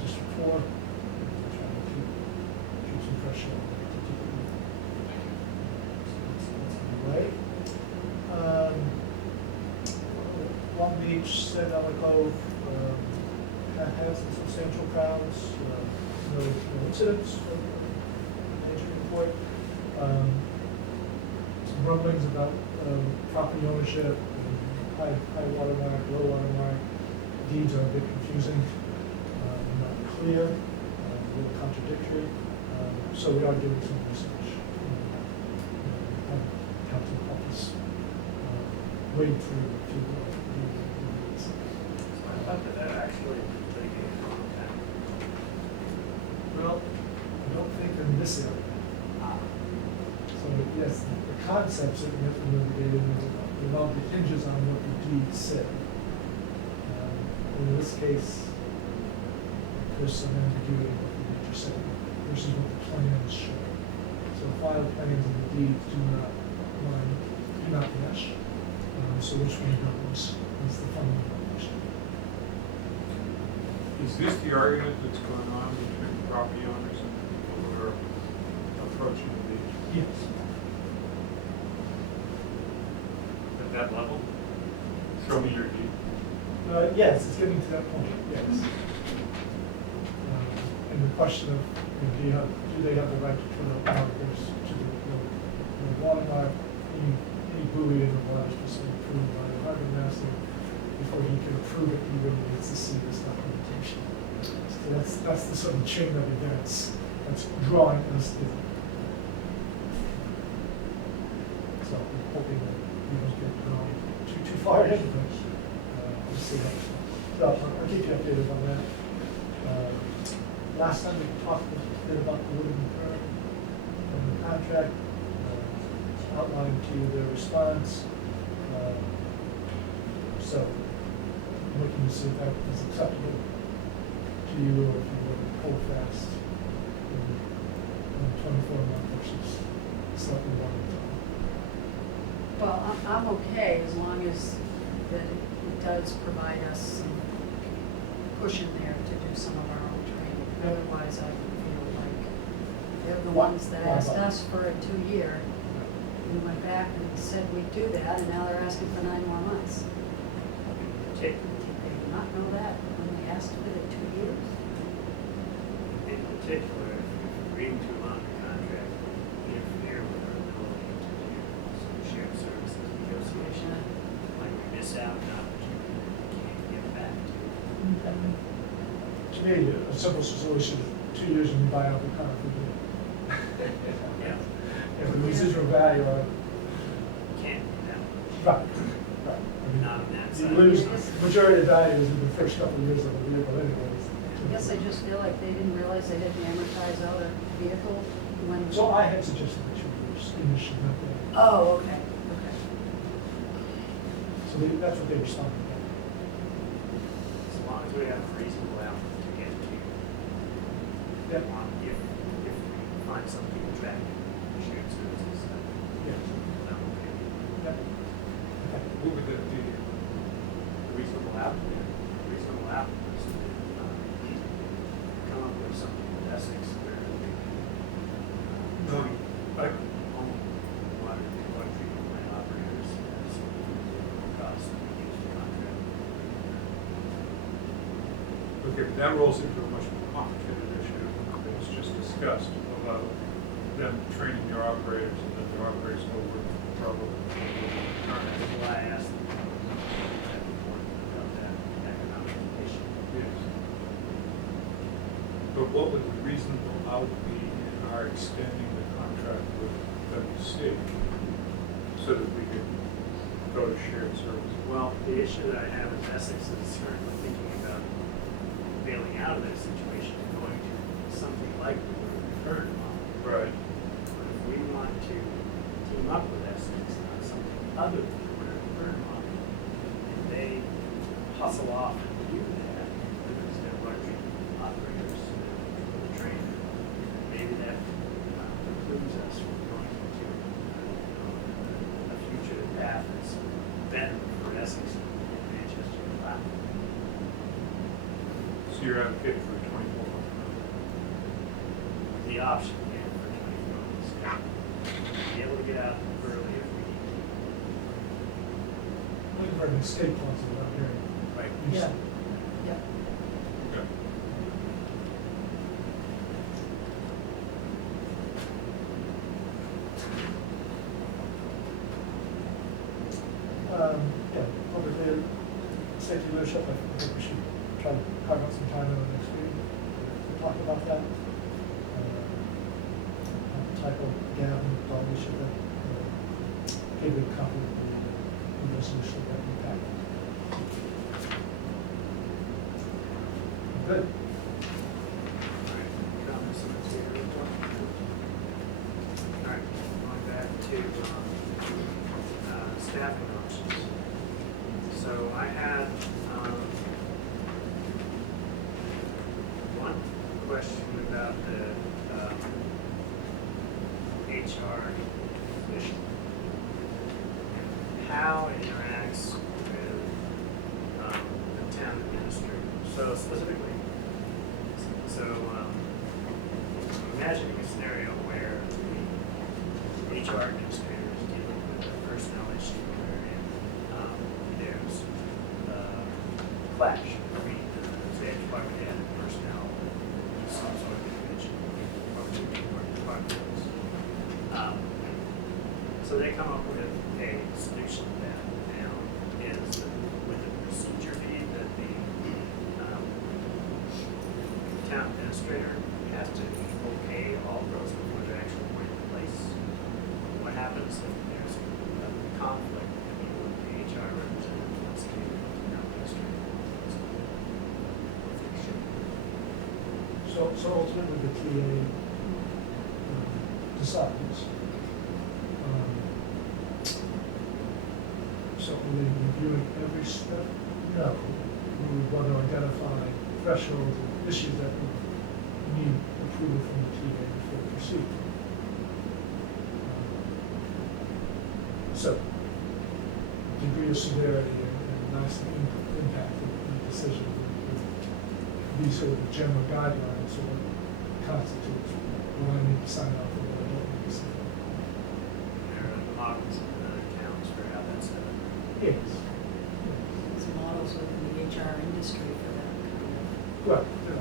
District 4, trying to keep some pressure on it to keep it moving. So that's on the way. Long Beach, San Cove, had some substantial crowds, no incidents. Report. Some rumblings about property ownership, high water mark, low water mark. Deeds are a bit confusing, not clear, a little contradictory. So we are doing some research. County office waiting through a few deeds. I thought that actually litigated on that. Well, I don't think in this area. So yes, the concept certainly has been litigated, and it all hinges on what the deed said. In this case, there's some ambiguity in what the deed just said versus what the plans show. So filed plans and the deeds do not mesh. So which one goes is the fundamental question. Is this the argument that's going on between property owners and people who are approaching the beach? Yes. At that level? Show me your deed. Yes, it's getting to that point, yes. And the question of, do they have the right to turn up outbursts to the water mark, any buoy in the water is supposed to be approved by the harbor master. If before he can approve it, he really needs to see this documentation. So that's the sort of chain of events that's drawing us to. So I'm hoping that we don't get drawn too far in, but we'll see how it's going. So I'll keep you updated on that. Last time we talked a bit about the wooden permit and the contract, outlined to you their response. So I'm looking to see if that is acceptable to you, or if you want to hold fast in 24-month versus slightly longer time. Well, I'm okay as long as that it does provide us some cushion there to do some of our own training. Otherwise, I would feel like they're the ones that asked us for a 2-year. We went back and said we'd do that, and now they're asking for 9 more months. Did they not know that when they asked for the 2 years? In particular, if you're agreeing to a longer contract, interfere with our ability to do some shared services negotiation, like we miss out on an opportunity that we can't get back to. To me, a simple solution, 2 years and you buy out the car for the Yeah. if the residual value on it. Can't do that. Right. I mean, Not on that you side. lose, majority of values in the first couple of years of the vehicle anyways. I guess I just feel like they didn't realize they didn't amortize out a vehicle when. So I had suggested that 2 years initially, not that. Oh, okay, okay. So that's what they responded to. As long as we have a reasonable outlet to get to. Yep. If we find something attractive, shared services. Yes. I'm okay. Yep. Who would that be? Reasonable applicant, reasonable applicants to come up with something with Essex where they can own water treatment plant operators as cost of use contract. Okay, but that rolls into a much more complicated issue that was just discussed about them training their operators and then their operators go with trouble. That's why I asked them about that economic issue. Yes. But what would the reasonable out be in our extending the contract with WC so that we could go to shared service? Well, the issue that I have with Essex is currently thinking about bailing out of that situation and going to something like the current model. Right. But if we want to team up with Essex on something other than the current model, and they hustle off and do that because they're large operators for the train, maybe that precludes us from going into a future path that's better for Essex and Manchester and Latin. So you're advocating for a 24-month The option, yeah, for 24 months. Be able to get out early if we need to. Looking for an escape clause without hearing. Right. Yeah. Yeah. Okay. Yeah, public safety leadership, I think we should try to carve out some time in the next meeting to talk about that. Type of Gavin, probably should have give you a copy of the resolution that we packed. Good. Alright, comments on this here, Alright, going back to, staffing options. So I had, one question about the, HR position. How it interacts with, the town administrator. So specifically, I'm imagining a scenario where the HR administrator is dealing with a personnel issue wherein there's clash between, say, a department head and personnel, some sort of division, or two departments. So they come up with a solution that now is with a procedure administrator has to okay all of those before they're actually put in place. What happens if there's a conflict between the HR representative and the state administrator? So ultimately, the TA decides. So are they reviewing every step? No. We would want to identify thresholds and issues that would need approval from the TA before we proceed. So, degree of severity and lasting impact of the decision would be sort of the general guidelines of what constitutes what I need to sign off and what I don't need to sign off. There are models and accounts for how that's done. Yes. There's models within the HR industry for that kind of. Well, yeah.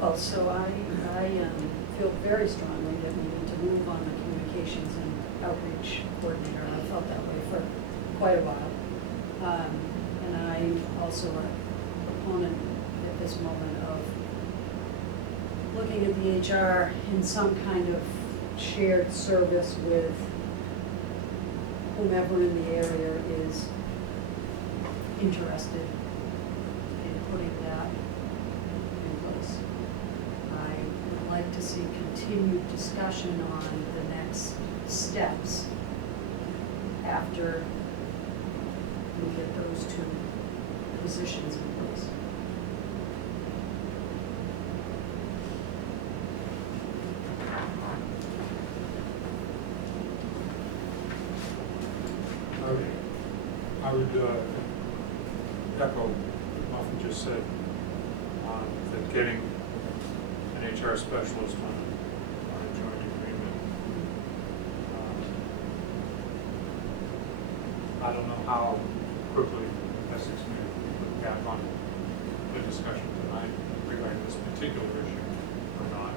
Well, so I feel very strongly that we need to move on the communications and outreach coordinator. I felt that way for quite a while. And I'm also a proponent at this moment of looking at the HR in some kind of shared service with whomever in the area is interested in putting that in place. I would like to see continued discussion on the next steps after we get those two positions in place. I would echo what Muffin just said, that getting an HR specialist on a joint agreement. I don't know how quickly Essex may put back on the discussion tonight regarding this particular issue or not.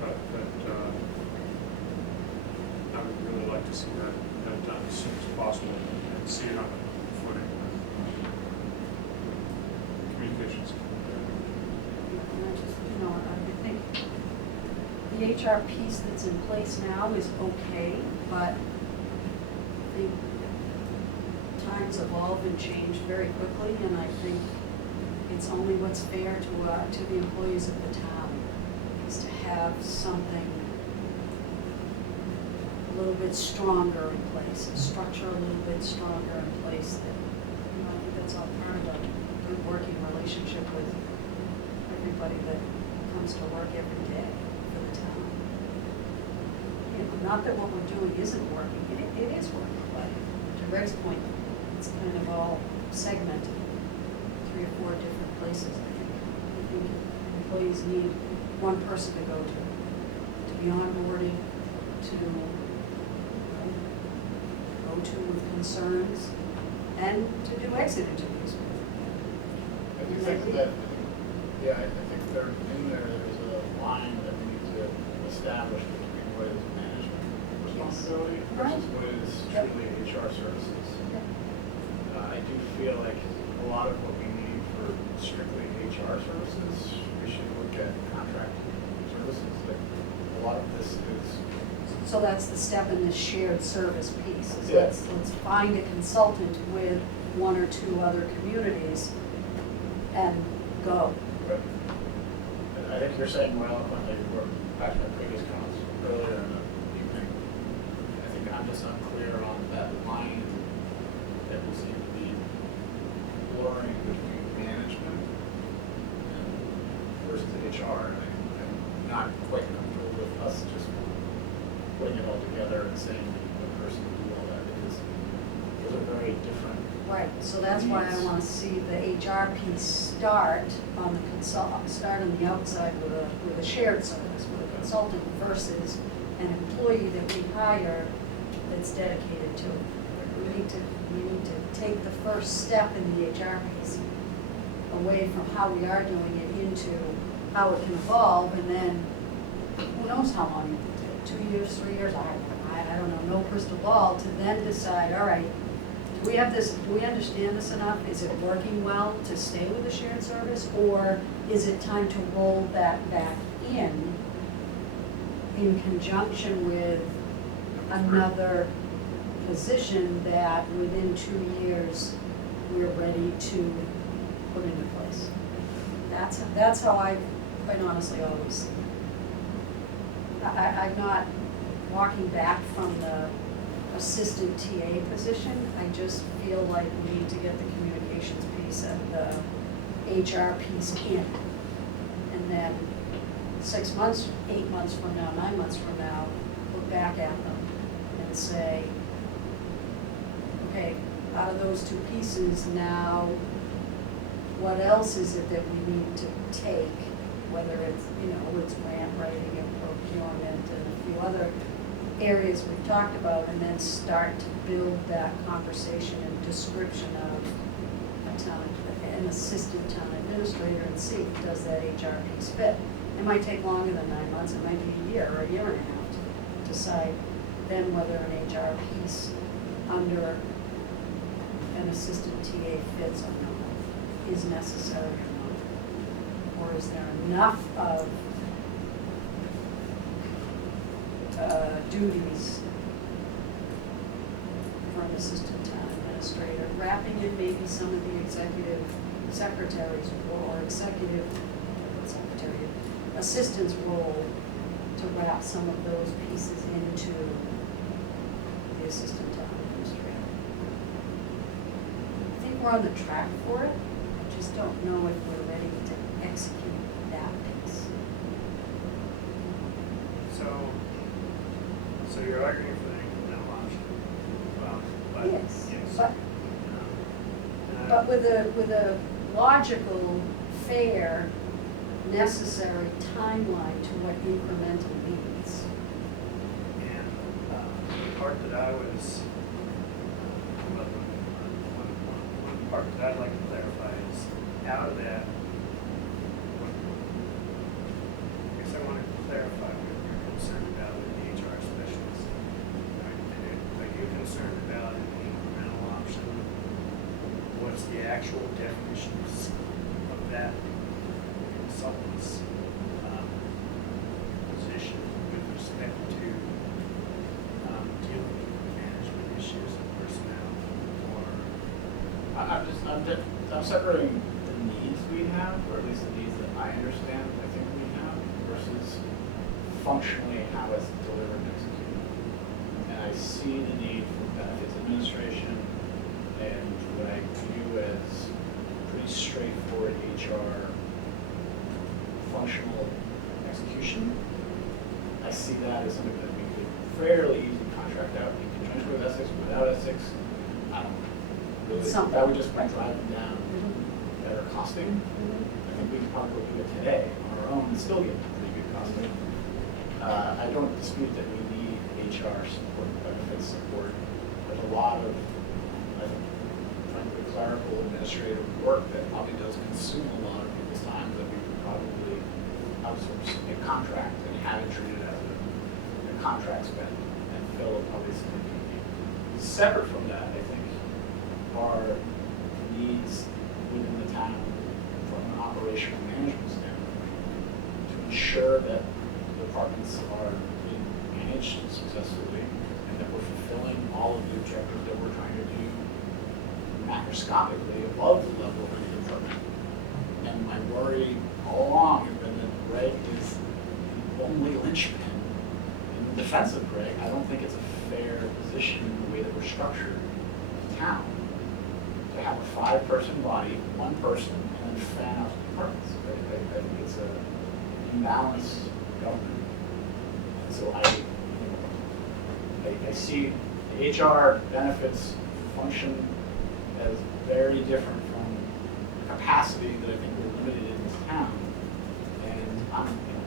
But I would really like to see that done as soon as possible and see it on the footing with communications. And I just, I think the HR piece that's in place now is okay, but I think times evolve and change very quickly, and I think it's only what's fair to the employees of the town is to have something a little bit stronger in place, a structure a little bit stronger in place that, I think that's all part of a good working relationship with everybody that comes to work every day for the town. Not that what we're doing isn't working, it is working, but to Greg's point, it's kind of all segmented, 3 or 4 different places, I think. I think employees need one person to go to be onboarding, to go to with concerns, and to do exit interviews with. I do think that, yeah, I think there, in there, there's a line that we need to establish between what is management responsibility versus what is truly HR services. I do feel like a lot of what we need for strictly HR services, we should look at contract services. Like a lot of this is. So that's the step in this shared service piece, is Yeah. let's find a consultant with 1 or 2 other communities and go. Right. And I think you're saying well eloquently, we're back to previous comments earlier in the evening. I think I'm just unclear on that line that will seem to be blurring between management and versus HR. And I'm not quite comfortable with us just putting it all together and saying one person will do all that, because those are very different. Right, so that's why I want to see the HR piece start on the start on the outside with a shared service, with a consultant versus an employee that we hire that's dedicated to it. We need to take the first step in the HR piece away from how we are doing it into how it can evolve, and then who knows how long it will take, 2 years, 3 years, I don't know. I don't know, no crystal ball, to then decide, all right, do we have this, do we understand this enough? Is it working well to stay with the shared service? Or is it time to roll that back in conjunction with another position that within 2 years, we're ready to put into place? That's how I, quite honestly, always, I'm not walking back from the assistant TA position. I just feel like we need to get the communications piece and the HR piece in. And then 6 months, 8 months from now, 9 months from now, look back at them and say, okay, out of those two pieces now, what else is it that we need to take? Whether it's, it's grant writing and procurement and a few other areas we've talked about, and then start to build that conversation and description of an assistant town administrator, and see, does that HR piece fit? It might take longer than 9 months, it might be a year or a year and a half to decide then whether an HR piece under an assistant TA fits or not, is necessary or not. Or is there enough of duties for an assistant town administrator, wrapping in maybe some of the executive secretaries or executive secretary assistant's role, to wrap some of those pieces into the assistant town administrator. I think we're on the track for it. I just don't know if we're ready to execute that piece. So you're arguing for the incremental option? Well, Yes, yes. but with a logical, fair, necessary timeline to what incremental means. And the part that I was, one part that I'd like to clarify is, out of that, I guess I want to clarify what you're concerned about with the HR specialist. Right? Are you concerned about an incremental option? What's the actual definitions of that consultant's position with respect to dealing with management issues and personnel? Or I'm separating the needs we have, or at least the needs that I understand, I think we have, versus functionally how it's delivered and executed. And I see the need for benefits administration and what I view as pretty straightforward HR functional execution. I see that as something that we could fairly easily contract out in conjunction with Essex, without Essex. I don't really, that would just bring driving down better costing. I think we can probably do it today on our own and still get pretty good costing. I don't dispute that we need HR support, benefits support. There's a lot of, I think, frankly, clerical administrative work that probably does consume a lot of people's time that we could probably outsource a contract and have it treated as a contract spend and fill it probably significantly. Separate from that, I think, are needs within the town from an operational management standpoint to ensure that departments are being managed successfully and that we're fulfilling all of the objectives that we're trying to do macroscopically above the level of any department. And my worry all along has been that Greg is the only linchpin in the defense of Greg. I don't think it's a fair position in the way that we're structured as a town to have a 5-person body, 1 person, and then fan out departments. I think it's an imbalanced government. And so I see the HR benefits function as very different from the capacity that I think we're limited in this town. And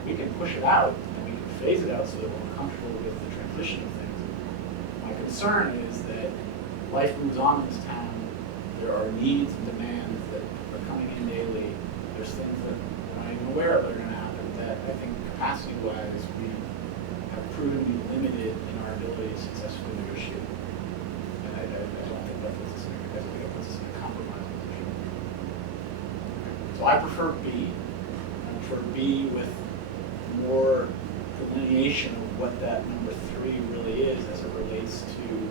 we can push it out and we can phase it out so that we're comfortable with the transition of things. My concern is that life moves on in this town. There are needs and demands that are coming in daily. There's things that we're not even aware of that are going to happen that I think capacity-wise we have proven to be limited in our ability to successfully negotiate. And I don't think that puts us in I think that puts us in a compromised position. So I prefer B. I prefer B with more delineation of what that number 3 really is as it relates to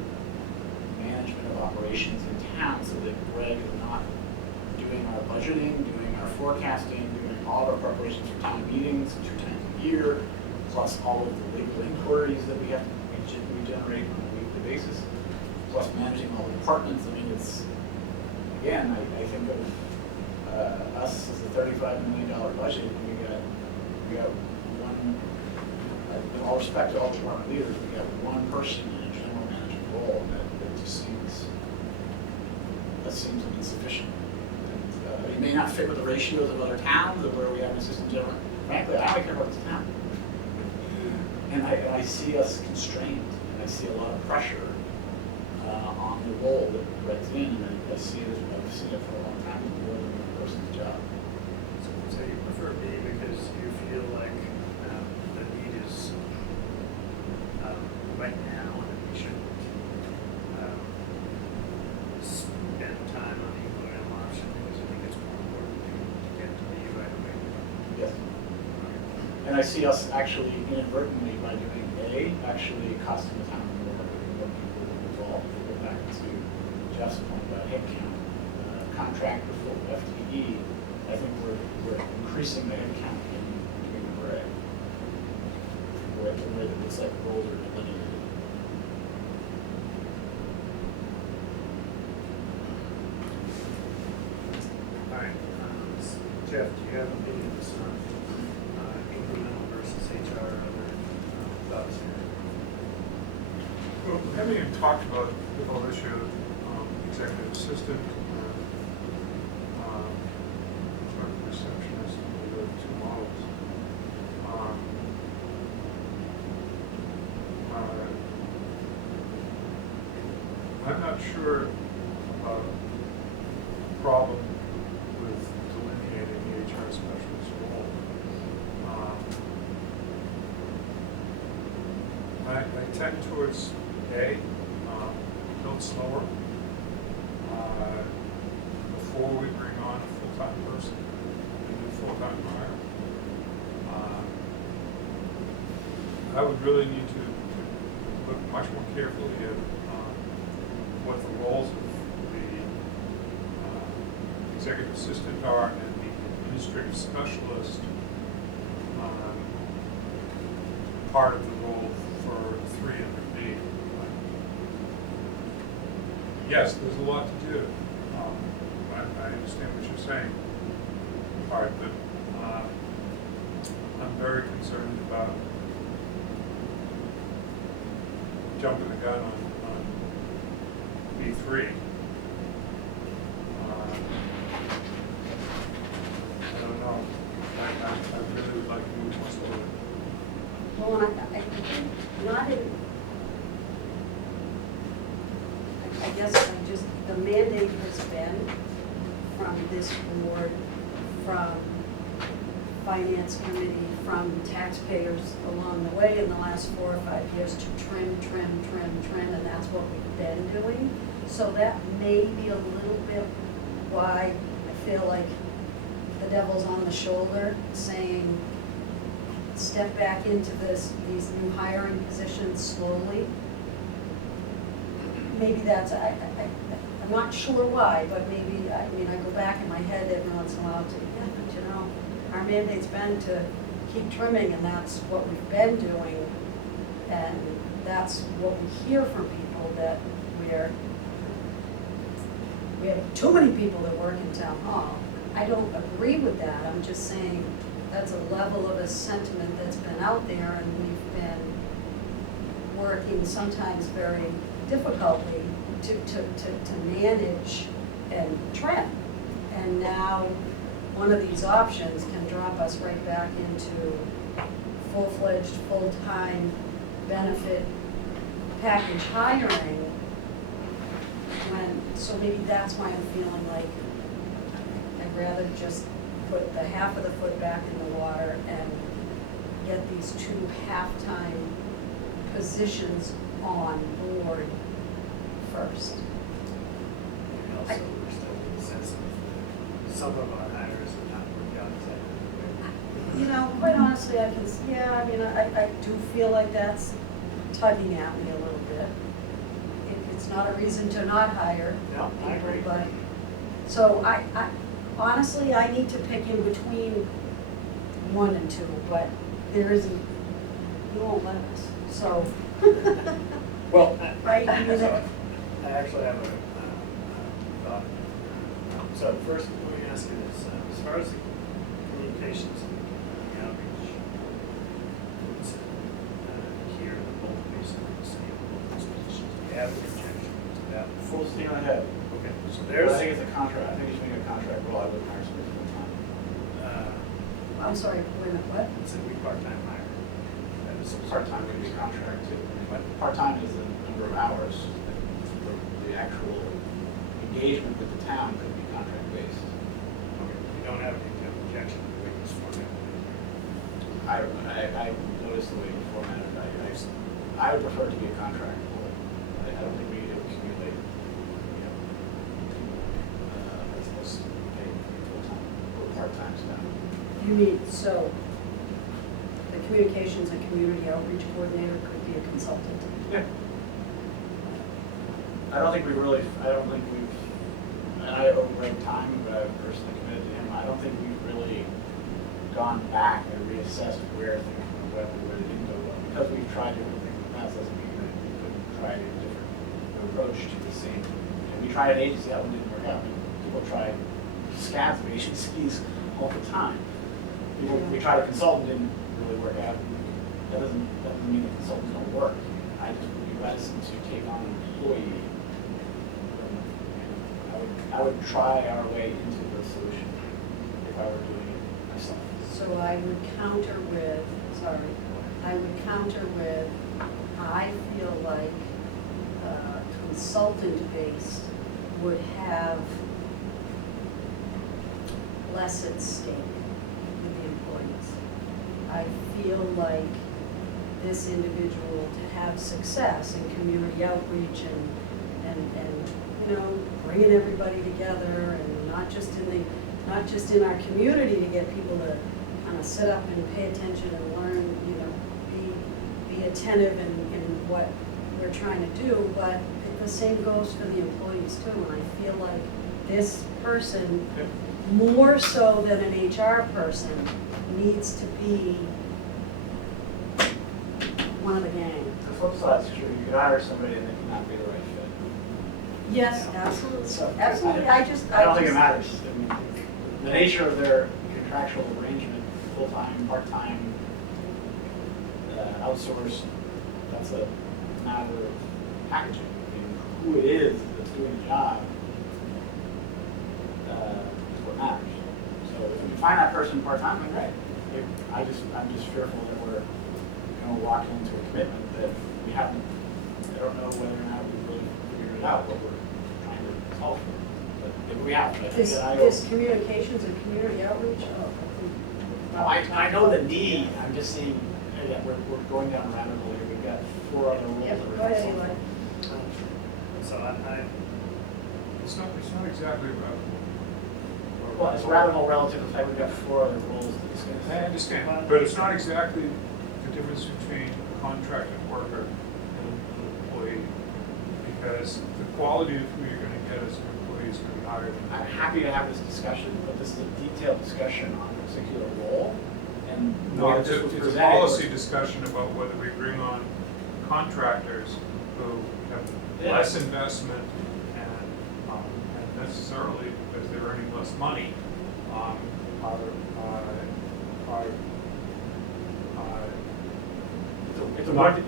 management of operations in town, so that Greg is not doing our budgeting, doing our forecasting, doing all of our preparations for town meetings 2 times a year, plus all of the legal inquiries that we have we generate on a weekly basis, plus managing all the departments. I mean, it's, again, I think of us as a $35 million budget, and we got one, with all respect to all the department leaders, we got one person in a general management role, and that just seems insufficient. And, it may not fit with the ratios of other towns of where we have an assistant general. Frankly, I don't care about this town. And I see us constrained, and I see a lot of pressure on the role that Greg's in, and I've seen it for a long time, more than one person's job. So you prefer B because you feel like the need is right now, and we shouldn't spend time on the equilibrium option because I think it's more important to get to B right away. Yes. And I see us actually inadvertently, by doing A, actually costing the town more people involved. If we go back to Jeff's point about headcount, contract or full FTE, I think we're increasing the headcount in doing Greg. We're at the way that it looks like roles are delineated. All right, Jeff, do you have opinions on incremental versus HR or other thoughts here? Well, we haven't even talked about the whole issue of executive assistant, sort of receptionist, the 2 models. I'm not sure about the problem with delineating the HR specialist role. I tend towards A, build slower. Before we bring on a full-time person, a new full-time hire. I would really need to look much more carefully at what the roles of the executive assistant are and the administrative specialist part of the role for 3 under B. Yes, there's a lot to do. I understand what you're saying, Art, but I'm very concerned about jumping the gun on B3. I don't know. I really would like to move more slowly. Well, I think not in, I guess I just, the mandate has been from this board, from finance committee, from taxpayers along the way in the last 4 or 5 years to trim, and that's what we've been doing. So that may be a little bit why I feel like the devil's on the shoulder, saying, step back into these new hiring positions slowly. Maybe that's, I'm not sure why, but maybe, I mean, I go back in my head every once in a while to, yeah, but you know, our mandate's been to keep trimming, and that's what we've been doing. And that's what we hear from people, that we have too many people that work in town hall. I don't agree with that. I'm just saying that's a level of a sentiment that's been out there, and we've been working sometimes very difficultly to manage and trim. And now one of these options can drop us right back into full-fledged, full-time benefit package hiring. So maybe that's why I'm feeling like I'd rather just put the half of the foot back in the water and get these 2 half-time positions on board first. And also, we're still in the sense of some of our hires have not worked out exactly. You know, quite honestly, I mean, I do feel like that's tugging at me a little bit. It's not a reason to not hire No, I people, agree. but, so honestly, I need to pick in between 1 and 2, but there isn't, you won't let us, so. Well, Right, I mean, so I actually have a thought. So first, let me ask you this, as far as the communications and the outreach, what's here, the both basically the same, both those positions, do you have an objection to that? Full steam ahead. Okay, so But there's. I think it's a contract, I think you should make a contract role, I wouldn't hire somebody full time. I'm sorry, wait a minute, what? It's a part-time hire. That is Part-time would be contract too. But part-time is the number of hours. The actual engagement with the town could be contract-based. Okay, you don't have any objection to the way this format. I noticed the way you formatted it, I would prefer it to be a contract role. I don't think we need to accumulate, let's pay full-time or part-time staff. You mean, so, the communications and community outreach coordinator could be a consultant? Yeah. I don't think we've, and I overread time, but I've personally committed to him, I don't think we've really gone back and reassessed where things went well and where they didn't go well. Because we've tried different things in the past, doesn't mean that we couldn't try a different approach to the same. And we tried an agency, that one didn't work out. People try scads of agencies all the time. We tried a consultant, didn't really work out. That doesn't mean the consultants don't work. I just would be reticent to take on an employee. I would try our way into the solution if I were doing it myself. So I would counter with, I feel like consultant based would have less at stake with the employees. I feel like this individual to have success in community outreach and you know, bringing everybody together and not just in our community to get people to kind of sit up and pay attention and learn, you know, be attentive in what we're trying to do, but the same goes for the employees too. And I feel like this person, more so than an HR person, needs to be one of the gang. The flip side is true, you could hire somebody and they could not be the right fit. Yes, absolutely, So, absolutely. I don't think it matters. I mean, the nature of their contractual arrangement, full-time, part-time, outsourced, that's a matter of packaging. I mean, who it is that's doing the job is what matters. So if we can find that person part-time, then great. I'm just fearful that we're going to walk into a commitment that we haven't, I don't know whether or not we've really figured it out, what we're trying to solve for. But if we have, I think This, that this communications and community outreach, I know the need, I'm just seeing that we're going down a rabbit hole here, we've got 4 other roles. Yep, that we're go ahead, solving. Eli. So It's not exactly about. Well, it's a rabbit hole relative to the fact we've got 4 other roles to discuss. I understand, but it's not exactly the difference between a contracted worker and an employee, because the quality of who you're gonna get as an employee is gonna be higher than. I'm happy to have this discussion, but this is a detailed discussion on a particular role, and the way No, that it's this was a presented policy was- discussion about whether we bring on contractors who have less investment and necessarily because they're earning less money,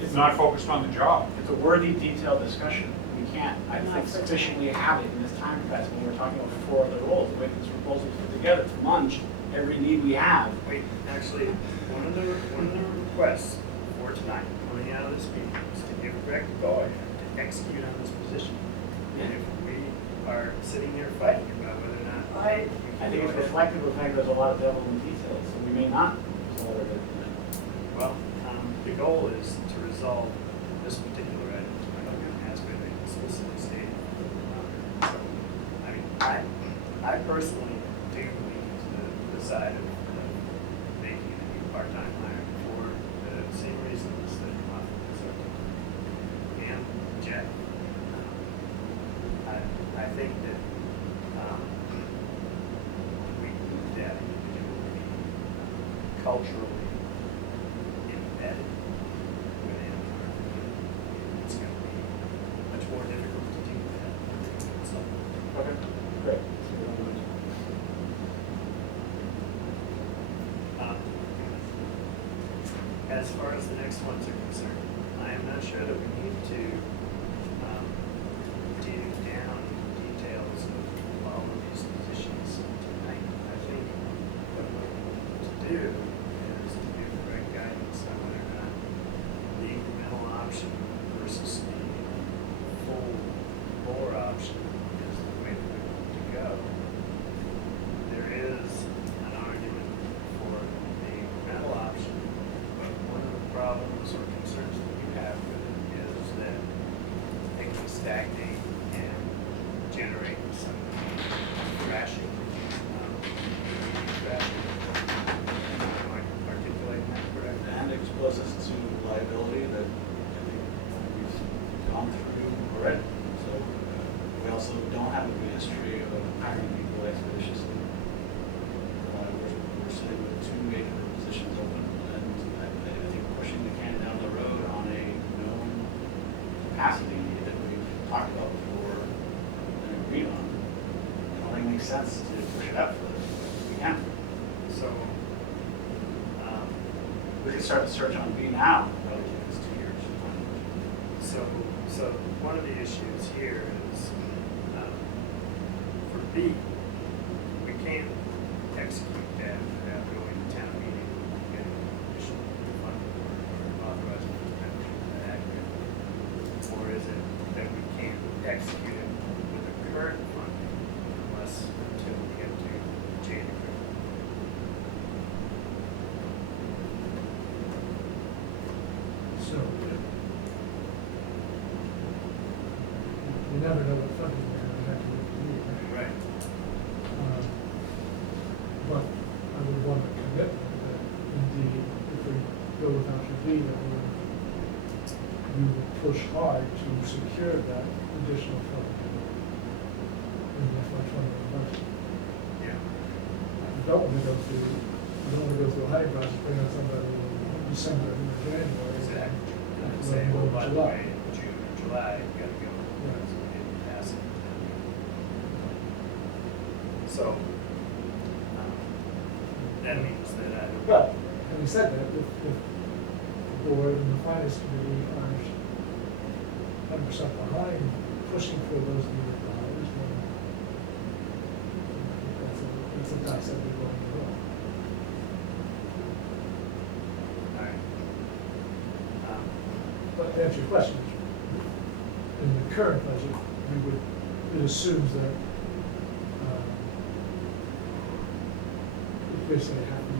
it's not focused on the job. It's a worthy, detailed discussion. We can't, I think, sufficiently have it in this time capacity when we're talking about 4 other roles. The way this proposal is put together to munch every need we have. wait, actually, one of the requests for tonight, coming out of this meeting, is to give Greg the go-ahead to execute on this position. And if we are sitting here fighting about whether or not. I think it's reflective of the fact there's a lot of devil in the details, so we may not solve it. Well, the goal is to resolve this particular item, I'm not gonna ask, but they explicitly stated. I mean, I personally do lean to the side of making it a part-time hire for the same reasons that you offered. So, and Jeff, I think that we need that individual to be culturally embedded within our community. It's going to be much more difficult to do that. So, Okay, great. as far as the next ones are concerned, I am not sure that we need to dig down details of all of these positions tonight. I think what we need to do is to give the right guidance on whether or not the incremental option versus the full bore option is the way that we want to go. There is an argument for the incremental option, but one of the problems or concerns that you have with it is that it can stagnate and generate some crashing. Am I articulating that correctly? And expose us to liability that I think we've gone through already. So we also don't have a good history of hiring people expeditiously. We're sitting with 2 major positions open, and I think pushing the can down the road on a known capacity that we've talked about before and agreed on, it only makes sense to push it out further. We can. So, We can start the search on B now, probably take us 2 years. So one of the issues here is, for B, we can't execute that without going to town meeting and getting additional funding or authorizing expenditure of that aggregate. Or is it that we can't execute it with the current funding unless until we get to January? So, you never know what funding you're going to have to do. Right. But I would want a commitment that indeed, if we go with option B, that we will push hard to secure that additional funding in the FY 21 budget. Yeah. You don't want to go through, a hiring process, bring on somebody in December or January. Exactly. And And then say, go well, to by the July. way, in June or July, you gotta go. Because we didn't pass it. So, that means that I don't. But, having said that, if the board and the finance committee are 100% behind pushing for those needed dollars, then I think that's a dice that we're going to roll. All right. But to answer your question, in the current budget, it assumes that if they say happy,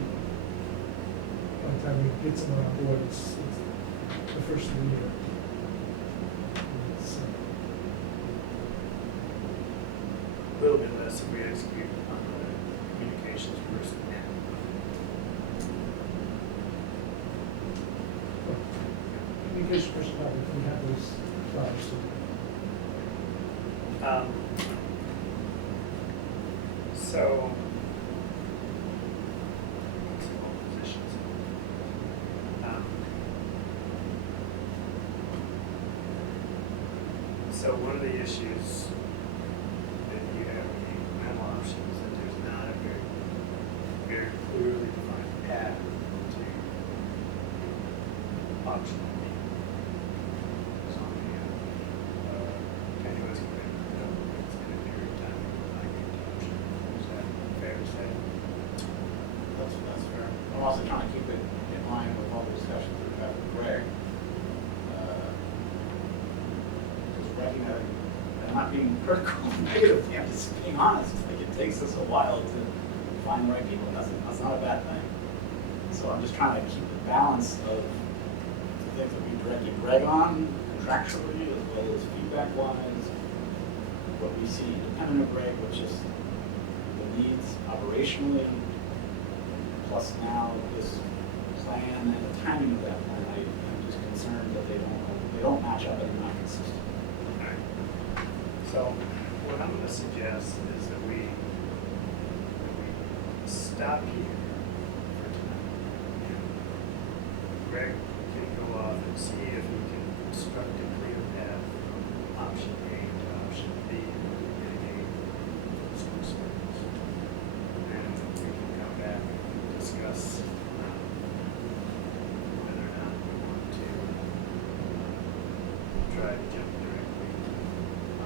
by the time we get someone on board, it's the first of the year. And it's, A little bit less if we execute on the communications first now. communication personnel, we have those dollars to. So, positions. So one of the issues that you have with the incremental option is that there's not a very clearly defined path to option B. So on the continuous commitment, it's in a period of time, not getting to option. Is that fair to say? That's fair. I'm also trying to keep it in line with all the discussions we've had with Greg. Just recognizing, I'm not being critical or negative, I'm just being honest. Like, it takes us a while to find the right people, and that's not a bad thing. So I'm just trying to keep the balance of the things that we directed Greg on contractually as well as feedback wise. What we see independent of Greg, which is the needs operationally, plus now this plan and the timing of that plan. I'm just concerned that they don't match up and they're not consistent. So what I'm gonna suggest is that we stop here for tonight. Greg can go off and see if he can construct a clear path from option A to option B and mitigate those concerns. And we can come back and discuss whether or not we want to try to jump directly to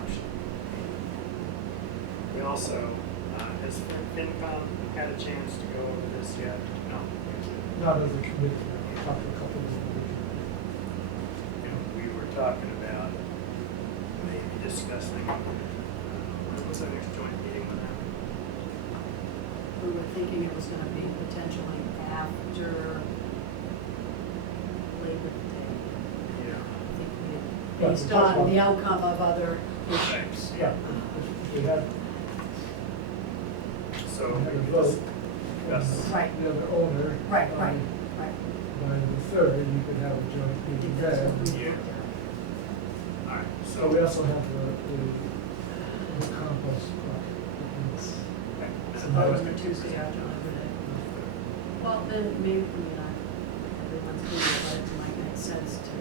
option B. We also, has FinCom had a chance to go over this yet? No. Not as a committee, I talked to a couple of them. And we were talking about maybe discussing, when was our next joint meeting with them? We were thinking it was gonna be potentially after Labor Day. Yeah. I think we, Yeah, based we talked on about- the outcome of other issues. Yeah, if we had, So we had a we vote. just, yes. Right. The other owner. Right, by- right, right. By the third, you could have a joint I meeting think that's what we then. did there. All right, So so we also have the compost plot. So that was the Tuesday after Labor Day. Well, then maybe, everyone's doing it, but it might make sense to,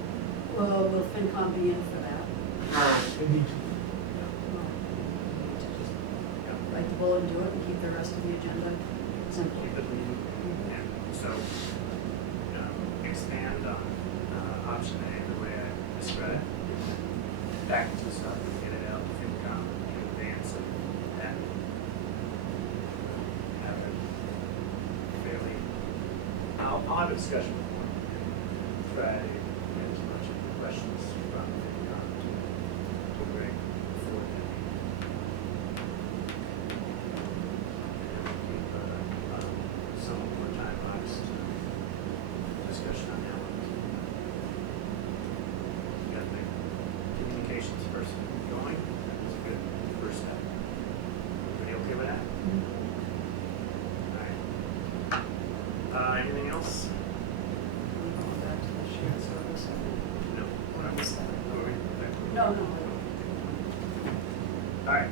well, will FinCom be in for that? They need to. Well, we need to just Bite the bullet and do it and keep the rest of the agenda simple. keep it lean. And so, expand on option A the way I described. Package this up and get it out to FinCom in advance of that. Have a fairly, I'll have a discussion with them. Try to get as much of the questions from FinCom to Greg before then. Keep some more time-wise discussion on that one. Got the communications person going, that was a good first step. Everybody okay with that? All right. Anything else? We're going back to the shared service. No. What was that? Moving back. No, no. All right,